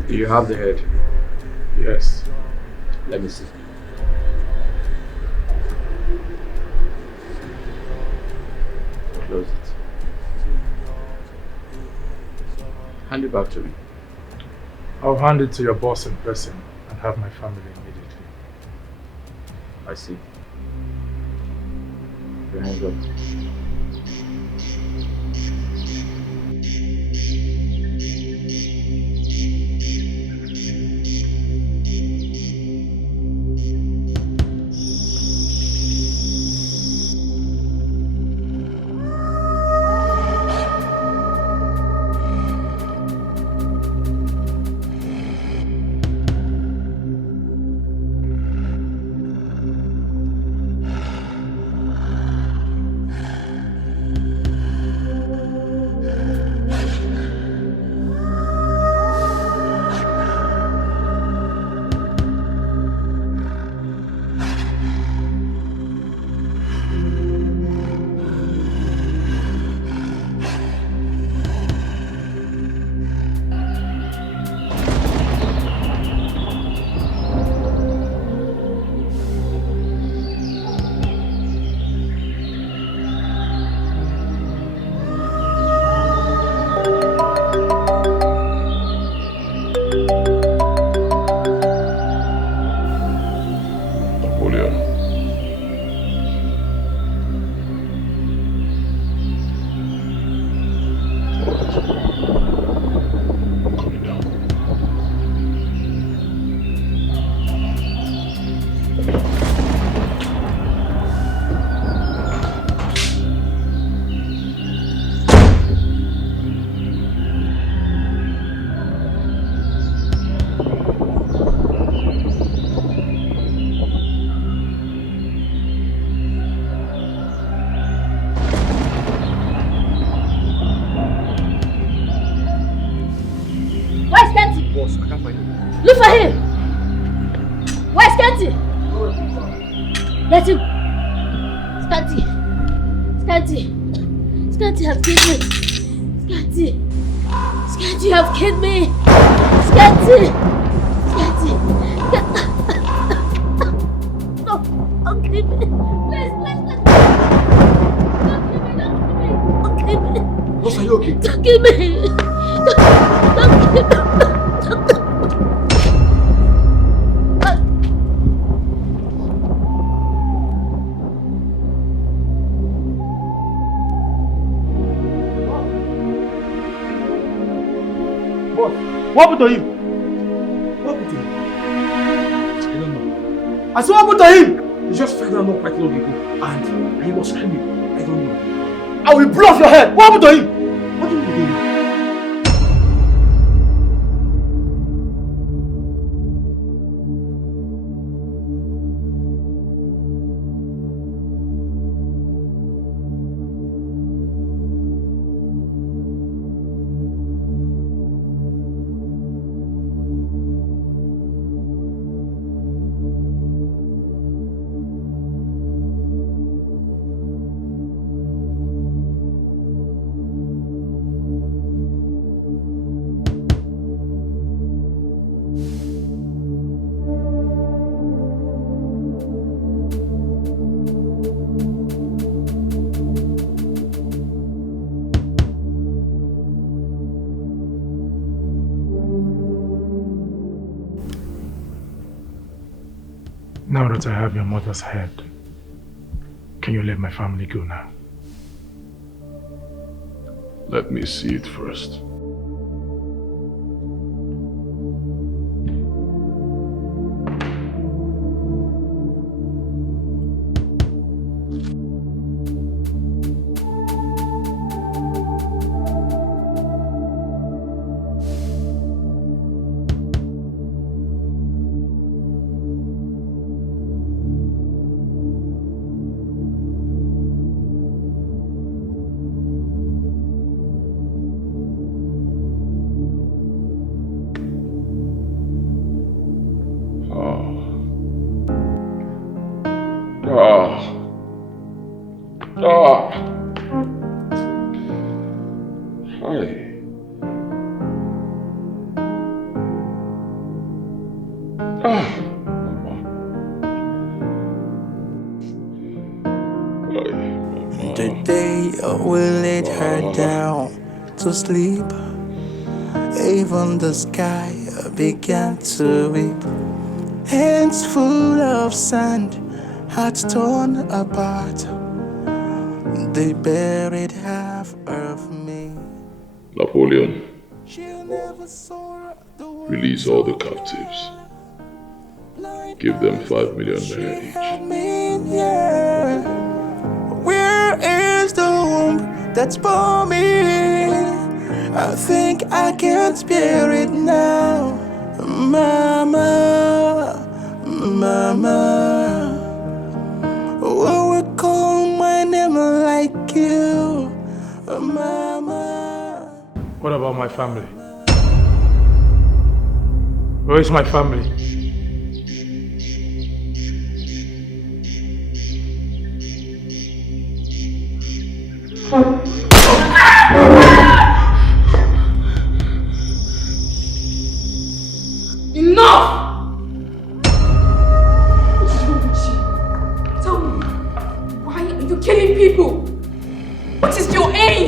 Do you have the head? Yes. Let me see. Close it. Hand it back to me. I'll hand it to your boss in person and have my family immediately. I see. Your hands up. Look for him! Where's Scanty? Get him! Scanty! Scanty! Scanty have killed me! Scanty! Scanty have killed me! Scanty! Scanty! No! Don't kill me! Please, please, don't kill me! Don't kill me! Don't kill me! Boss, are you okay? Don't kill me! Don't kill me! What happened to him? What happened to him? I don't know. I said, what happened to him? He just fell down not quite long ago and he was screaming. I don't know. I will blow off your head. What happened to him? What do you mean? Now that I have your mother's head, can you let my family go now? Let me see it first. Today we laid her down to sleep. Even the sky began to weep. Hands full of sand, hearts torn apart. They buried half of me. Napoleon, release all the captives. Give them 5 million naira each. Where is the womb that's for me? I think I can spare it now. Mama, mama, who will call my name like you? Mama. What about my family? Where is my family? Enough! What's wrong with you? Tell me, why are you killing people? What is your aim?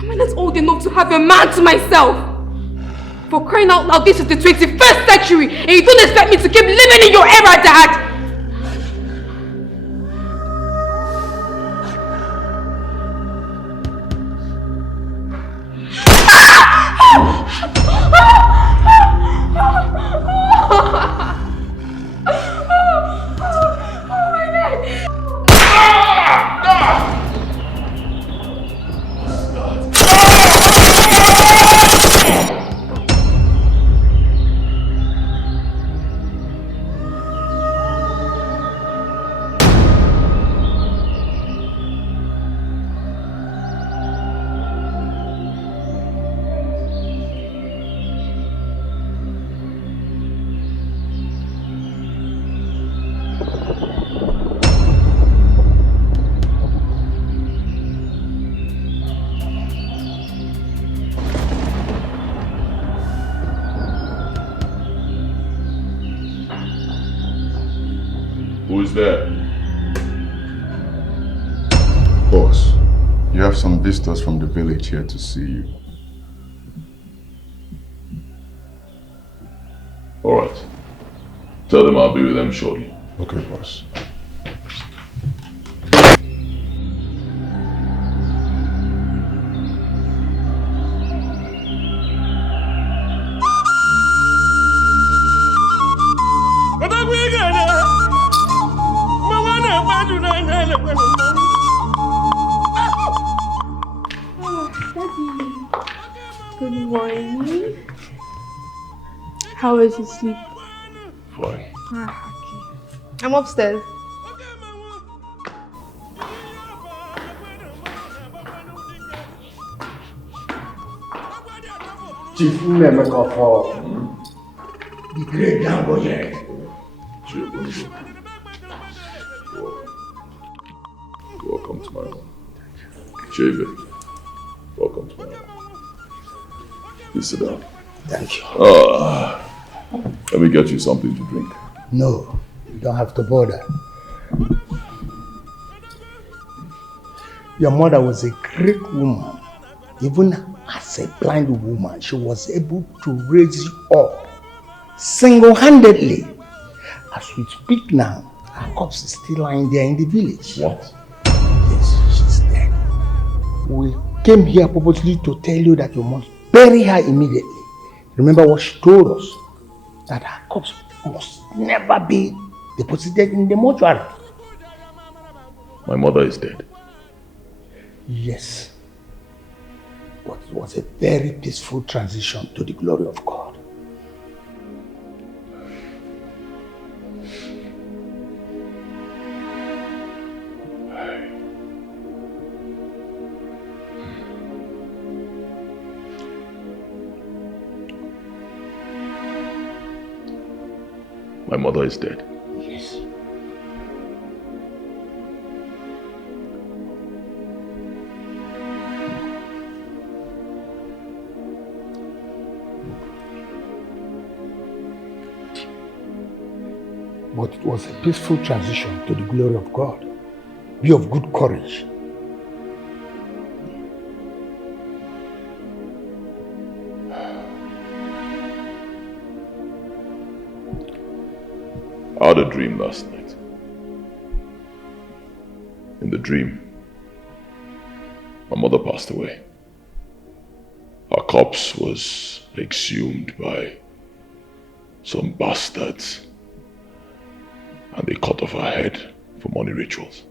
Am I not old enough to have a man to myself? For crying out loud, this is the 21st century and you don't expect me to keep living in your era, Dad! Who's there? Boss, you have some visitors from the village here to see you. Alright. Tell them I'll be with them shortly. Okay, boss. Good morning. How was your sleep? Fine. Ah, okay. I'm upstairs. Chief Nemeka for the great Gamboye. Welcome to my home. David, welcome to my home. Please sit down. Thank you. Let me get you something to drink. No, you don't have to bother. Your mother was a great woman. Even as a blind woman, she was able to raise you up single-handedly. As we speak now, her corpse is still lying there in the village. What? Yes, she's dead. We came here purposely to tell you that you must bury her immediately. Remember what she told us? That her corpse must never be deposited in the mortuary. My mother is dead. Yes. But it was a very peaceful transition to the glory of God. My mother is dead. Yes. But it was a peaceful transition to the glory of God. Be of good courage. I had a dream last night. In the dream, my mother passed away. Her corpse was exhumed by some bastards, and they cut off her head for money rituals.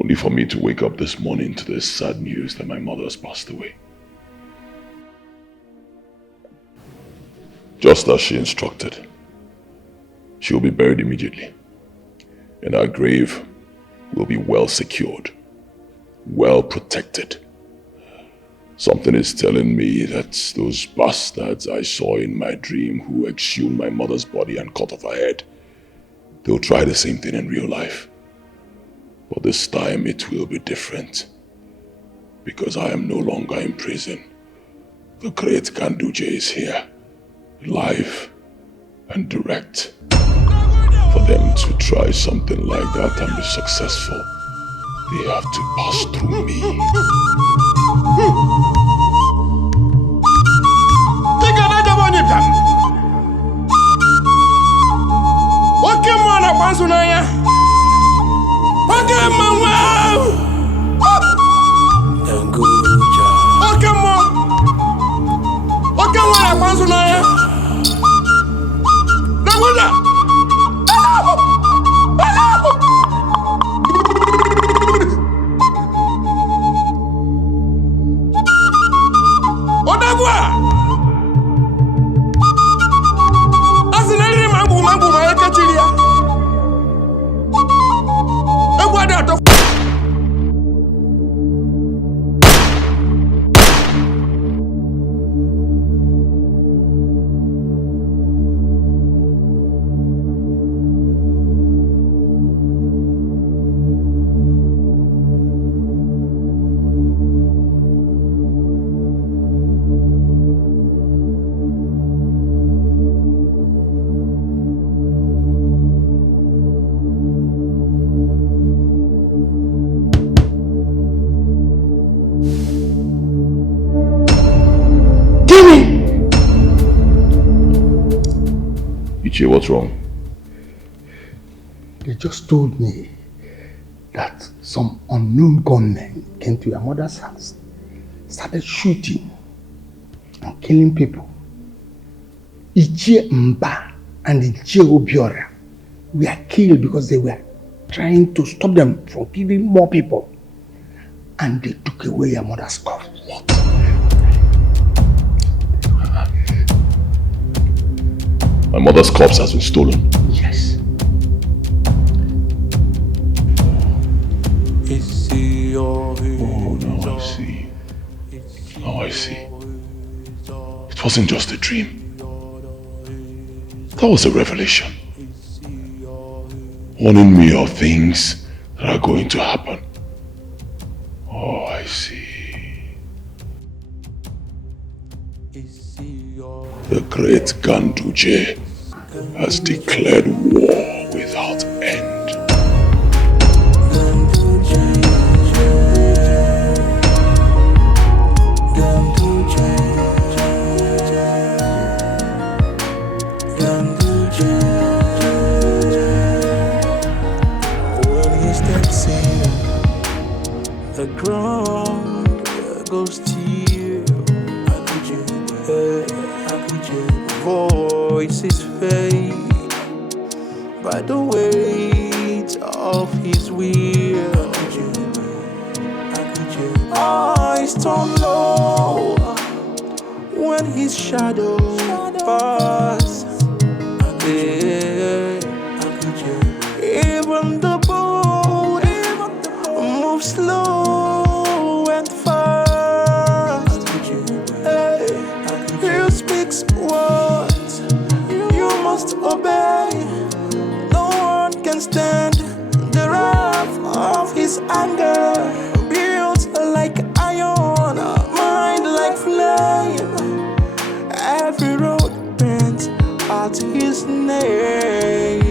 Only for me to wake up this morning to the sad news that my mother has passed away. Just as she instructed. She will be buried immediately, and our grave will be well secured, well protected. Something is telling me that those bastards I saw in my dream who exhumed my mother's body and cut off her head, they'll try the same thing in real life. But this time it will be different, because I am no longer in prison. The great Ganduje is here, live and direct. For them to try something like that and be successful, they have to pass through me. What's wrong? They just told me that some unknown gunmen came to your mother's house, started shooting and killing people. Ichie Mba and Ichie Obiora were killed because they were trying to stop them from killing more people. And they took away your mother's corpse. What? My mother's corpse has been stolen. Yes. Oh, now I see. Now I see. It wasn't just a dream. That was a revelation. Warning me of things that are going to happen. Oh, I see. The great Ganduje has declared war without end. The ground goes still. Voices fade by the weight of his will. Eyes turn low when his shadow passes. Even the boat moves slow and fast. He speaks words you must obey. No one can stand the wrath of his anger. Built like iron, mind like flame. Every road bends at his name.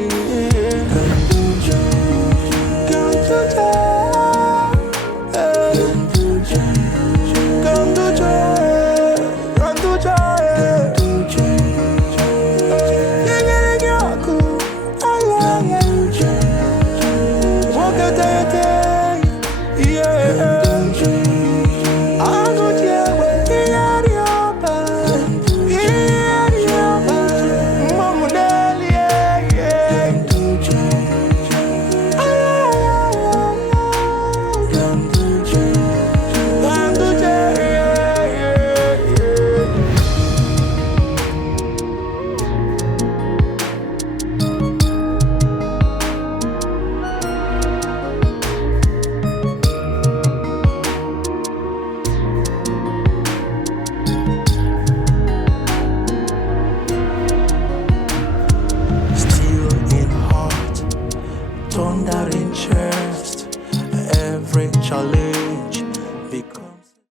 Thunder in chest, every challenge